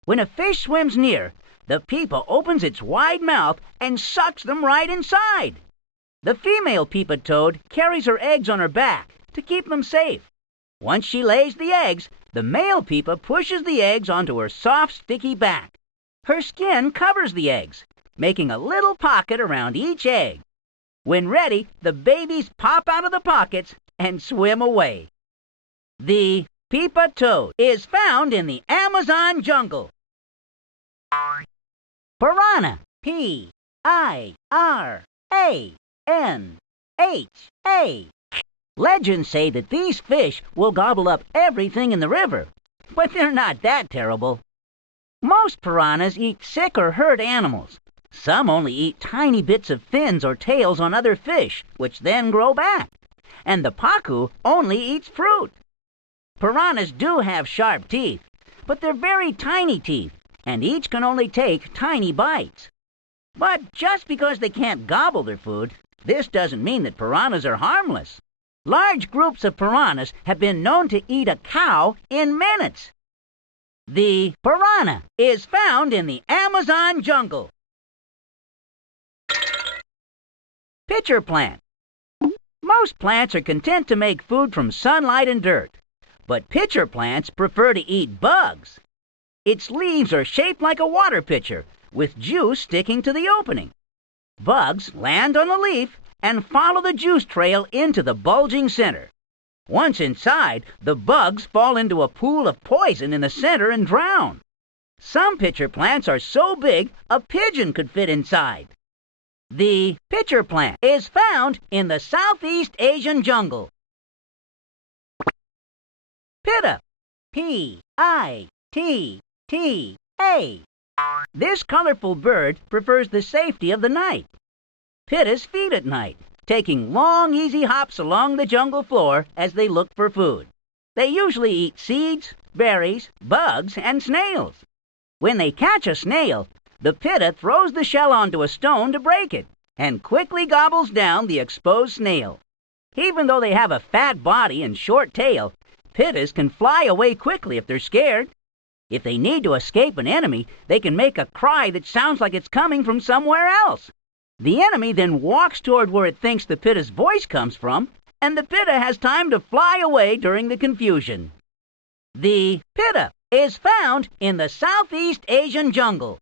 When a fish swims near, the peepa opens its wide mouth and sucks them right inside. The female peepa toad carries her eggs on her back to keep them safe. Once she lays the eggs, the male peepa pushes the eggs onto her soft, sticky back. Her skin covers the eggs, making a little pocket around each egg. When ready, the babies pop out of the pockets and swim away. The Peepa toad is found in the Amazon jungle. Piranha. Piranha. Legends say that these fish will gobble up everything in the river, but they're not that terrible. Most piranhas eat sick or hurt animals. Some only eat tiny bits of fins or tails on other fish, which then grow back. And the pacu only eats fruit. Piranhas do have sharp teeth, but they're very tiny teeth, and each can only take tiny bites. But just because they can't gobble their food, this doesn't mean that piranhas are harmless. Large groups of piranhas have been known to eat a cow in minutes. The piranha is found in the Amazon jungle. Pitcher plant. Most plants are content to make food from sunlight and dirt, but pitcher plants prefer to eat bugs. Its leaves are shaped like a water pitcher, with juice sticking to the opening. Bugs land on the leaf and follow the juice trail into the bulging center. Once inside, the bugs fall into a pool of poison in the center and drown. Some pitcher plants are so big a pigeon could fit inside. The pitcher plant is found in the Southeast Asian jungle. Pitta. P-I-T-T-A. This colorful bird prefers the safety of the night. Pittas feed at night, taking long, easy hops along the jungle floor as they look for food. They usually eat seeds, berries, bugs, and snails. When they catch a snail, the pitta throws the shell onto a stone to break it and quickly gobbles down the exposed snail. Even though they have a fat body and short tail, pittas can fly away quickly if they're scared. If they need to escape an enemy, they can make a cry that sounds like it's coming from somewhere else. The enemy then walks toward where it thinks the pitta's voice comes from, and the pitta has time to fly away during the confusion. The pitta is found in the Southeast Asian jungle.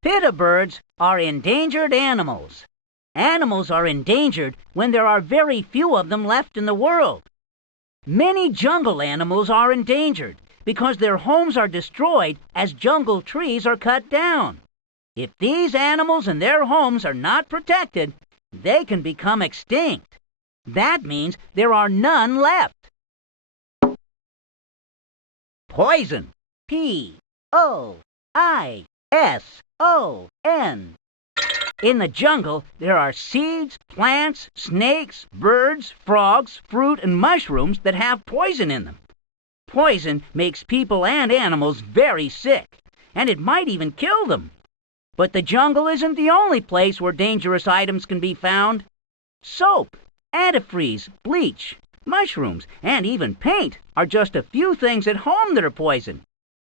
Pitta birds are endangered animals. Animals are endangered when there are very few of them left in the world. Many jungle animals are endangered because their homes are destroyed as jungle trees are cut down. If these animals and their homes are not protected, they can become extinct. That means there are none left. Poison. P-O-I-S-O-N. In the jungle, there are seeds, plants, snakes, birds, frogs, fruit, and mushrooms that have poison in them. Poison makes people and animals very sick, and it might even kill them. But the jungle isn't the only place where dangerous items can be found. Soap, antifreeze, bleach, mushrooms, and even paint are just a few things at home that are poison.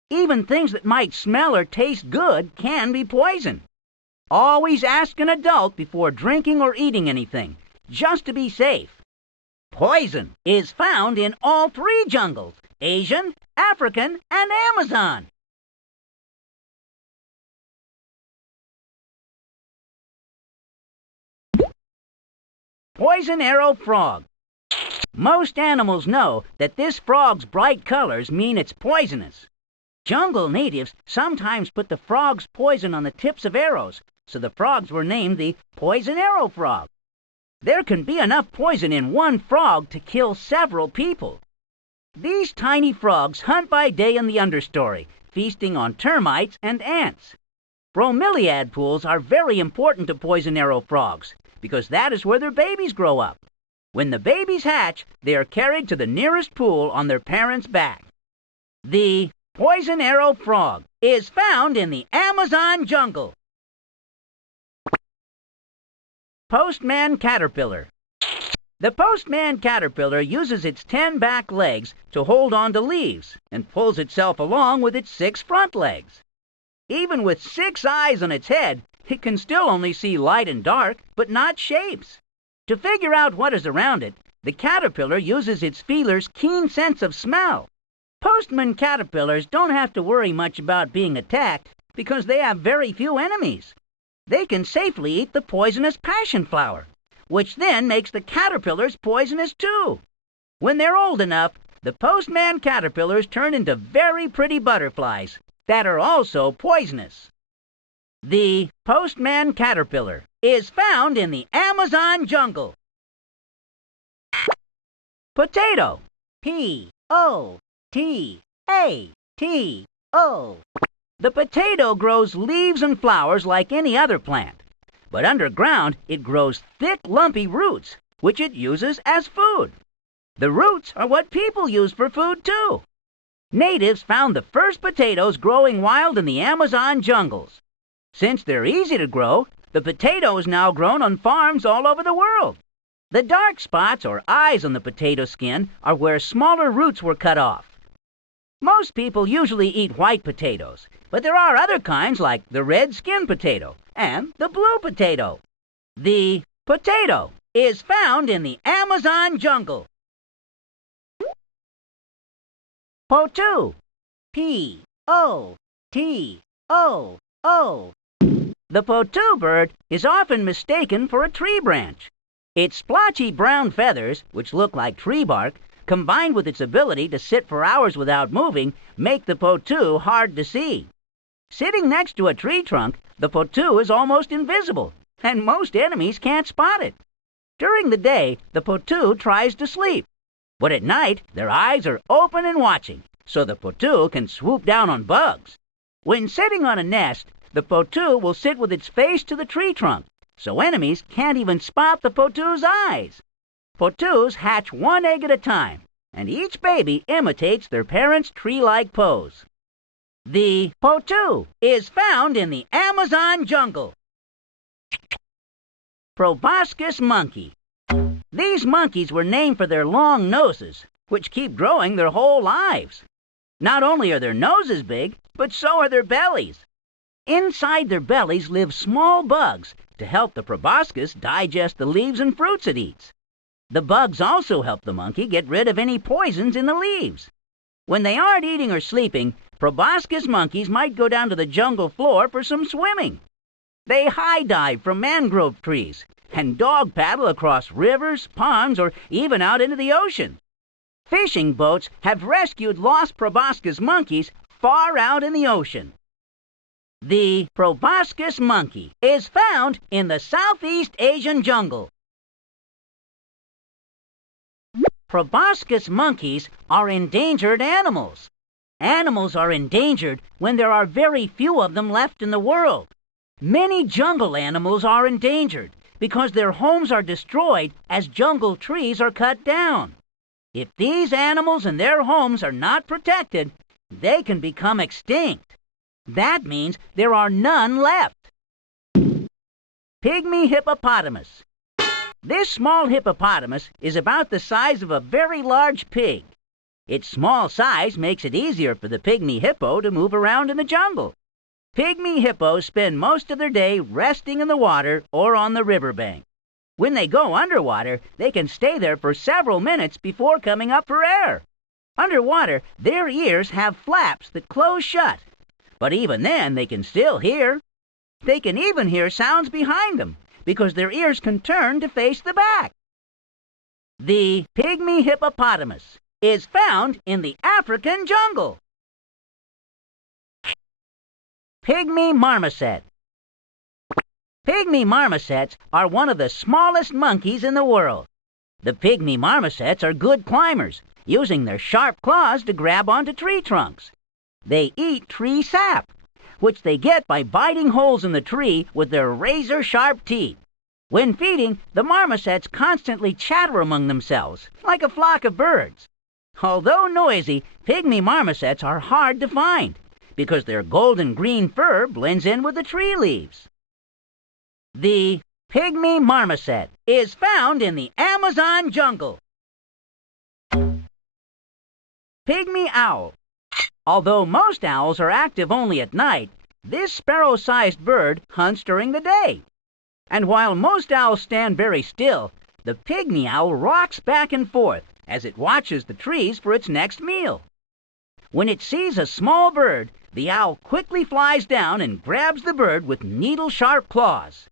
Even things that might smell or taste good can be poison. Always ask an adult before drinking or eating anything, just to be safe. Poison is found in all three jungles: Asian, African, and Amazon. Poison arrow frog. Most animals know that this frog's bright colors mean it's poisonous. Jungle natives sometimes put the frog's poison on the tips of arrows, so the frogs were named the poison arrow frog. There can be enough poison in one frog to kill several people. These tiny frogs hunt by day in the understory, feasting on termites and ants. Bromeliad pools are very important to poison arrow frogs, because that is where their babies grow up. When the babies hatch, they are carried to the nearest pool on their parents' back. The poison arrow frog is found in the Amazon jungle. Postman caterpillar. The postman caterpillar uses its 10 back legs to hold on to leaves and pulls itself along with its 6 front legs. Even with 6 eyes on its head, it can still only see light and dark, but not shapes. To figure out what is around it, the caterpillar uses its feeler's keen sense of smell. Postman caterpillars don't have to worry much about being attacked because they have very few enemies. They can safely eat the poisonous passion flower, which then makes the caterpillars poisonous too. When they're old enough, the postman caterpillars turn into very pretty butterflies that are also poisonous. The postman caterpillar is found in the Amazon jungle. Potato. P-O-T-A-T-O. The potato grows leaves and flowers like any other plant, but underground it grows thick, lumpy roots, which it uses as food. The roots are what people use for food too. Natives found the first potatoes growing wild in the Amazon jungles. Since they're easy to grow, the potato is now grown on farms all over the world. The dark spots or eyes on the potato skin are where smaller roots were cut off. Most people usually eat white potatoes, but there are other kinds like the red skin potato and the blue potato. The potato is found in the Amazon jungle. Potu. P-O-T-O-O. The potu bird is often mistaken for a tree branch. Its splotchy brown feathers, which look like tree bark, combined with its ability to sit for hours without moving, make the potu hard to see. Sitting next to a tree trunk, the potu is almost invisible, and most enemies can't spot it. During the day, the potu tries to sleep, but at night their eyes are open and watching, so the potu can swoop down on bugs. When sitting on a nest, the potu will sit with its face to the tree trunk, so enemies can't even spot the potu's eyes. Potus hatch one egg at a time, and each baby imitates their parents' tree-like pose. The potu is found in the Amazon jungle. Proboscis monkey. These monkeys were named for their long noses, which keep growing their whole lives. Not only are their noses big, but so are their bellies. Inside their bellies live small bugs to help the proboscis digest the leaves and fruits it eats. The bugs also help the monkey get rid of any poisons in the leaves. When they aren't eating or sleeping, proboscis monkeys might go down to the jungle floor for some swimming. They high dive from mangrove trees and dog paddle across rivers, ponds, or even out into the ocean. Fishing boats have rescued lost proboscis monkeys far out in the ocean. The proboscis monkey is found in the Southeast Asian jungle. Proboscis monkeys are endangered animals. Animals are endangered when there are very few of them left in the world. Many jungle animals are endangered because their homes are destroyed as jungle trees are cut down. If these animals and their homes are not protected, they can become extinct. That means there are none left. Pygmy hippopotamus. This small hippopotamus is about the size of a very large pig. Its small size makes it easier for the pygmy hippo to move around in the jungle. Pygmy hippos spend most of their day resting in the water or on the riverbank. When they go underwater, they can stay there for several minutes before coming up for air. Underwater, their ears have flaps that close shut, but even then they can still hear. They can even hear sounds behind them because their ears can turn to face the back. The pygmy hippopotamus is found in the African jungle. Pygmy marmoset. Pygmy marmosets are one of the smallest monkeys in the world. The pygmy marmosets are good climbers, using their sharp claws to grab onto tree trunks. They eat tree sap, which they get by biting holes in the tree with their razor-sharp teeth. When feeding, the marmosets constantly chatter among themselves, like a flock of birds. Although noisy, pygmy marmosets are hard to find, because their golden green fur blends in with the tree leaves. The pygmy marmoset is found in the Amazon jungle. Pygmy owl. Although most owls are active only at night, this sparrow-sized bird hunts during the day. And while most owls stand very still, the pygmy owl rocks back and forth as it watches the trees for its next meal. When it sees a small bird, the owl quickly flies down and grabs the bird with needle-sharp claws.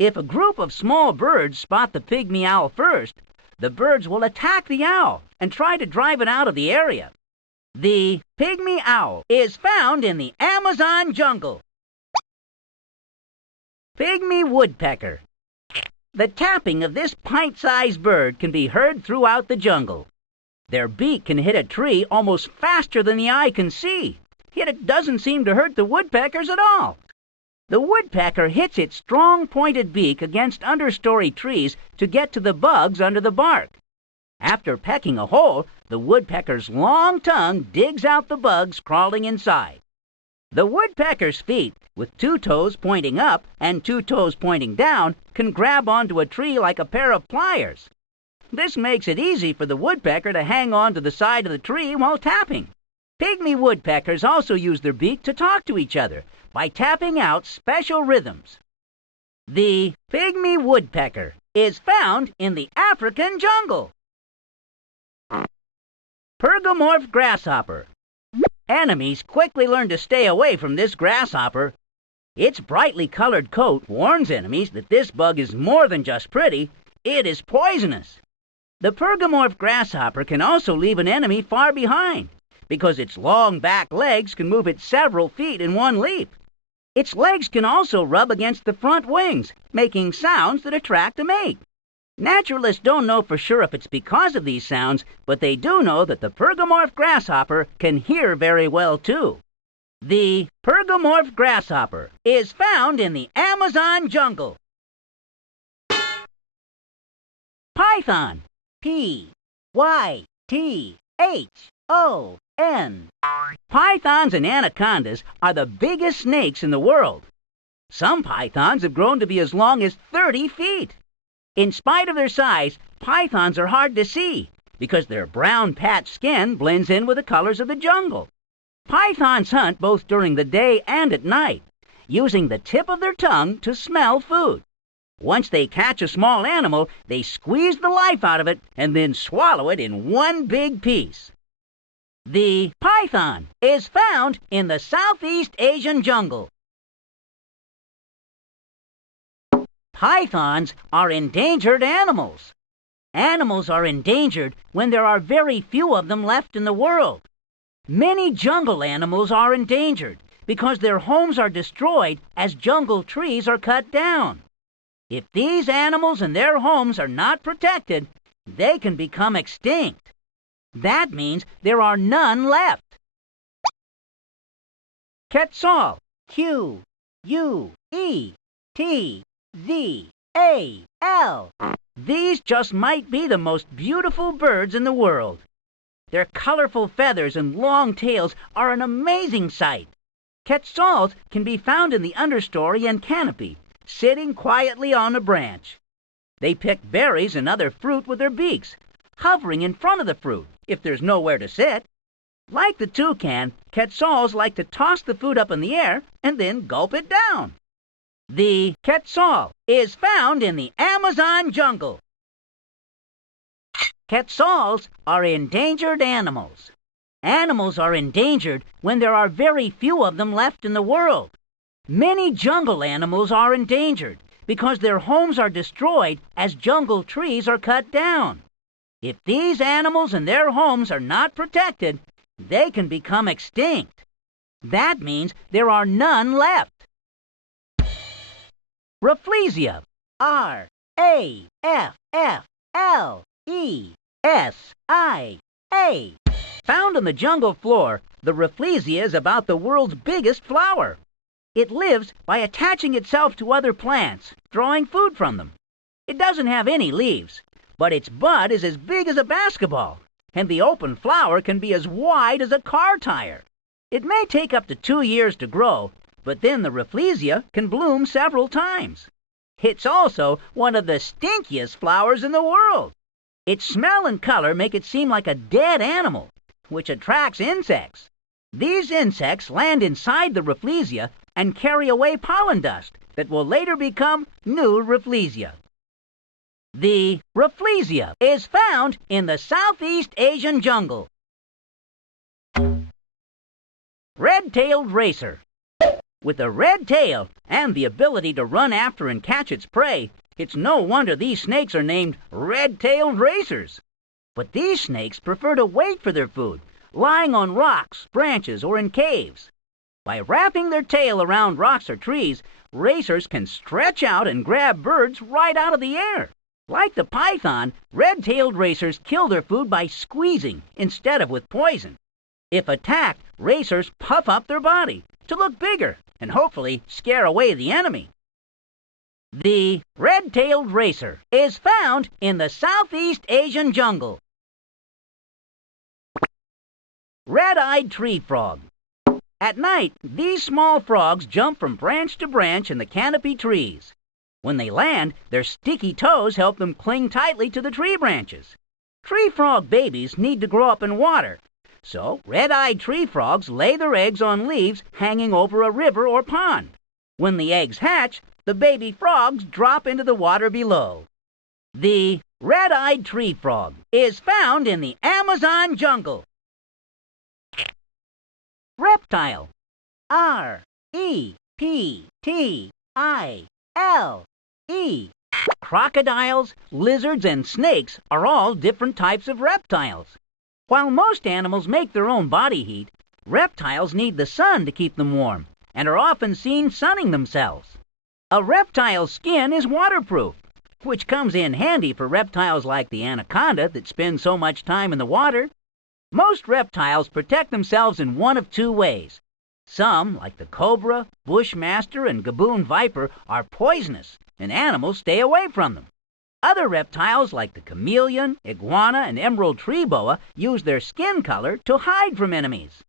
If a group of small birds spot the pygmy owl first, the birds will attack the owl and try to drive it out of the area. The pygmy owl is found in the Amazon jungle. Pygmy woodpecker. The tapping of this pint-sized bird can be heard throughout the jungle. Their beak can hit a tree almost faster than the eye can see, yet it doesn't seem to hurt the woodpeckers at all. The woodpecker hits its strong pointed beak against understory trees to get to the bugs under the bark. After pecking a hole, the woodpecker's long tongue digs out the bugs crawling inside. The woodpecker's feet, with 2 toes pointing up and 2 toes pointing down, can grab onto a tree like a pair of pliers. This makes it easy for the woodpecker to hang on to the side of the tree while tapping. Pygmy woodpeckers also use their beak to talk to each other by tapping out special rhythms. The pygmy woodpecker is found in the African jungle. Pergamorph grasshopper. Enemies quickly learn to stay away from this grasshopper. Its brightly colored coat warns enemies that this bug is more than just pretty, it is poisonous. The pergamorph grasshopper can also leave an enemy far behind, because its long back legs can move it several feet in one leap. Its legs can also rub against the front wings, making sounds that attract a mate. Naturalists don't know for sure if it's because of these sounds, but they do know that the pergamorph grasshopper can hear very well too. The pergamorph grasshopper is found in the Amazon jungle. Python. P-Y-T-H-O-N. Pythons and anacondas are the biggest snakes in the world. Some pythons have grown to be as long as 30 feet. In spite of their size, pythons are hard to see because their brown patch skin blends in with the colors of the jungle. Pythons hunt both during the day and at night, using the tip of their tongue to smell food. Once they catch a small animal, they squeeze the life out of it and then swallow it in one big piece. The python is found in the Southeast Asian jungle. Pythons are endangered animals. Animals are endangered when there are very few of them left in the world. Many jungle animals are endangered because their homes are destroyed as jungle trees are cut down. If these animals and their homes are not protected, they can become extinct. That means there are none left. Quetzal. Q-U-E-T-Z-A-L. These just might be the most beautiful birds in the world. Their colorful feathers and long tails are an amazing sight. Quetzals can be found in the understory and canopy, sitting quietly on a branch. They pick berries and other fruit with their beaks, hovering in front of the fruit if there's nowhere to sit. Like the toucan, quetzals like to toss the food up in the air and then gulp it down. The quetzal is found in the Amazon jungle. Quetzals are endangered animals. Animals are endangered when there are very few of them left in the world. Many jungle animals are endangered because their homes are destroyed as jungle trees are cut down. If these animals and their homes are not protected, they can become extinct. That means there are none left. Rafflesia. R-A-F-F-L-E-S-I-A. Found on the jungle floor, the Rafflesia is about the world's biggest flower. It lives by attaching itself to other plants, drawing food from them. It doesn't have any leaves, but its bud is as big as a basketball, and the open flower can be as wide as a car tire. It may take up to 2 years to grow, but then the Rafflesia can bloom several times. It's also one of the stinkiest flowers in the world. Its smell and color make it seem like a dead animal, which attracts insects. These insects land inside the Rafflesia and carry away pollen dust that will later become new Rafflesia. The Rafflesia is found in the Southeast Asian jungle. Red-tailed racer. With a red tail and the ability to run after and catch its prey, it's no wonder these snakes are named red-tailed racers. But these snakes prefer to wait for their food, lying on rocks, branches, or in caves. By wrapping their tail around rocks or trees, racers can stretch out and grab birds right out of the air. Like the python, red-tailed racers kill their food by squeezing instead of with poison. If attacked, racers puff up their body to look bigger and hopefully scare away the enemy. The red-tailed racer is found in the Southeast Asian jungle. Red-eyed tree frog. At night, these small frogs jump from branch to branch in the canopy trees. When they land, their sticky toes help them cling tightly to the tree branches. Tree frog babies need to grow up in water, so red-eyed tree frogs lay their eggs on leaves hanging over a river or pond. When the eggs hatch, the baby frogs drop into the water below. The red-eyed tree frog is found in the Amazon jungle. Reptile. R-E-P-T-I-L-E. Crocodiles, lizards, and snakes are all different types of reptiles. While most animals make their own body heat, reptiles need the sun to keep them warm and are often seen sunning themselves. A reptile's skin is waterproof, which comes in handy for reptiles like the anaconda that spend so much time in the water. Most reptiles protect themselves in one of two ways. Some, like the cobra, bushmaster, and gaboon viper, are poisonous, and animals stay away from them. Other reptiles, like the chameleon, iguana, and emerald tree boa, use their skin color to hide from enemies.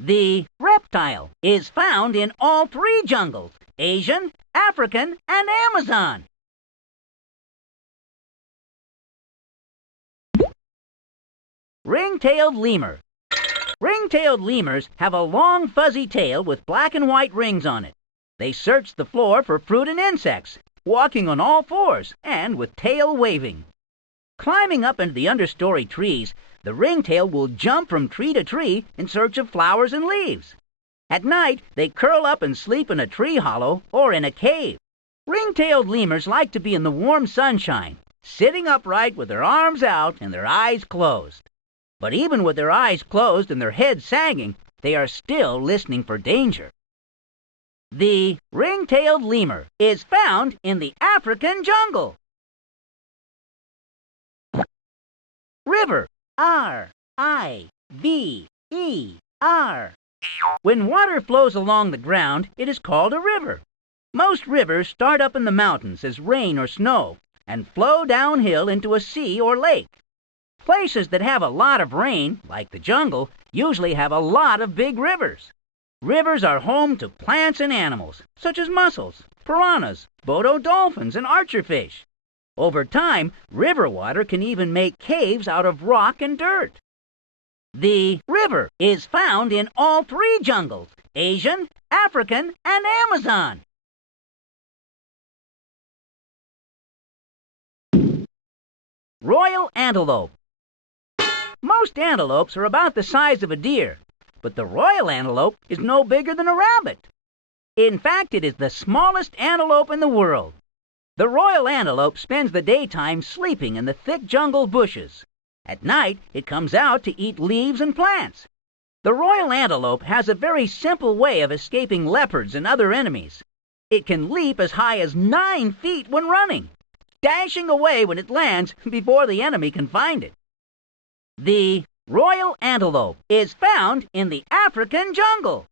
The reptile is found in all three jungles: Asian, African, and Amazon. Ring-tailed lemur. Ring-tailed lemurs have a long fuzzy tail with black and white rings on it. They search the floor for fruit and insects, walking on all fours and with tail waving. Climbing up into the understory trees, the ringtail will jump from tree to tree in search of flowers and leaves. At night, they curl up and sleep in a tree hollow or in a cave. Ring-tailed lemurs like to be in the warm sunshine, sitting upright with their arms out and their eyes closed. But even with their eyes closed and their heads sagging, they are still listening for danger. The ring-tailed lemur is found in the African jungle. River. R-I-V-E-R. When water flows along the ground, it is called a river. Most rivers start up in the mountains as rain or snow and flow downhill into a sea or lake. Places that have a lot of rain, like the jungle, usually have a lot of big rivers. Rivers are home to plants and animals, such as mussels, piranhas, Bodo dolphins, and archerfish. Over time, river water can even make caves out of rock and dirt. The river is found in all three jungles: Asian, African, and Amazon. Royal antelope. Most antelopes are about the size of a deer, but the royal antelope is no bigger than a rabbit. In fact, it is the smallest antelope in the world. The royal antelope spends the daytime sleeping in the thick jungle bushes. At night, it comes out to eat leaves and plants. The royal antelope has a very simple way of escaping leopards and other enemies. It can leap as high as 9 feet when running, dashing away when it lands before the enemy can find it. The royal antelope is found in the African jungle.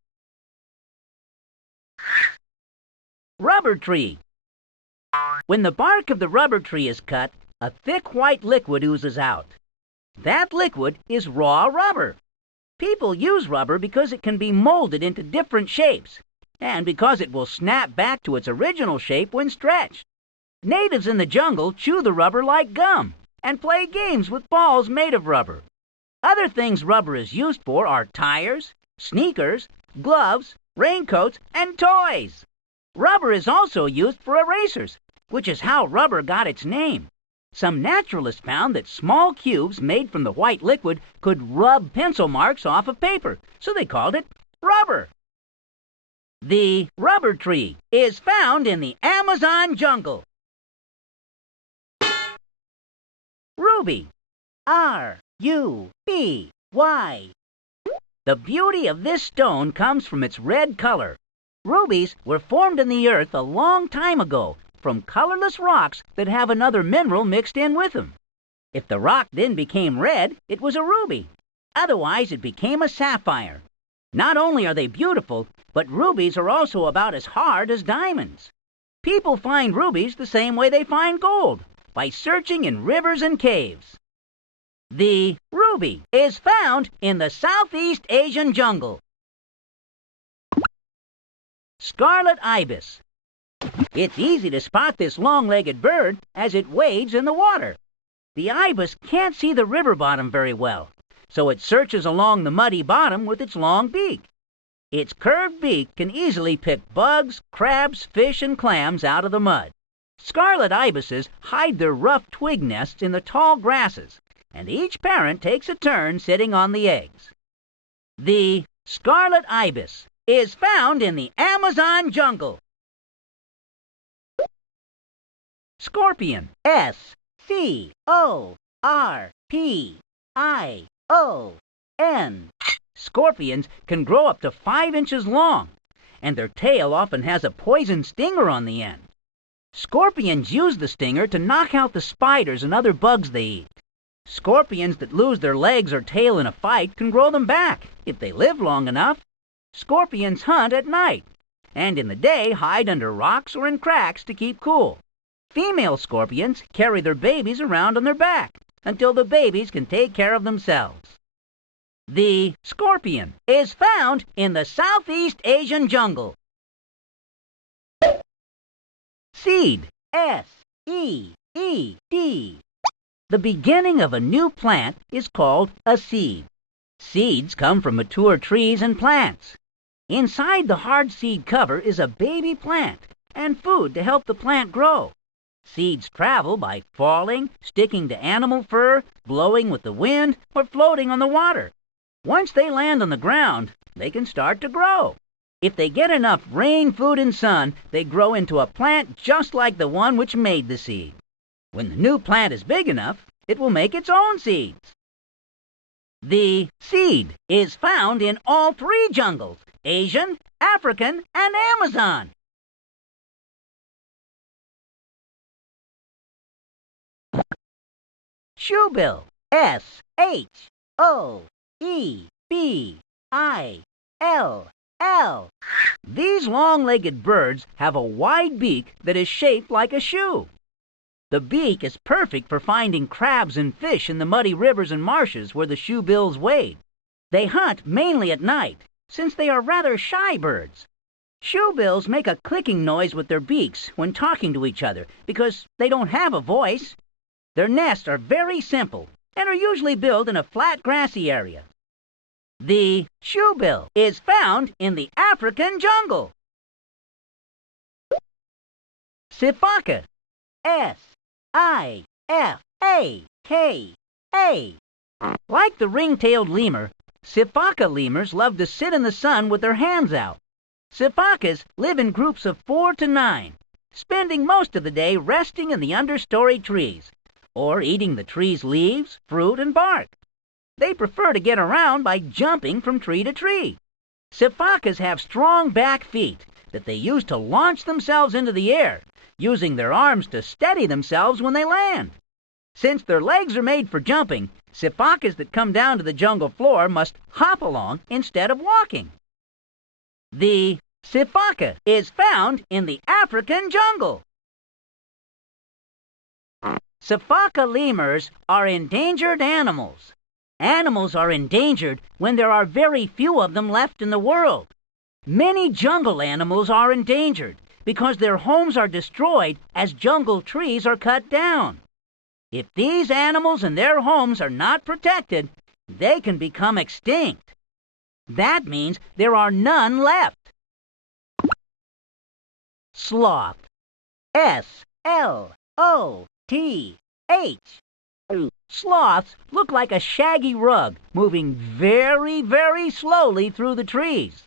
Rubber tree. When the bark of the rubber tree is cut, a thick white liquid oozes out. That liquid is raw rubber. People use rubber because it can be molded into different shapes, and because it will snap back to its original shape when stretched. Natives in the jungle chew the rubber like gum and play games with balls made of rubber. Other things rubber is used for are tires, sneakers, gloves, raincoats, and toys. Rubber is also used for erasers, which is how rubber got its name. Some naturalists found that small cubes made from the white liquid could rub pencil marks off of paper, so they called it rubber. The rubber tree is found in the Amazon jungle. Ruby. ruby. The beauty of this stone comes from its red color. Rubies were formed in the earth a long time ago from colorless rocks that have another mineral mixed in with them. If the rock then became red, it was a ruby. Otherwise, it became a sapphire. Not only are they beautiful, but rubies are also about as hard as diamonds. People find rubies the same way they find gold, by searching in rivers and caves. The ruby is found in the Southeast Asian jungle. Scarlet ibis. It's easy to spot this long-legged bird as it wades in the water. The ibis can't see the river bottom very well, so it searches along the muddy bottom with its long beak. Its curved beak can easily pick bugs, crabs, fish, and clams out of the mud. Scarlet ibises hide their rough twig nests in the tall grasses, and each parent takes a turn sitting on the eggs. The scarlet ibis is found in the Amazon jungle. Scorpion. S-C-O-R-P-I-O-N. Scorpions can grow up to 5 inches long, and their tail often has a poison stinger on the end. Scorpions use the stinger to knock out the spiders and other bugs they eat. Scorpions that lose their legs or tail in a fight can grow them back, if they live long enough. Scorpions hunt at night, and in the day hide under rocks or in cracks to keep cool. Female scorpions carry their babies around on their back until the babies can take care of themselves. The scorpion is found in the Southeast Asian jungle. Seed. S-E-E-D. The beginning of a new plant is called a seed. Seeds come from mature trees and plants. Inside the hard seed cover is a baby plant and food to help the plant grow. Seeds travel by falling, sticking to animal fur, blowing with the wind, or floating on the water. Once they land on the ground, they can start to grow. If they get enough rain, food, and sun, they grow into a plant just like the one which made the seed. When the new plant is big enough, it will make its own seeds. The seed is found in all 3 jungles, Asian, African, and Amazon. Shoebill. S-H-O-E-B-I-L-L. These long-legged birds have a wide beak that is shaped like a shoe. The beak is perfect for finding crabs and fish in the muddy rivers and marshes where the shoebills wade. They hunt mainly at night, since they are rather shy birds. Shoebills make a clicking noise with their beaks when talking to each other because they don't have a voice. Their nests are very simple and are usually built in a flat grassy area. The shoebill is found in the African jungle. Sifaka. S-I-F-A-K-A. Like the ring-tailed lemur, Sifaka lemurs love to sit in the sun with their hands out. Sifakas live in groups of 4 to 9, spending most of the day resting in the understory trees, or eating the tree's leaves, fruit, and bark. They prefer to get around by jumping from tree to tree. Sifakas have strong back feet that they use to launch themselves into the air, using their arms to steady themselves when they land. Since their legs are made for jumping, sifakas that come down to the jungle floor must hop along instead of walking. The sifaka is found in the African jungle. Sifaka lemurs are endangered animals. Animals are endangered when there are very few of them left in the world. Many jungle animals are endangered because their homes are destroyed as jungle trees are cut down. If these animals and their homes are not protected, they can become extinct. That means there are none left. Sloth. S-L-O-T-H. Sloths look like a shaggy rug moving very, very slowly through the trees.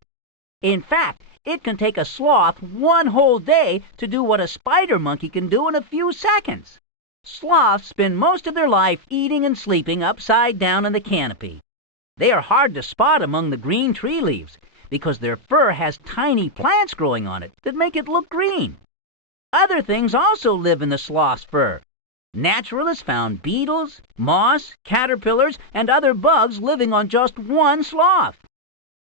In fact, it can take a sloth 1 whole day to do what a spider monkey can do in a few seconds. Sloths spend most of their life eating and sleeping upside down in the canopy. They are hard to spot among the green tree leaves because their fur has tiny plants growing on it that make it look green. Other things also live in the sloth's fur. Naturalists found beetles, moss, caterpillars, and other bugs living on just one sloth.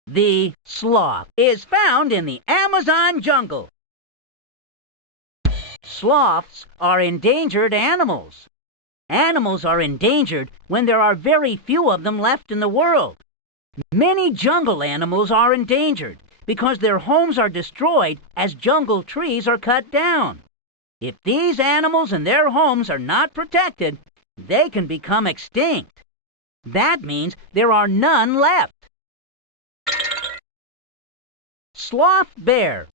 The sloth is found in the Amazon jungle. Sloths are endangered animals. Animals are endangered when there are very few of them left in the world. Many jungle animals are endangered because their homes are destroyed as jungle trees are cut down. If these animals and their homes are not protected, they can become extinct. That means there are none left. Sloth bear.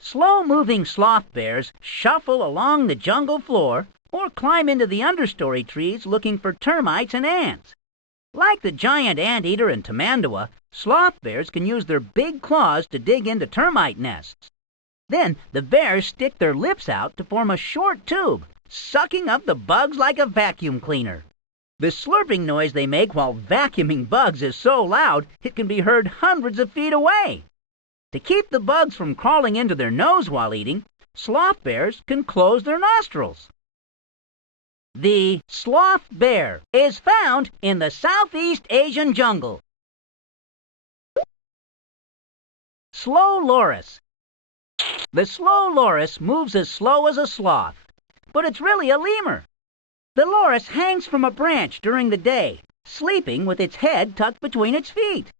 Slow-moving sloth bears shuffle along the jungle floor or climb into the understory trees looking for termites and ants. Like the giant anteater and tamandua, sloth bears can use their big claws to dig into termite nests. Then the bears stick their lips out to form a short tube, sucking up the bugs like a vacuum cleaner. The slurping noise they make while vacuuming bugs is so loud it can be heard hundreds of feet away. To keep the bugs from crawling into their nose while eating, sloth bears can close their nostrils. The sloth bear is found in the Southeast Asian jungle. Slow loris. The slow loris moves as slow as a sloth, but it's really a lemur. The loris hangs from a branch during the day, sleeping with its head tucked between its feet.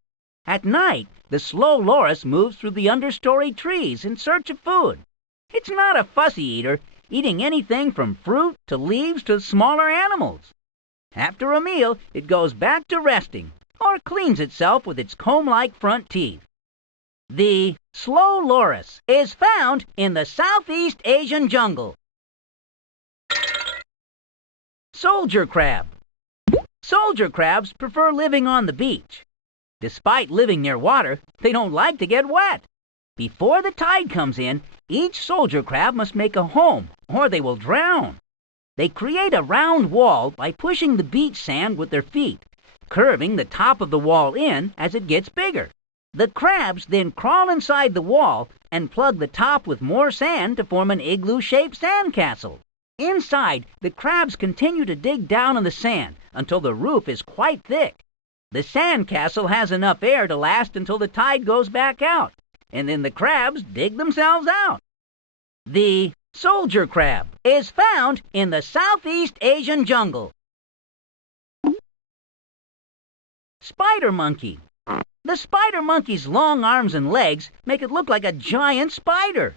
At night, the slow loris moves through the understory trees in search of food. It's not a fussy eater, eating anything from fruit to leaves to smaller animals. After a meal, it goes back to resting or cleans itself with its comb-like front teeth. The slow loris is found in the Southeast Asian jungle. Soldier crab. Soldier crabs prefer living on the beach. Despite living near water, they don't like to get wet. Before the tide comes in, each soldier crab must make a home, or they will drown. They create a round wall by pushing the beach sand with their feet, curving the top of the wall in as it gets bigger. The crabs then crawl inside the wall and plug the top with more sand to form an igloo-shaped sandcastle. Inside, the crabs continue to dig down in the sand until the roof is quite thick. The sandcastle has enough air to last until the tide goes back out, and then the crabs dig themselves out. The soldier crab is found in the Southeast Asian jungle. Spider monkey. The spider monkey's long arms and legs make it look like a giant spider.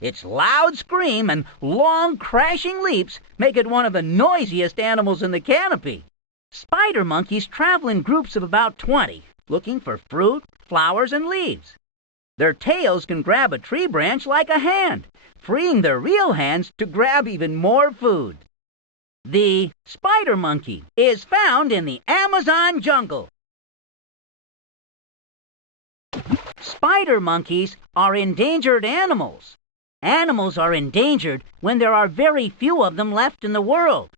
Its loud scream and long crashing leaps make it one of the noisiest animals in the canopy. Spider monkeys travel in groups of about 20, looking for fruit, flowers, and leaves. Their tails can grab a tree branch like a hand, freeing their real hands to grab even more food. The spider monkey is found in the Amazon jungle. Spider monkeys are endangered animals. Animals are endangered when there are very few of them left in the world.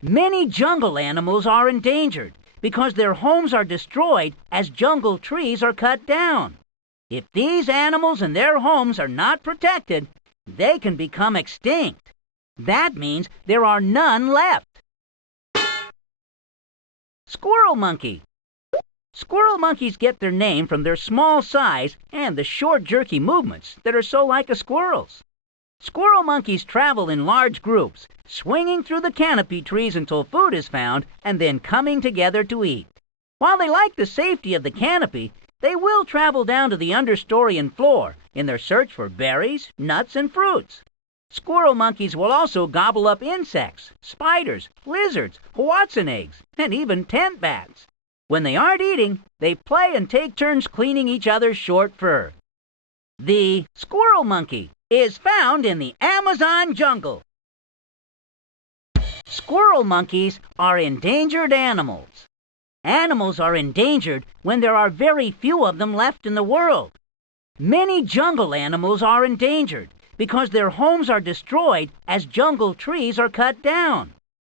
Many jungle animals are endangered because their homes are destroyed as jungle trees are cut down. If these animals and their homes are not protected, they can become extinct. That means there are none left. Squirrel monkey. Squirrel monkeys get their name from their small size and the short, jerky movements that are so like a squirrel's. Squirrel monkeys travel in large groups, swinging through the canopy trees until food is found and then coming together to eat. While they like the safety of the canopy, they will travel down to the understory and floor in their search for berries, nuts, and fruits. Squirrel monkeys will also gobble up insects, spiders, lizards, Watson eggs, and even tent bats. When they aren't eating, they play and take turns cleaning each other's short fur. The squirrel monkey is found in the Amazon jungle. Squirrel monkeys are endangered animals. Animals are endangered when there are very few of them left in the world. Many jungle animals are endangered because their homes are destroyed as jungle trees are cut down.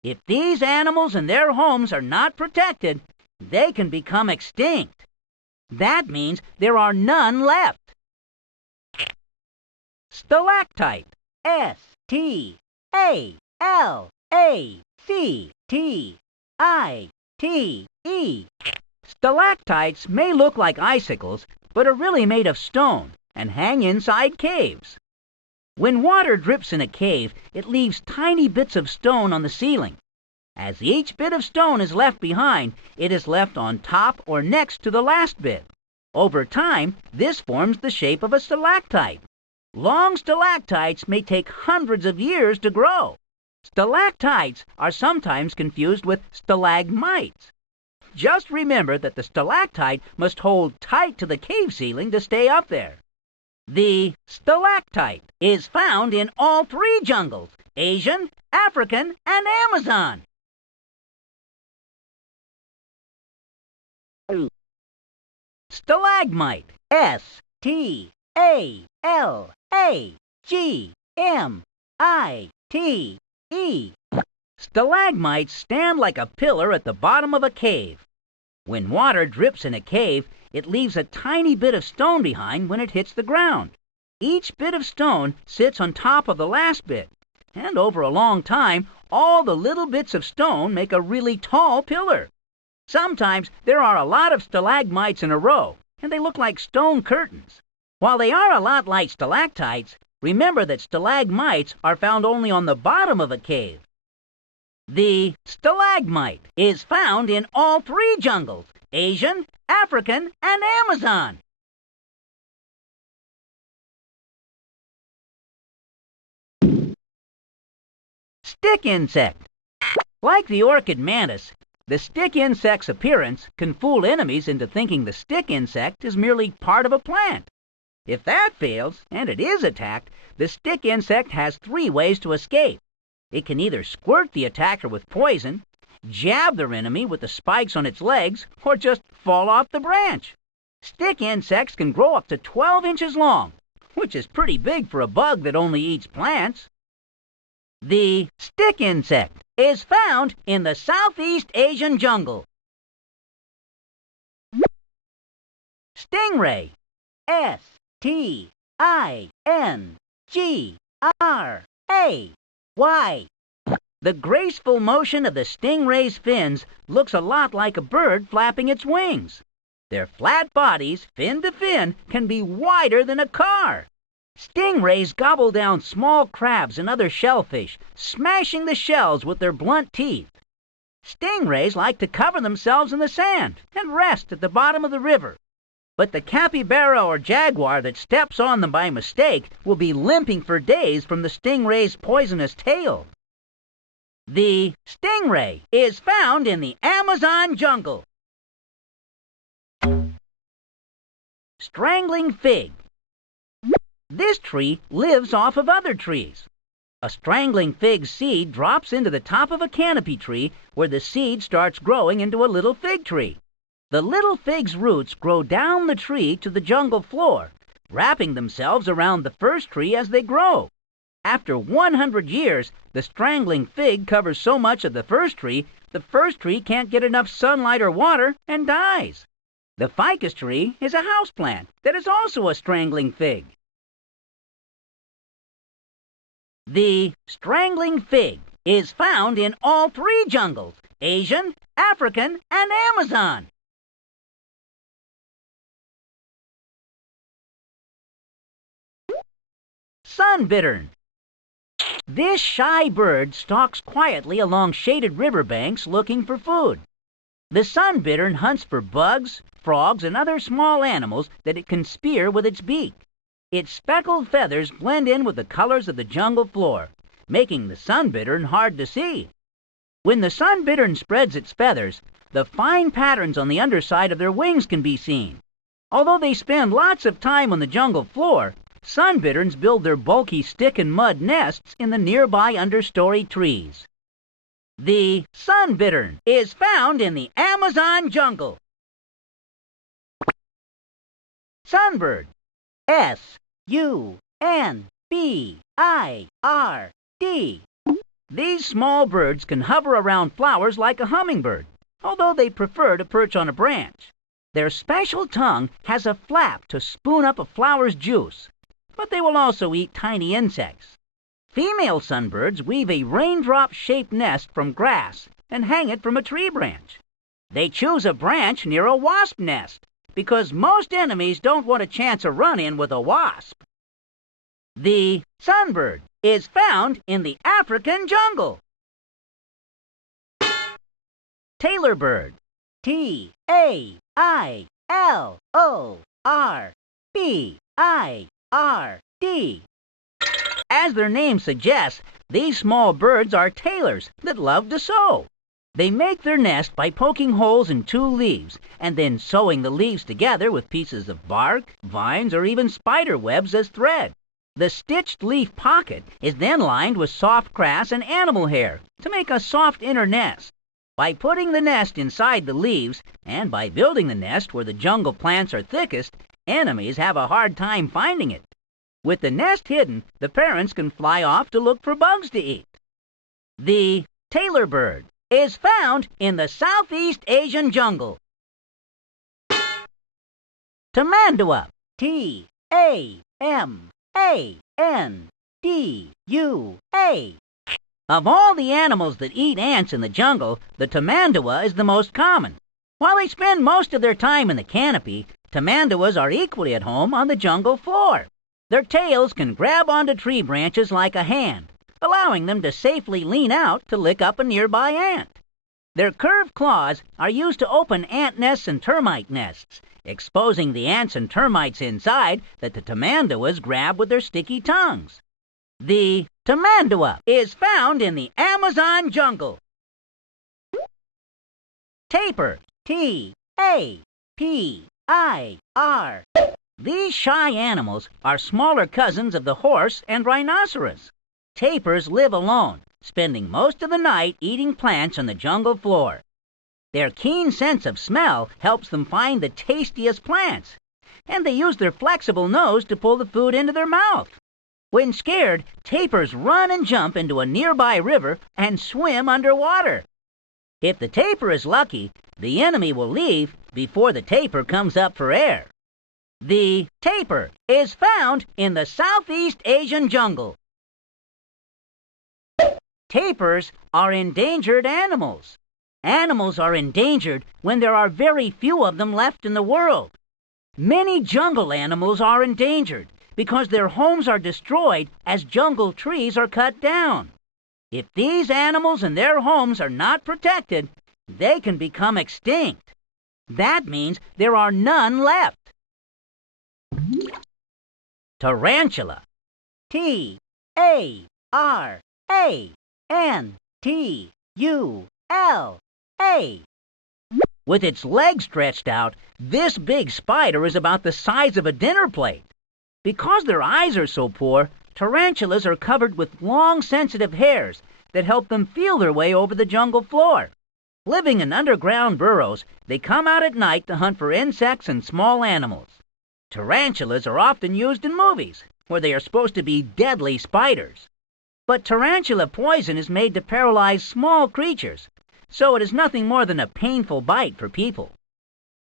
If these animals and their homes are not protected, they can become extinct. That means there are none left. Stalactite. S-T-A-L-A-C-T-I-T-E. Stalactites may look like icicles, but are really made of stone and hang inside caves. When water drips in a cave, it leaves tiny bits of stone on the ceiling. As each bit of stone is left behind, it is left on top or next to the last bit. Over time, this forms the shape of a stalactite. Long stalactites may take hundreds of years to grow. Stalactites are sometimes confused with stalagmites. Just remember that the stalactite must hold tight to the cave ceiling to stay up there. The stalactite is found in all three jungles: Asian, African, and Amazon. Stalagmite. S-T-A-L-A-G-M-I-T-E. Stalagmites stand like a pillar at the bottom of a cave. When water drips in a cave, it leaves a tiny bit of stone behind when it hits the ground. Each bit of stone sits on top of the last bit, and over a long time, all the little bits of stone make a really tall pillar. Sometimes there are a lot of stalagmites in a row, and they look like stone curtains. While they are a lot like stalactites, remember that stalagmites are found only on the bottom of a cave. The stalagmite is found in all three jungles: Asian, African, and Amazon. Stick insect. Like the orchid mantis, the stick insect's appearance can fool enemies into thinking the stick insect is merely part of a plant. If that fails, and it is attacked, the stick insect has three ways to escape. It can either squirt the attacker with poison, jab their enemy with the spikes on its legs, or just fall off the branch. Stick insects can grow up to 12 inches long, which is pretty big for a bug that only eats plants. The stick insect is found in the Southeast Asian jungle. Stingray. S-T-I-N-G-R-A-Y. The graceful motion of the stingray's fins looks a lot like a bird flapping its wings. Their flat bodies, fin to fin, can be wider than a car. Stingrays gobble down small crabs and other shellfish, smashing the shells with their blunt teeth. Stingrays like to cover themselves in the sand and rest at the bottom of the river. But the capybara or jaguar that steps on them by mistake will be limping for days from the stingray's poisonous tail. The stingray is found in the Amazon jungle. Strangling fig. This tree lives off of other trees. A strangling fig seed drops into the top of a canopy tree where the seed starts growing into a little fig tree. The little fig's roots grow down the tree to the jungle floor, wrapping themselves around the first tree as they grow. After 100 years, the strangling fig covers so much of the first tree can't get enough sunlight or water and dies. The ficus tree is a houseplant that is also a strangling fig. The strangling fig is found in all three jungles: Asian, African, and Amazon. Sunbittern. This shy bird stalks quietly along shaded riverbanks looking for food. The sunbittern hunts for bugs, frogs, and other small animals that it can spear with its beak. Its speckled feathers blend in with the colors of the jungle floor, making the sunbittern hard to see. When the sunbittern spreads its feathers, the fine patterns on the underside of their wings can be seen. Although they spend lots of time on the jungle floor, sunbitterns build their bulky stick and mud nests in the nearby understory trees. The sunbittern is found in the Amazon jungle. Sunbird. S-U-N These small birds can hover around flowers like a hummingbird, although they prefer to perch on a branch. Their special tongue has a flap to spoon up a flower's juice, but they will also eat tiny insects. Female sunbirds weave a raindrop-shaped nest from grass and hang it from a tree branch. They choose a branch near a wasp nest because most enemies don't want a chance of run-in with a wasp. The sunbird is found in the African jungle. Tailor bird. TailorBird. As their name suggests, these small birds are tailors that love to sew. They make their nest by poking holes in 2 leaves and then sewing the leaves together with pieces of bark, vines, or even spider webs as thread. The stitched leaf pocket is then lined with soft grass and animal hair to make a soft inner nest. By putting the nest inside the leaves and by building the nest where the jungle plants are thickest, enemies have a hard time finding it. With the nest hidden, the parents can fly off to look for bugs to eat. The tailor bird is found in the Southeast Asian jungle. Tamandua. Tamandua. Of all the animals that eat ants in the jungle, the tamandua is the most common. While they spend most of their time in the canopy, tamanduas are equally at home on the jungle floor. Their tails can grab onto tree branches like a hand, allowing them to safely lean out to lick up a nearby ant. Their curved claws are used to open ant nests and termite nests, exposing the ants and termites inside that the tamanduas grab with their sticky tongues. The tamandua is found in the Amazon jungle. Tapir. Tapir. These shy animals are smaller cousins of the horse and rhinoceros. Tapirs live alone, spending most of the night eating plants on the jungle floor. Their keen sense of smell helps them find the tastiest plants, and they use their flexible nose to pull the food into their mouth. When scared, tapirs run and jump into a nearby river and swim underwater. If the tapir is lucky, the enemy will leave before the tapir comes up for air. The tapir is found in the Southeast Asian jungle. Tapirs are endangered animals. Animals are endangered when there are very few of them left in the world. Many jungle animals are endangered because their homes are destroyed as jungle trees are cut down. If these animals and their homes are not protected, they can become extinct. That means there are none left. Tarantula. Tarantula. With its legs stretched out, this big spider is about the size of a dinner plate. Because their eyes are so poor, tarantulas are covered with long, sensitive hairs that help them feel their way over the jungle floor. Living in underground burrows, they come out at night to hunt for insects and small animals. Tarantulas are often used in movies, where they are supposed to be deadly spiders. But tarantula poison is made to paralyze small creatures, so it is nothing more than a painful bite for people.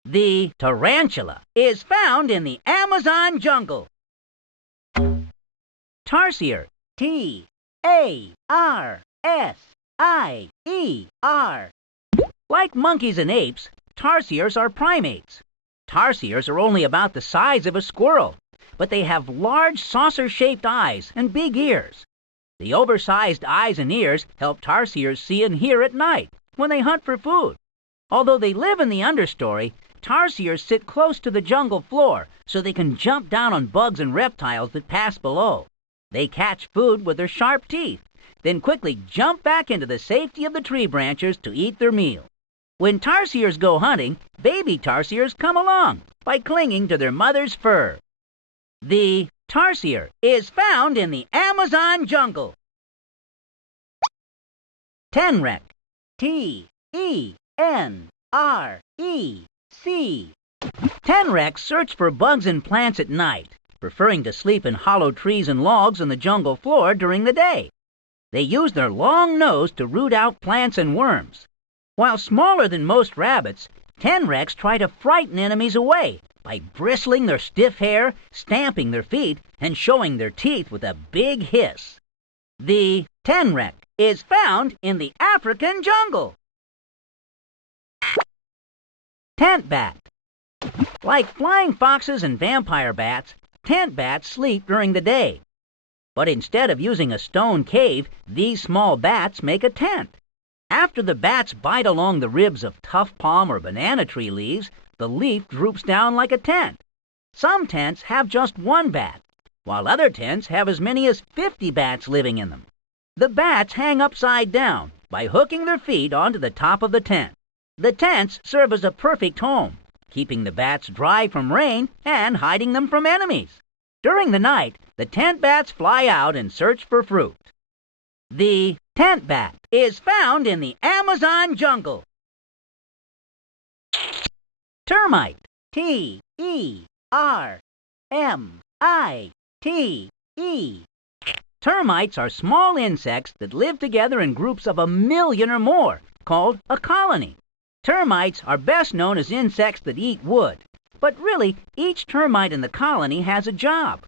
The tarantula is found in the Amazon jungle. Tarsier. Tarsier. Like monkeys and apes, tarsiers are primates. Tarsiers are only about the size of a squirrel, but they have large saucer-shaped eyes and big ears. The oversized eyes and ears help tarsiers see and hear at night when they hunt for food. Although they live in the understory, tarsiers sit close to the jungle floor so they can jump down on bugs and reptiles that pass below. They catch food with their sharp teeth, then quickly jump back into the safety of the tree branches to eat their meal. When tarsiers go hunting, baby tarsiers come along by clinging to their mother's fur. The tarsier is found in the Amazon jungle. Tenrec. Tenrec. Tenrecs search for bugs and plants at night, preferring to sleep in hollow trees and logs on the jungle floor during the day. They use their long nose to root out plants and worms. While smaller than most rabbits, tenrecs try to frighten enemies away by bristling their stiff hair, stamping their feet, and showing their teeth with a big hiss. The tenrec is found in the African jungle. Tent bat. Like flying foxes and vampire bats, tent bats sleep during the day. But instead of using a stone cave, these small bats make a tent. After the bats bite along the ribs of tough palm or banana tree leaves, the leaf droops down like a tent. Some tents have just one bat, while other tents have as many as 50 bats living in them. The bats hang upside down by hooking their feet onto the top of the tent. The tents serve as a perfect home, keeping the bats dry from rain and hiding them from enemies. During the night, the tent bats fly out and search for fruit. The tent bat is found in the Amazon jungle. Termite. T-E-R-M-I-T-E. Termites are small insects that live together in groups of 1,000,000 or more, called a colony. Termites are best known as insects that eat wood, but really each termite in the colony has a job.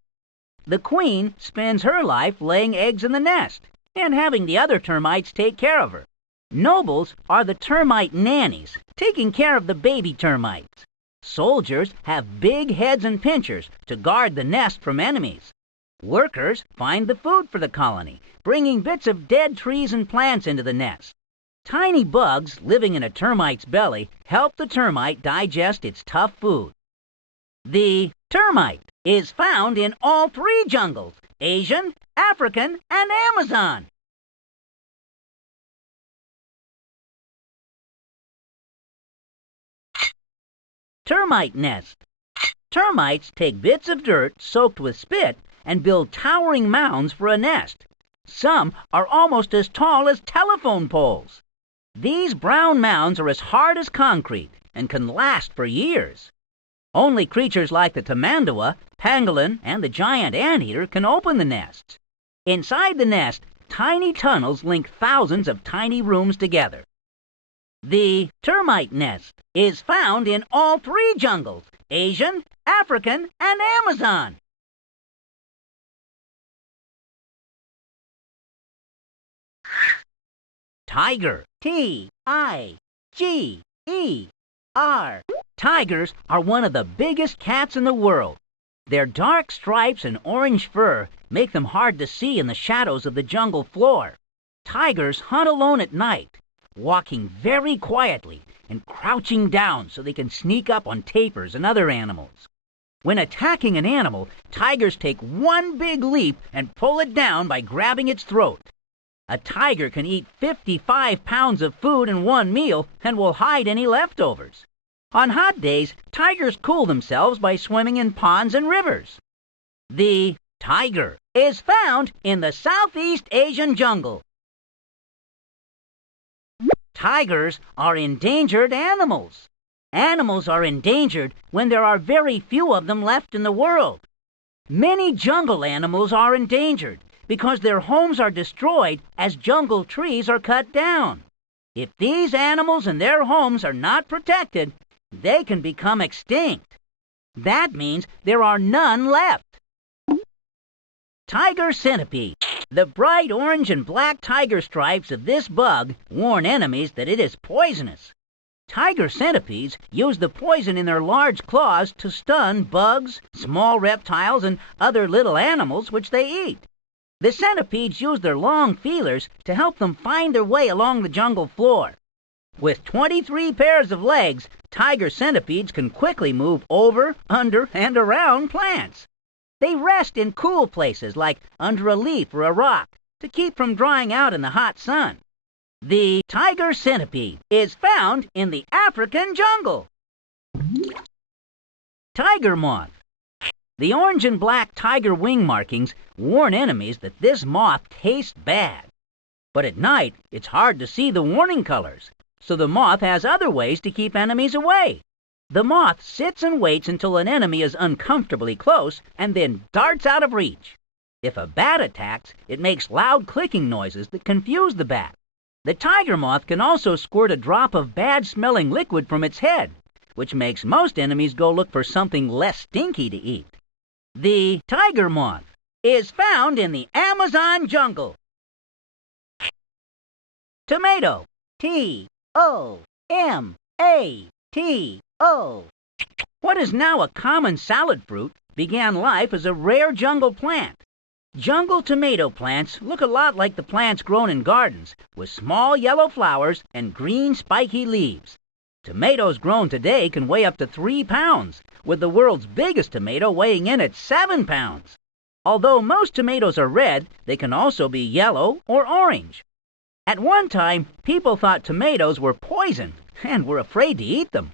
The queen spends her life laying eggs in the nest and having the other termites take care of her. Nobles are the termite nannies, taking care of the baby termites. Soldiers have big heads and pincers to guard the nest from enemies. Workers find the food for the colony, bringing bits of dead trees and plants into the nest. Tiny bugs living in a termite's belly help the termite digest its tough food. The termite is found in all 3 jungles: Asian, African, and Amazon. Termite nest. Termites take bits of dirt soaked with spit and build towering mounds for a nest. Some are almost as tall as telephone poles. These brown mounds are as hard as concrete and can last for years. Only creatures like the tamanduá, pangolin, and the giant anteater can open the nests. Inside the nest, tiny tunnels link thousands of tiny rooms together. The termite nest is found in all 3 jungles: Asian, African, and Amazon. Tiger. T-I-G-E-R. Tigers are one of the biggest cats in the world. Their dark stripes and orange fur make them hard to see in the shadows of the jungle floor. Tigers hunt alone at night, walking very quietly and crouching down so they can sneak up on tapirs and other animals. When attacking an animal, tigers take one big leap and pull it down by grabbing its throat. A tiger can eat 55 pounds of food in one meal and will hide any leftovers. On hot days, tigers cool themselves by swimming in ponds and rivers. The tiger is found in the Southeast Asian jungle. Tigers are endangered animals. Animals are endangered when there are very few of them left in the world. Many jungle animals are endangered because their homes are destroyed as jungle trees are cut down. If these animals and their homes are not protected, they can become extinct. That means there are none left. Tiger centipede. The bright orange and black tiger stripes of this bug warn enemies that it is poisonous. Tiger centipedes use the poison in their large claws to stun bugs, small reptiles, and other little animals which they eat. The centipedes use their long feelers to help them find their way along the jungle floor. With 23 pairs of legs, tiger centipedes can quickly move over, under, and around plants. They rest in cool places like under a leaf or a rock to keep from drying out in the hot sun. The tiger centipede is found in the African jungle. Tiger moth. The orange and black tiger wing markings warn enemies that this moth tastes bad. But at night, it's hard to see the warning colors, so the moth has other ways to keep enemies away. The moth sits and waits until an enemy is uncomfortably close and then darts out of reach. If a bat attacks, it makes loud clicking noises that confuse the bat. The tiger moth can also squirt a drop of bad-smelling liquid from its head, which makes most enemies go look for something less stinky to eat. The tiger moth is found in the Amazon jungle. Tomato. T-O-M-A-T-O. What is now a common salad fruit began life as a rare jungle plant. Jungle tomato plants look a lot like the plants grown in gardens, with small yellow flowers and green spiky leaves. Tomatoes grown today can weigh up to 3 pounds, with the world's biggest tomato weighing in at 7 pounds. Although most tomatoes are red, they can also be yellow or orange. At one time, people thought tomatoes were poison and were afraid to eat them.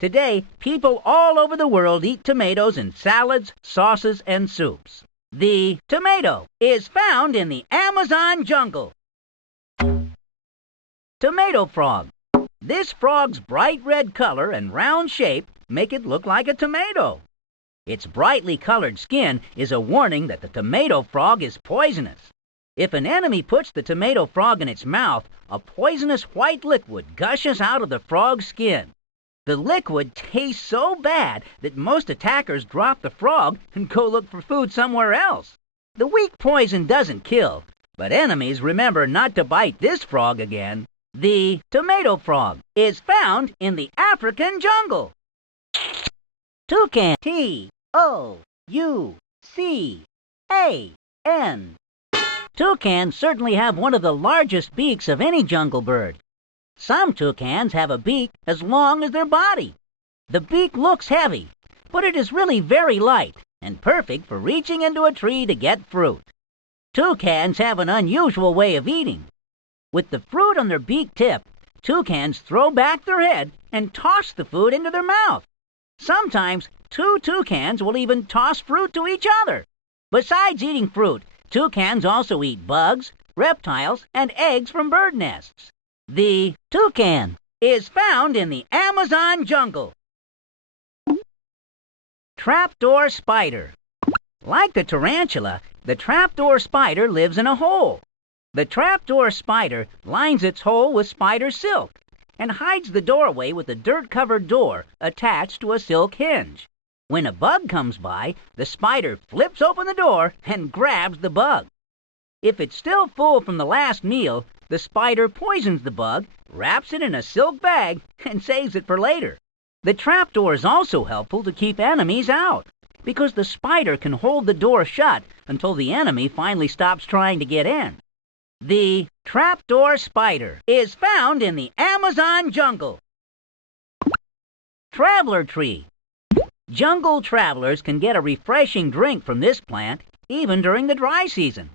Today, people all over the world eat tomatoes in salads, sauces, and soups. The tomato is found in the Amazon jungle. Tomato frog. This frog's bright red color and round shape make it look like a tomato. Its brightly colored skin is a warning that the tomato frog is poisonous. If an enemy puts the tomato frog in its mouth, a poisonous white liquid gushes out of the frog's skin. The liquid tastes so bad that most attackers drop the frog and go look for food somewhere else. The weak poison doesn't kill, but enemies remember not to bite this frog again. The tomato frog is found in the African jungle. Toucan. T-O-U-C-A-N. Toucans certainly have one of the largest beaks of any jungle bird. Some toucans have a beak as long as their body. The beak looks heavy, but it is really very light and perfect for reaching into a tree to get fruit. Toucans have an unusual way of eating. With the fruit on their beak tip, toucans throw back their head and toss the food into their mouth. Sometimes 2 toucans will even toss fruit to each other. Besides eating fruit, toucans also eat bugs, reptiles, and eggs from bird nests. The toucan is found in the Amazon jungle. Trapdoor spider. Like the tarantula, the trapdoor spider lives in a hole. The trapdoor spider lines its hole with spider silk and hides the doorway with a dirt-covered door attached to a silk hinge. When a bug comes by, the spider flips open the door and grabs the bug. If it's still full from the last meal, the spider poisons the bug, wraps it in a silk bag, and saves it for later. The trapdoor is also helpful to keep enemies out, because the spider can hold the door shut until the enemy finally stops trying to get in. The trapdoor spider is found in the Amazon jungle. Traveler tree. Jungle travelers can get a refreshing drink from this plant even during the dry season.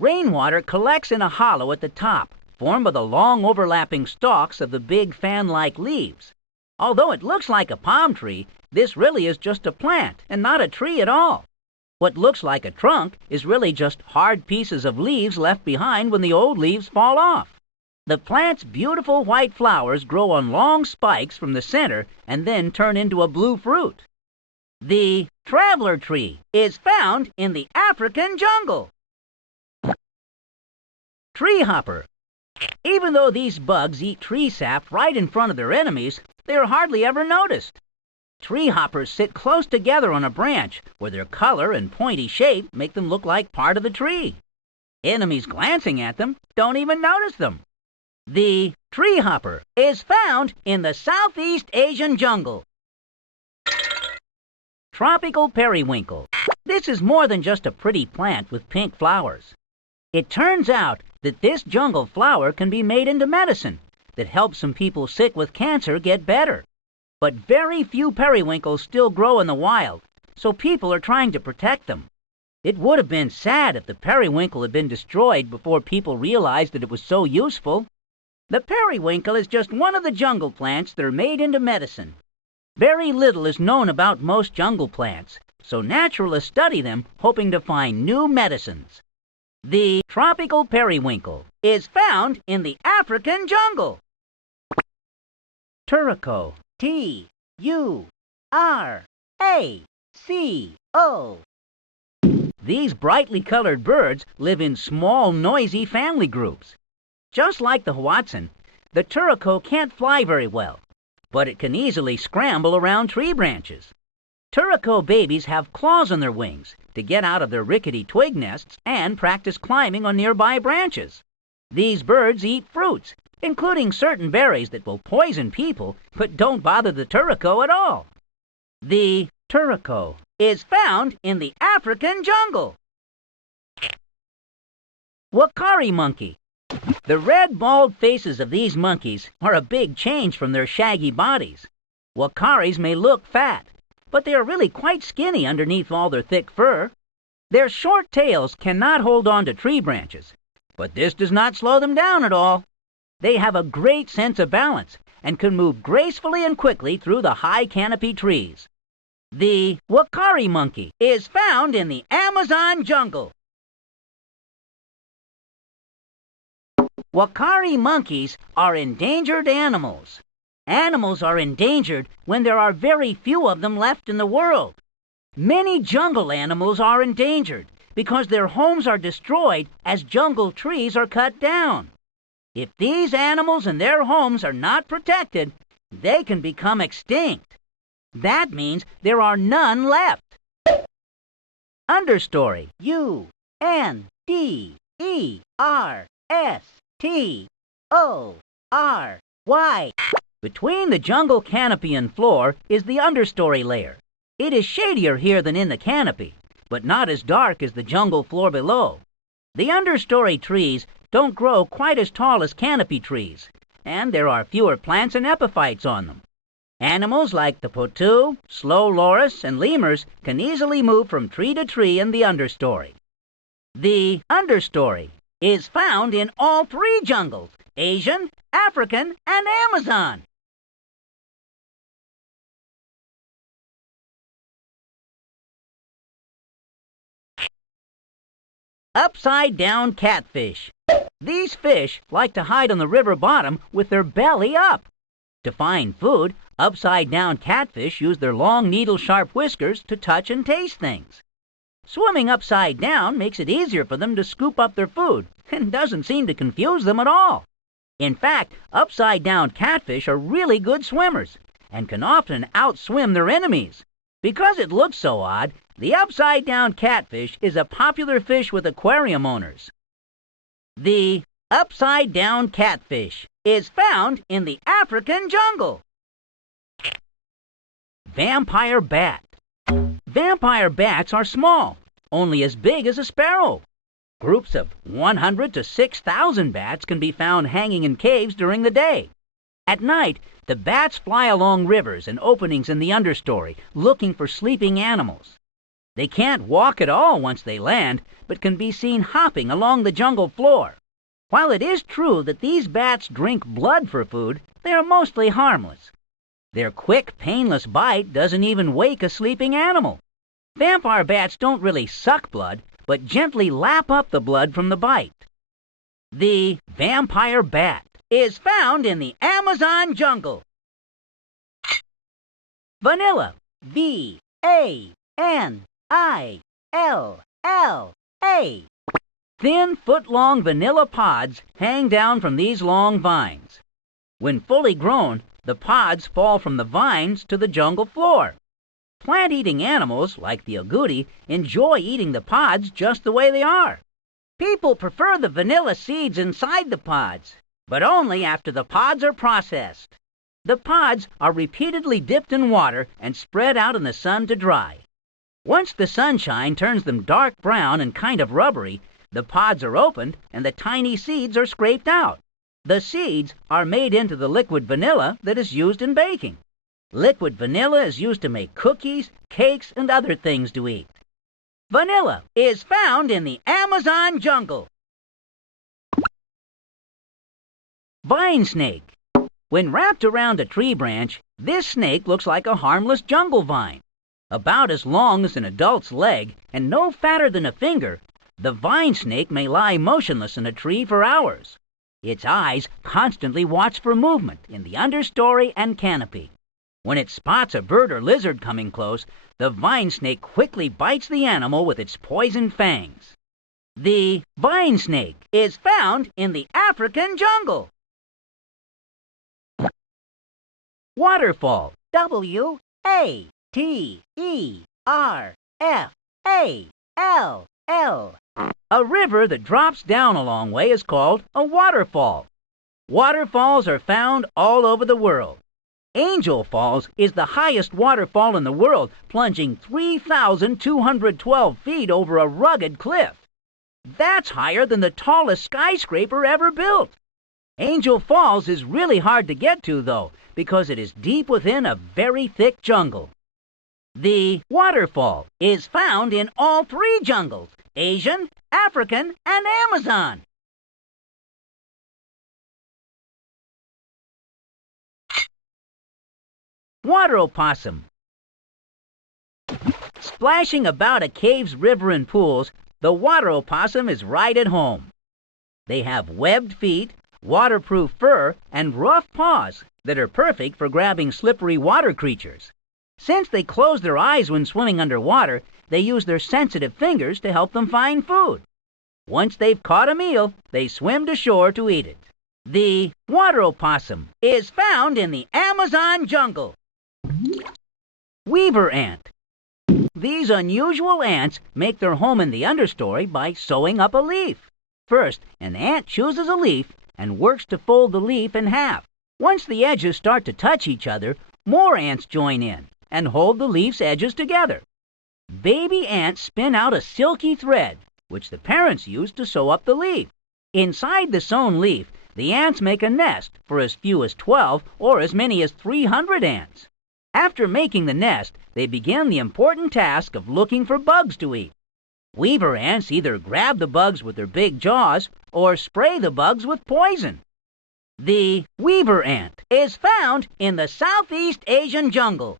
Rainwater collects in a hollow at the top, formed by the long overlapping stalks of the big fan-like leaves. Although it looks like a palm tree, this really is just a plant and not a tree at all. What looks like a trunk is really just hard pieces of leaves left behind when the old leaves fall off. The plant's beautiful white flowers grow on long spikes from the center and then turn into a blue fruit. The traveler tree is found in the African jungle. Tree hopper. Even though these bugs eat tree sap right in front of their enemies, they are hardly ever noticed. Tree hoppers sit close together on a branch, where their color and pointy shape make them look like part of the tree. Enemies glancing at them don't even notice them. The tree hopper is found in the Southeast Asian jungle. Tropical periwinkle. This is more than just a pretty plant with pink flowers. It turns out that this jungle flower can be made into medicine that helps some people sick with cancer get better. But very few periwinkles still grow in the wild, so people are trying to protect them. It would have been sad if the periwinkle had been destroyed before people realized that it was so useful. The periwinkle is just one of the jungle plants that are made into medicine. Very little is known about most jungle plants, so naturalists study them hoping to find new medicines. The tropical periwinkle is found in the African jungle. Turrico. T-U-R-R-I-C-O. Turco. These brightly colored birds live in small, noisy family groups. Just like the Hoatzin, the Turco can't fly very well, but it can easily scramble around tree branches. Turco babies have claws on their wings to get out of their rickety twig nests and practice climbing on nearby branches. These birds eat fruits, including certain berries that will poison people but don't bother the Turco at all. The Turco is found in the African jungle. Wakari monkey. The red, bald faces of these monkeys are a big change from their shaggy bodies. Wakaris may look fat, but they are really quite skinny underneath all their thick fur. Their short tails cannot hold on to tree branches, but this does not slow them down at all. They have a great sense of balance and can move gracefully and quickly through the high canopy trees. The Wakari monkey is found in the Amazon jungle. Wakari monkeys are endangered animals. Animals are endangered when there are very few of them left in the world. Many jungle animals are endangered because their homes are destroyed as jungle trees are cut down. If these animals and their homes are not protected, they can become extinct. That means there are none left. Understory. Understory. Between the jungle canopy and floor is the understory layer. It is shadier here than in the canopy, but not as dark as the jungle floor below. The understory trees don't grow quite as tall as canopy trees, and there are fewer plants and epiphytes on them. Animals like the potu, slow loris, and lemurs can easily move from tree to tree in the understory. The understory is found in all three jungles, Asian, African, and Amazon. Upside-down catfish. These fish like to hide on the river bottom with their belly up. To find food, upside-down catfish use their long needle-sharp whiskers to touch and taste things. Swimming upside down makes it easier for them to scoop up their food and doesn't seem to confuse them at all. In fact, upside-down catfish are really good swimmers and can often outswim their enemies. Because it looks so odd, the upside-down catfish is a popular fish with aquarium owners. The upside-down catfish is found in the African jungle. Vampire bat. Vampire bats are small, only as big as a sparrow. Groups of 100 to 6,000 bats can be found hanging in caves during the day. At night, the bats fly along rivers and openings in the understory, looking for sleeping animals. They can't walk at all once they land, but can be seen hopping along the jungle floor. While it is true that these bats drink blood for food, they are mostly harmless. Their quick, painless bite doesn't even wake a sleeping animal. Vampire bats don't really suck blood, but gently lap up the blood from the bite. The vampire bat is found in the Amazon jungle. Vanilla. V-A-N-I-L-L-A. Thin, foot-long vanilla pods hang down from these long vines. When fully grown, the pods fall from the vines to the jungle floor. Plant-eating animals, like the agouti, enjoy eating the pods just the way they are. People prefer the vanilla seeds inside the pods, but only after the pods are processed. The pods are repeatedly dipped in water and spread out in the sun to dry. Once the sunshine turns them dark brown and kind of rubbery, the pods are opened and the tiny seeds are scraped out. The seeds are made into the liquid vanilla that is used in baking. Liquid vanilla is used to make cookies, cakes, and other things to eat. Vanilla is found in the Amazon jungle. Vine snake. When wrapped around a tree branch, this snake looks like a harmless jungle vine. About as long as an adult's leg and no fatter than a finger, the vine snake may lie motionless in a tree for hours. Its eyes constantly watch for movement in the understory and canopy. When it spots a bird or lizard coming close, the vine snake quickly bites the animal with its poison fangs. The vine snake is found in the African jungle. Waterfall. W-A-T-E-R-F-A-L-L. A river that drops down a long way is called a waterfall. Waterfalls are found all over the world. Angel Falls is the highest waterfall in the world, plunging 3,212 feet over a rugged cliff. That's higher than the tallest skyscraper ever built. Angel Falls is really hard to get to, though, because it is deep within a very thick jungle. The waterfall is found in all three jungles: Asian, African, and Amazon. Water opossum. Splashing about a cave's river and pools, the water opossum is right at home. They have webbed feet, waterproof fur, and rough paws that are perfect for grabbing slippery water creatures. Since they close their eyes when swimming underwater, they use their sensitive fingers to help them find food. Once they've caught a meal, they swim to shore to eat it. The water opossum is found in the Amazon jungle. Weaver ant. These unusual ants make their home in the understory by sewing up a leaf. First, an ant chooses a leaf and works to fold the leaf in half. Once the edges start to touch each other, more ants join in and hold the leaf's edges together. Baby ants spin out a silky thread, which the parents use to sew up the leaf. Inside the sewn leaf, the ants make a nest for as few as 12 or as many as 300 ants. After making the nest, they begin the important task of looking for bugs to eat. Weaver ants either grab the bugs with their big jaws or spray the bugs with poison. The weaver ant is found in the Southeast Asian jungle.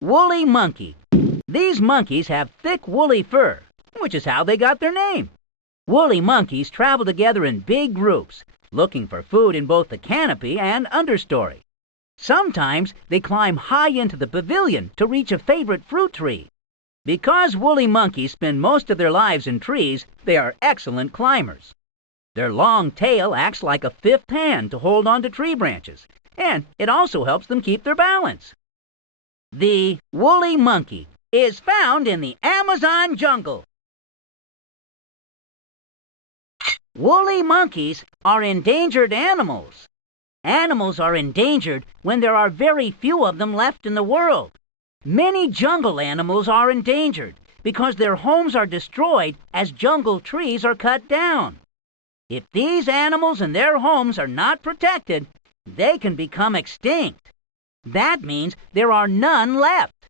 Woolly monkey. These monkeys have thick woolly fur, which is how they got their name. Woolly monkeys travel together in big groups, looking for food in both the canopy and understory. Sometimes they climb high into the pavilion to reach a favorite fruit tree. Because woolly monkeys spend most of their lives in trees, they are excellent climbers. Their long tail acts like a fifth hand to hold onto tree branches, and it also helps them keep their balance. The woolly monkey is found in the Amazon jungle. Woolly monkeys are endangered animals. Animals are endangered when there are very few of them left in the world. Many jungle animals are endangered because their homes are destroyed as jungle trees are cut down. If these animals and their homes are not protected, they can become extinct. That means there are none left.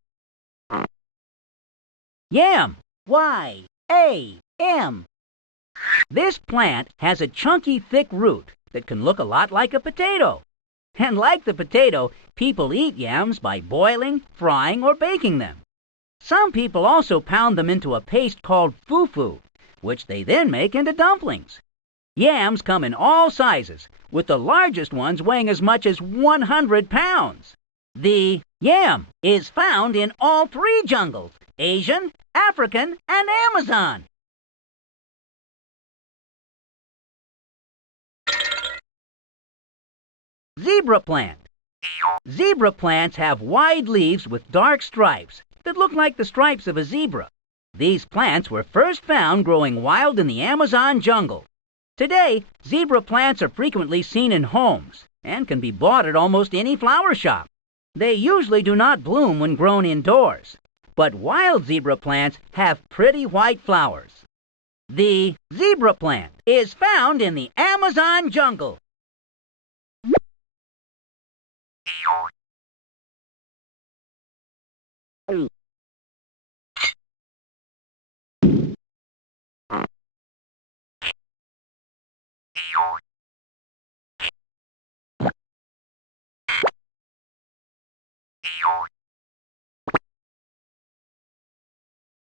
Yam. Y-A-M. This plant has a chunky, thick root that can look a lot like a potato. And like the potato, people eat yams by boiling, frying, or baking them. Some people also pound them into a paste called fufu, which they then make into dumplings. Yams come in all sizes, with the largest ones weighing as much as 100 pounds. The yam is found in all three jungles: Asian, African, and Amazon. Zebra plant. Zebra plants have wide leaves with dark stripes that look like the stripes of a zebra. These plants were first found growing wild in the Amazon jungle. Today, zebra plants are frequently seen in homes and can be bought at almost any flower shop. They usually do not bloom when grown indoors, but wild zebra plants have pretty white flowers. The zebra plant is found in the Amazon jungle.